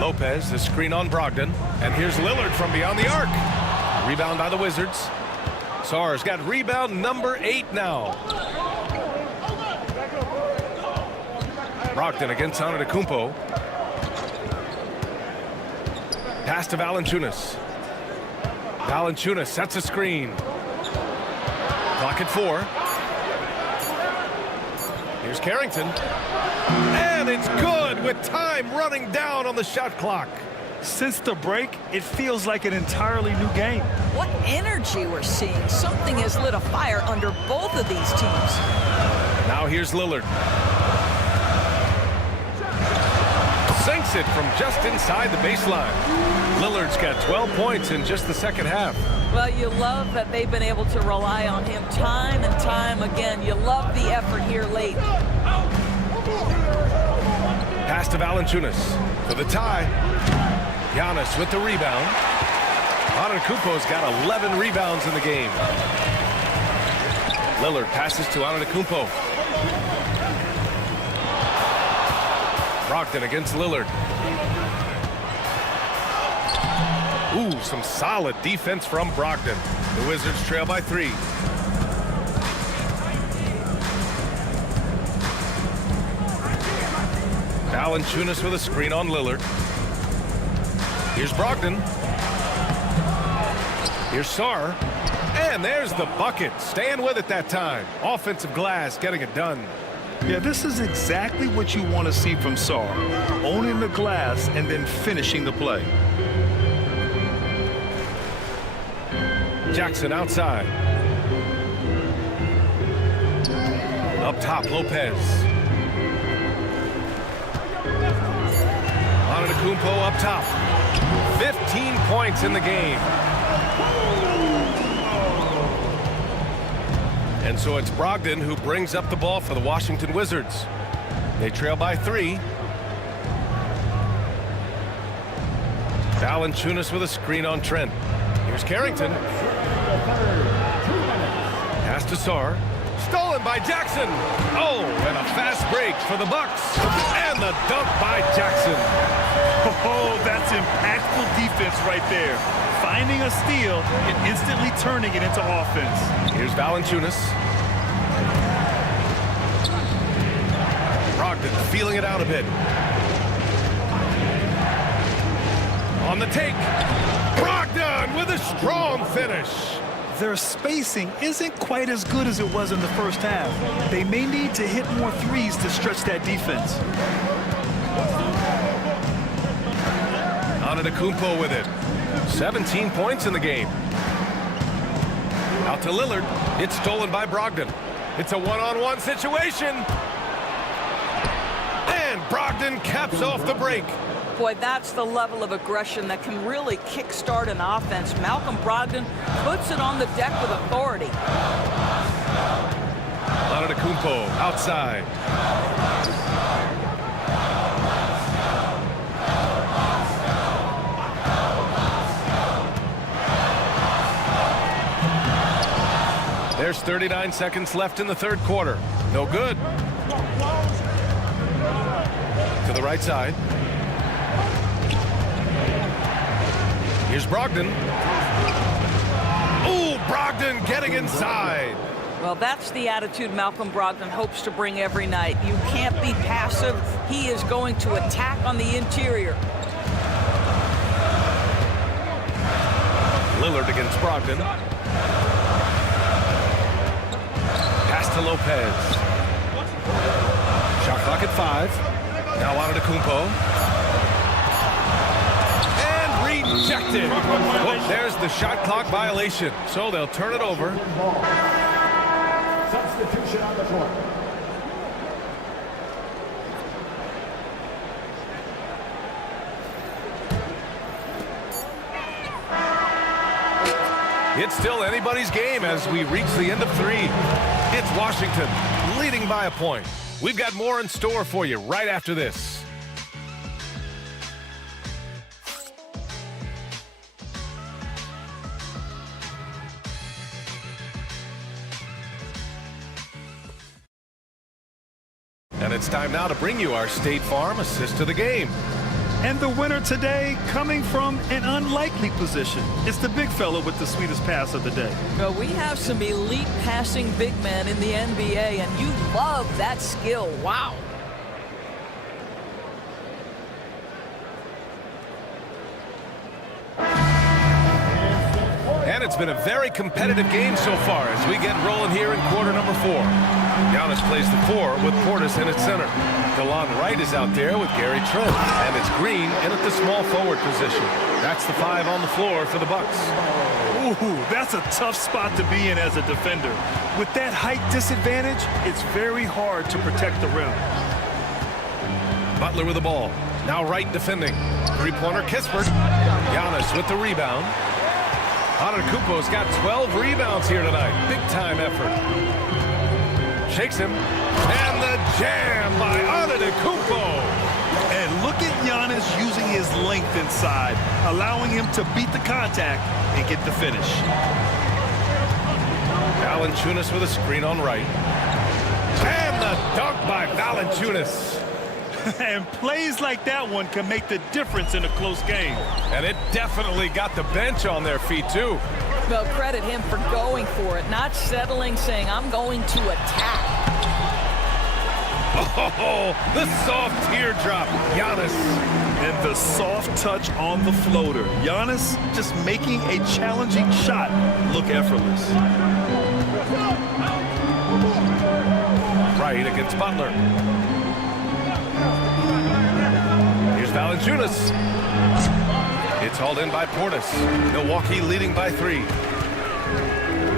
Lopez, the screen on Brogdon. And here's Lillard from beyond the arc. Rebound by the Wizards. Sarr's got rebound number 8 now. Brogdon against Antetokounmpo. Pass to Valanciunas. Valanciunas sets a screen. Clock at 4. Here's Carrington. And it's good with time running down on the shot clock. Since the break, it feels like an entirely new game. What energy we're seeing. Something has lit a fire under both of these teams. Now here's Lillard. Sinks it from just inside the baseline. Lillard's got 12 points in just the second half. Well, you love that they've been able to rely on him time and time again. You love the effort here late. Pass to Valanciunas for the tie. Giannis with the rebound. Antetokounmpo's got 11 rebounds in the game. Lillard passes to Antetokounmpo. Brogdon against Lillard. Ooh, some solid defense from Brogdon. The Wizards trail by 3. Valanciunas with a screen on Lillard. Here's Brogdon. Here's Sarr. And there's the bucket. Staying with it that time. Offensive glass getting it done. Yeah, this is exactly what you want to see from Sarr. Owning the glass and then finishing the play. Jackson outside. Up top, Lopez. Antetokounmpo up top. 15 points in the game. And so it's Brogdon who brings up the ball for the Washington Wizards. They trail by 3. Valanciunas with a screen on Trent. Here's Carrington. Pass to Sarr. Stolen by Jackson. Oh, and a fast break for the Bucks. And the dunk by Jackson. Oh, that's impactful defense right there. Finding a steal and instantly turning it into offense. Here's Valanciunas. Brogdon feeling it out a bit. On the take. Brogdon with a strong finish. Their spacing isn't quite as good as it was in the first half. They may need to hit more threes to stretch that defense. Antetokounmpo with it. 17 points in the game. Out to Lillard. It's stolen by Brogdon. It's a one-on-one situation. And Brogdon caps off the break. Boy, that's the level of aggression that can really kickstart an offense. Malcolm Brogdon puts it on the deck with authority. Antetokounmpo outside. There's 39 seconds left in the third quarter. No good. To the right side. Here's Brogdon. Ooh, Brogdon getting inside. Well, that's the attitude Malcolm Brogdon hopes to bring every night. You can't be passive. He is going to attack on the interior. Lillard against Brogdon. Pass to Lopez. Shot clock at 5. Now Antetokounmpo. Rejected. Well, there's the shot clock violation. So they'll turn it over. Substitution on the court. It's still anybody's game as we reach the end of 3. It's Washington leading by a point. We've got more in store for you right after this. it's time now to bring you our State Farm assist to the game. And the winner today coming from an unlikely position. It's the big fella with the sweetest pass of the day. Well, we have some elite passing big men in the NBA, and you love that skill. Wow. And it's been a very competitive game so far as we get rolling here in quarter number 4. Giannis plays the 4 with Portis in its center. DeLon Wright is out there with Gary Trent. And it's Green in at the small forward position. That's the 5 on the floor for the Bucks. Ooh, that's a tough spot to be in as a defender. With that height disadvantage, it's very hard to protect the rim. Butler with the ball. Now Wright defending. Three-pointer Kispert. Giannis with the rebound. Antetokounmpo's got 12 rebounds here tonight. Big-time effort. Shakes him. And the jam by Antetokounmpo. And look at Giannis using his length inside, allowing him to beat the contact and get the finish. Valanciunas with a screen on Wright. And the dunk by Valanciunas. And plays like that one can make the difference in a close game. And it definitely got the bench on their feet, too. Well, credit him for going for it, not settling, saying, I'm going to attack. Oh, the soft teardrop, Giannis. And the soft touch on the floater. Giannis just making a challenging shot look effortless. Right against Butler. Here's Valanciunas. It's hauled in by Portis. Milwaukee leading by 3.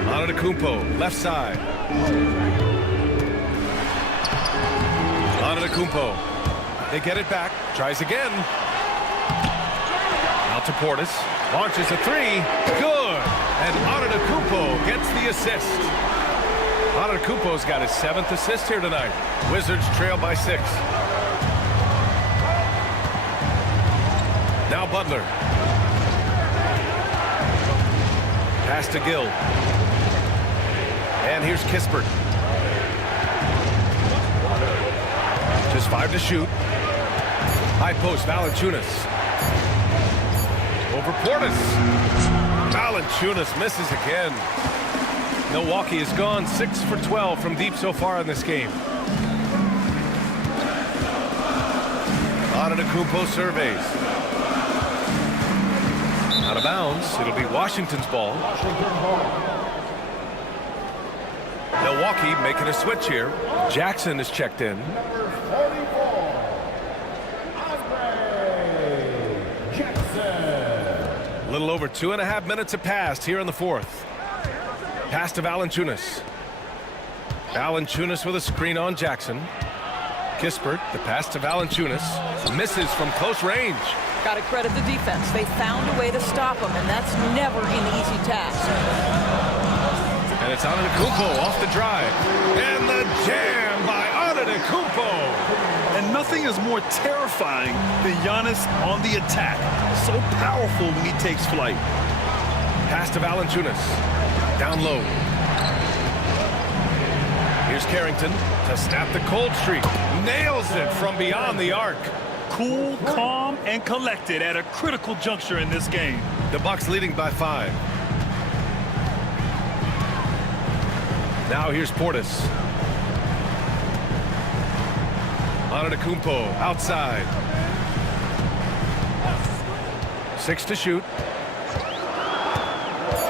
Antetokounmpo, left side. Antetokounmpo. They get it back. Tries again. Out to Portis. Launches a 3. Good. And Antetokounmpo gets the assist. Antetokounmpo's got his 7th assist here tonight. Wizards trail by 6. Now Butler. Pass to Gill. And here's Kispert. Just 5 to shoot. High post, Valanciunas. Over Portis. Valanciunas misses again. Milwaukee has gone 6 for 12 from deep so far in this game. Antetokounmpo surveys. Out of bounds. It'll be Washington's ball. Milwaukee making a switch here. Jackson is checked in. A little over 2.5 minutes have passed here in the 4th. Pass to Valanciunas. Valanciunas with a screen on Jackson. Kispert, the pass to Valanciunas. Misses from close range. Got to credit the defense. They found a way to stop him, and that's never an easy task. And it's Antetokounmpo off the drive. And the jam by Antetokounmpo. And nothing is more terrifying than Giannis on the attack. So powerful when he takes flight. Pass to Valanciunas. Down low. Here's Carrington to snap the cold streak. Nails it from beyond the arc. Cool, calm, and collected at a critical juncture in this game. The Bucks leading by 5. Now here's Portis. Antetokounmpo outside. 6 to shoot.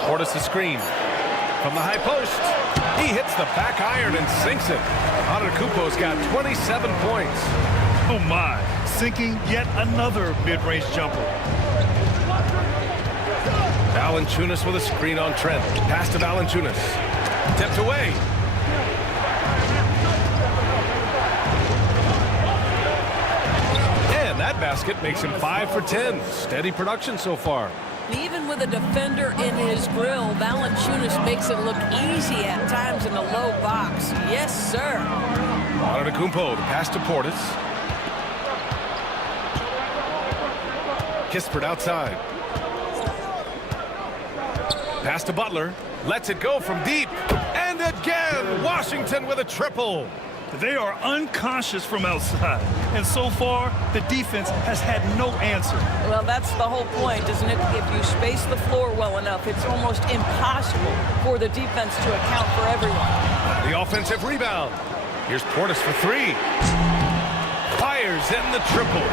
Portis the screen. From the high post. He hits the back iron and sinks it. Antetokounmpo's got 27 points. Oh my, sinking yet another mid-range jumper. Valanciunas with a screen on Trent. Pass to Valanciunas. Tipped away. And that basket makes him 5 for 10. Steady production so far. Even with a defender in his grill, Valanciunas makes it look easy at times in the low box. Yes, sir. Antetokounmpo, the pass to Portis. Kispert outside. Pass to Butler. Lets it go from deep. And again, Washington with a triple. They are unconscious from outside. And so far, the defense has had no answer. Well, that's the whole point, isn't it? If you space the floor well enough, it's almost impossible for the defense to account for everyone. The offensive rebound. Here's Portis for three. Fires in the triple.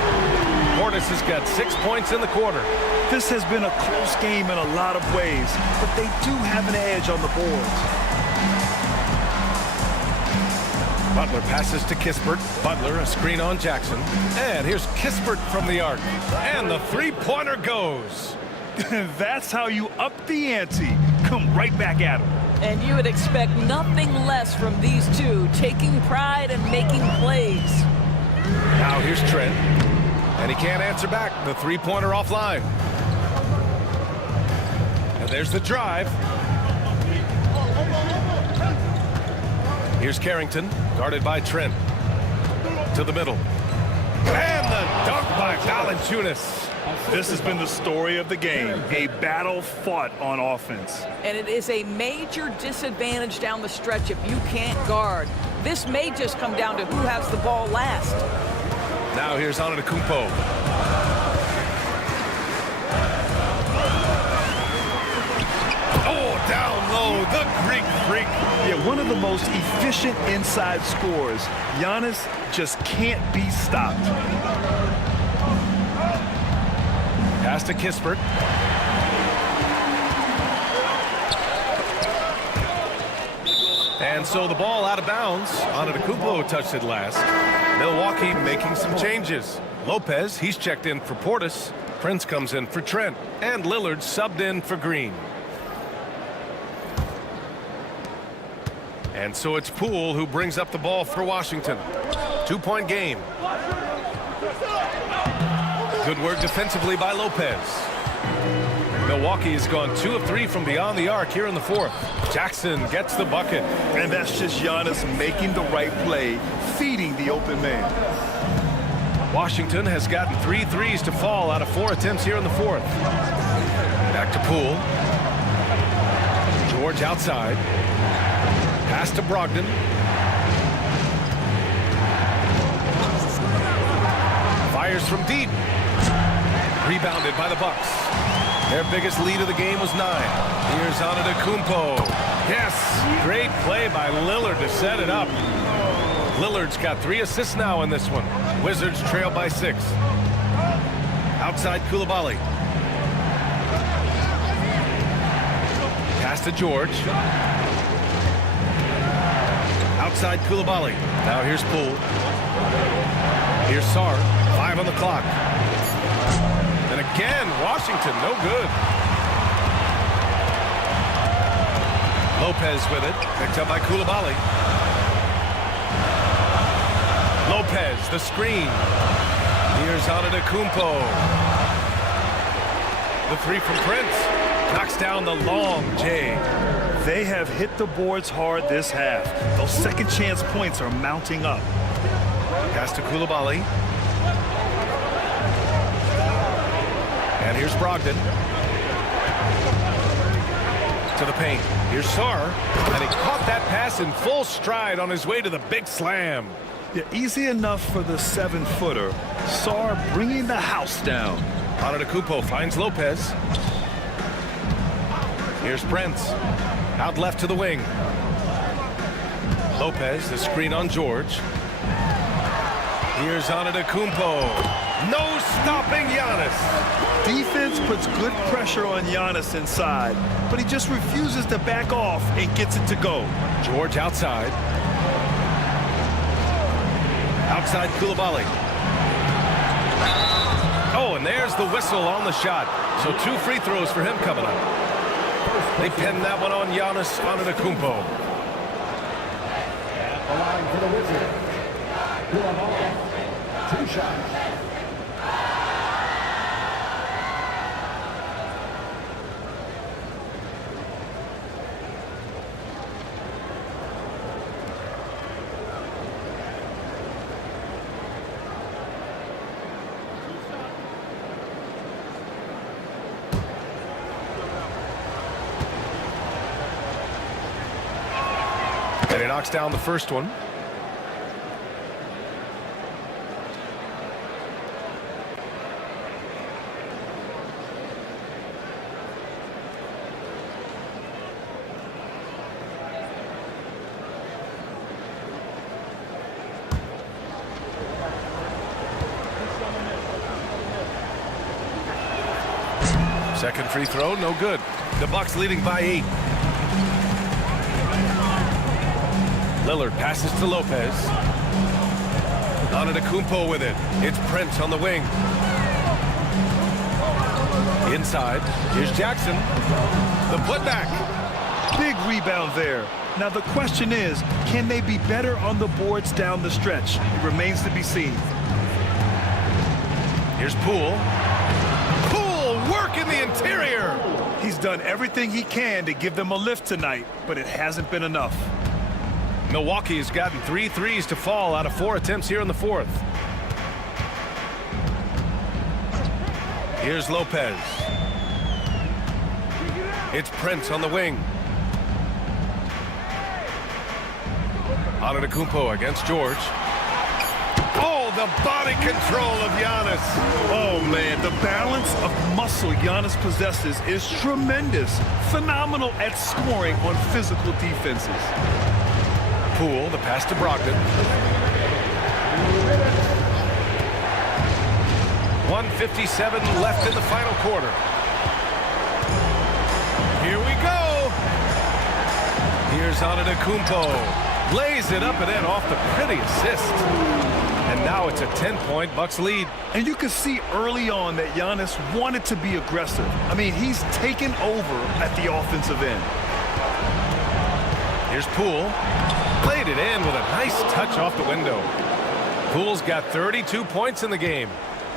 Portis has got 6 points in the quarter. This has been a close game in a lot of ways, but they do have an edge on the boards. Butler passes to Kispert. Butler, a screen on Jackson. And here's Kispert from the arc. And the three-pointer goes. That's how you up the ante. Come right back at him. And you would expect nothing less from these two, taking pride and making plays. Now here's Trent. And he can't answer back. The three-pointer offline. And there's the drive. Here's Carrington, guarded by Trent. To the middle. And the dunk by Valanciunas. This has been the story of the game, a battle fought on offense. And it is a major disadvantage down the stretch if you can't guard. This may just come down to who has the ball last. Now here's Antetokounmpo. Oh, down low, the Greek freak. Yeah, one of the most efficient inside scorers. Giannis just can't be stopped. Pass to Kispert. And so the ball out of bounds. Antetokounmpo touched it last. Milwaukee making some changes. Lopez, he's checked in for Portis. Prince comes in for Trent. And Lillard subbed in for Green. And so it's Poole who brings up the ball for Washington. 2-point game. Good work defensively by Lopez. Milwaukee has gone 2 of 3 from beyond the arc here in the fourth. Jackson gets the bucket. And that's just Giannis making the right play, feeding the open man. Washington has gotten 3 threes to fall out of 4 attempts here in the fourth. Back to Poole. George outside. Pass to Brogdon. Fires from deep. Rebounded by the Bucks. Their biggest lead of the game was 9. Here's Antetokounmpo. Yes, great play by Lillard to set it up. Lillard's got 3 assists now in this one. Wizards trail by 6. Outside Coulibaly. Pass to George. Outside Coulibaly. Now here's Poole. Here's Sarr. 5 on the clock. And again, Washington, no good. Lopez with it. Picked up by Coulibaly. Lopez, the screen. Here's Antetokounmpo. The 3 from Prince. Knocks down the long J. They have hit the boards hard this half. Those second chance points are mounting up. Pass to Coulibaly. And here's Brogdon. To the paint. Here's Sarr. And he caught that pass in full stride on his way to the big slam. Yeah, easy enough for the 7-footer. Sarr bringing the house down. Antetokounmpo finds Lopez. Here's Prince. Out left to the wing. Lopez, the screen on George. Here's Antetokounmpo. No stopping Giannis. Defense puts good pressure on Giannis inside, but he just refuses to back off and gets it to go. George outside. Outside Coulibaly. Oh, and there's the whistle on the shot. So 2 free throws for him coming up. They pinned that one on Giannis Antetokounmpo. At the line for the Wizards. 2 shots. And he knocks down the first one. Second free throw, no good. The Bucks leading by 8. Lillard passes to Lopez. Antetokounmpo with it. It's Prince on the wing. Inside, here's Jackson. The putback. Big rebound there. Now the question is, can they be better on the boards down the stretch? It remains to be seen. Here's Poole. Poole work in the interior. He's done everything he can to give them a lift tonight, but it hasn't been enough. Milwaukee has gotten 3 threes to fall out of 4 attempts here in the fourth. Here's Lopez. It's Prince on the wing. Antetokounmpo against George. Oh, the body control of Giannis. Oh, man, the balance of muscle Giannis possesses is tremendous. Phenomenal at scoring on physical defenses. Poole, the pass to Brogdon. 1:57 left in the final quarter. Here we go. Here's Antetokounmpo. Lays it up and in off the pretty assist. And now it's a 10-point Bucks lead. And you can see early on that Giannis wanted to be aggressive. I mean, he's taken over at the offensive end. Here's Poole. Played it in with a nice touch off the window. Poole's got 32 points in the game.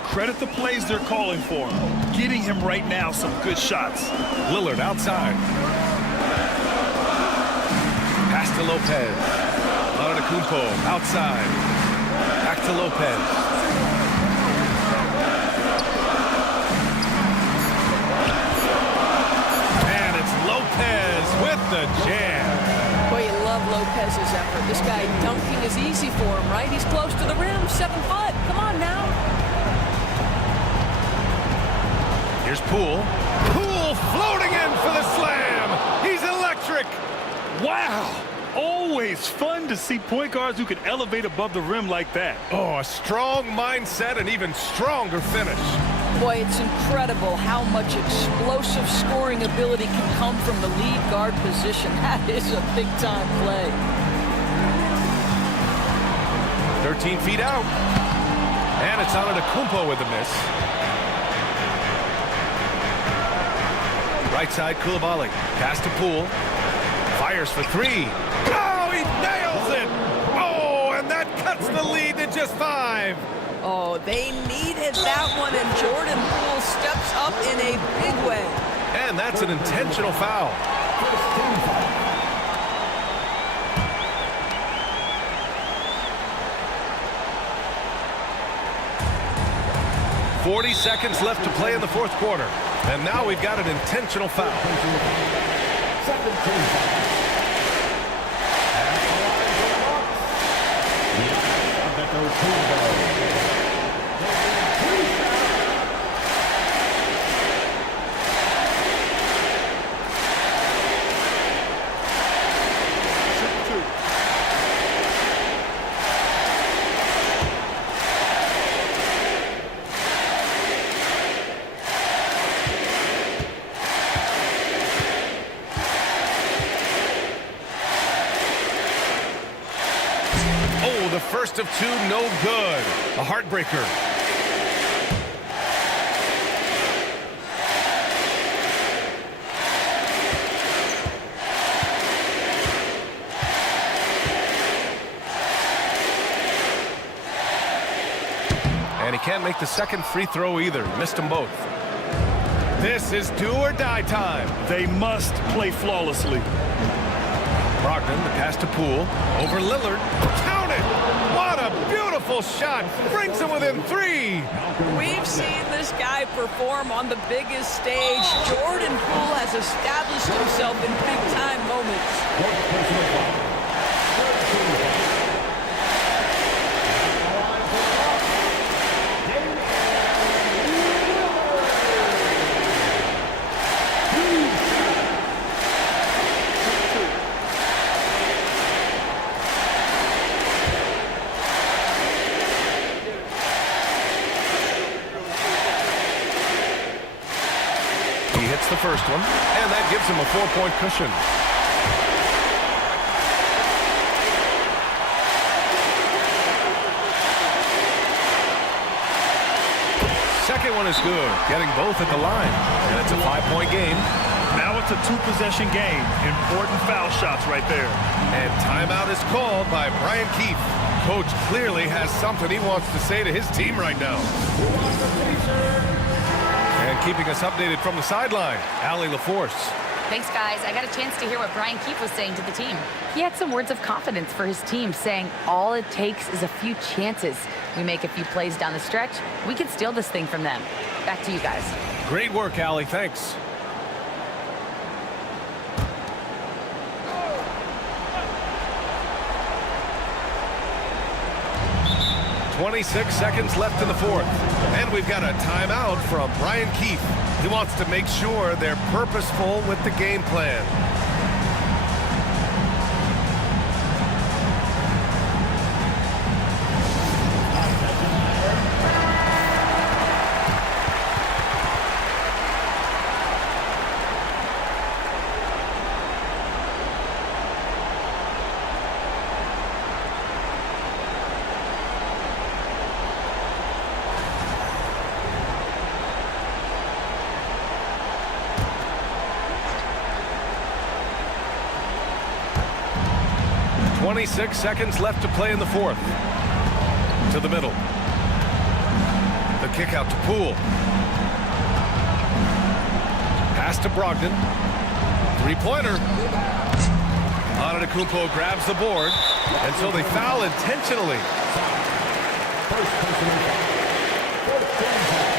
Credit the plays they're calling for him. Getting him right now some good shots. Lillard outside. Pass to Lopez. Antetokounmpo outside. Back to Lopez. And it's Lopez with the jam. Boy, you love Lopez's effort. This guy dunking is easy for him, right? He's close to the rim, 7 foot. Come on now. Here's Poole. Poole floating in for the slam. He's electric. Wow. Always fun to see point guards who can elevate above the rim like that. Oh, a strong mindset and even stronger finish. Boy, it's incredible how much explosive scoring ability can come from the lead guard position. That is a big-time play. 13 feet out. And it's Antetokounmpo with the miss. Right side, Coulibaly. Pass to Poole. Fires for 3. Oh, he nails it! Oh, and that cuts the lead to just 5. Oh, they needed that one, and Jordan Poole steps up in a big way. And that's an intentional foul. .40 seconds left to play in the fourth quarter. And now we've got an intentional foul. 17. First of 2, no good. A heartbreaker. And he can't make the second free throw either. He missed them both. This is do or die time. They must play flawlessly. Brogdon, the pass to Poole. Over Lillard. Count it! What a beautiful shot. Brings him within 3. We've seen this guy perform on the biggest stage. Jordan Poole has established himself in big-time moments. first one, and that gives him a 4-point cushion. Second one is good, getting both at the line, and it's a 5-point game. Now it's a 2-possession game. Important foul shots right there. And timeout is called by Brian Keefe. Coach clearly has something he wants to say to his team right now. And keeping us updated from the sideline, Allie LaForce. Thanks, guys. I got a chance to hear what Brian Keefe was saying to the team. He had some words of confidence for his team, saying all it takes is a few chances. We make a few plays down the stretch, we can steal this thing from them. Back to you guys. Great work, Allie. Thanks. .26 seconds left in the fourth. And we've got a timeout from Brian Keefe. He wants to make sure they're purposeful with the game plan. .26 seconds left to play in the fourth. To the middle. The kick out to Poole. Pass to Brogdon. Three-pointer. Antetokounmpo grabs the board, and so they foul intentionally. First personal foul. 14 foul.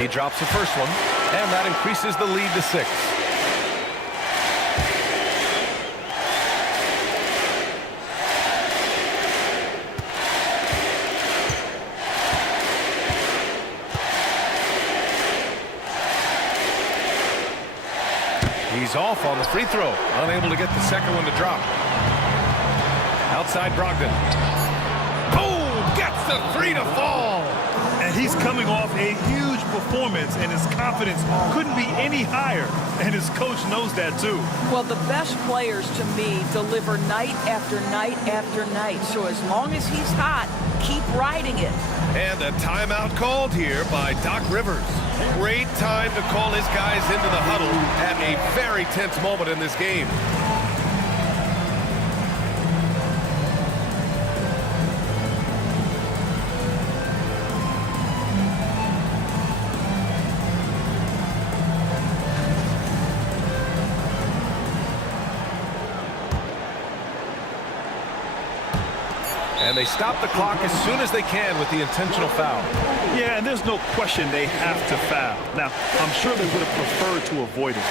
He drops the first one, and that increases the lead to 6. He's off on the free throw, unable to get the second one to drop. Outside Brogdon. Oh, gets the 3 to fall. And he's coming off a huge performance, and his confidence couldn't be any higher. And his coach knows that, too. Well, the best players, to me, deliver night after night after night. So as long as he's hot, keep riding it. And a timeout called here by Doc Rivers. Great time to call his guys into the huddle at a very tense moment in this game. And they stop the clock as soon as they can with the intentional foul. Yeah, and there's no question they have to foul. Now, I'm sure they would have preferred to avoid it.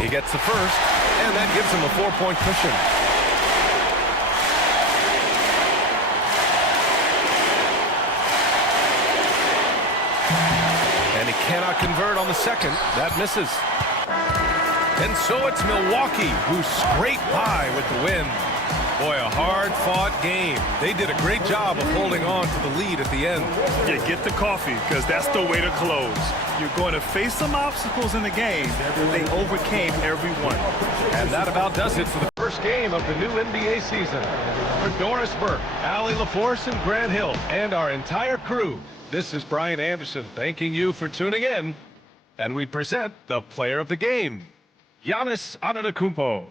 He gets the first, and that gives him a 4-point cushion. And he cannot convert on the second. That misses. And so it's Milwaukee who scraped by with the win. Boy, a hard-fought game. They did a great job of holding on to the lead at the end. Yeah, get the coffee, because that's the way to close. You're going to face some obstacles in the game. They overcame every one. And that about does it for the first game of the new NBA season. For Doris Burke, Allie LaForce, and Grant Hill, and our entire crew, this is Brian Anderson thanking you for tuning in. And we present the player of the game, Giannis Antetokounmpo.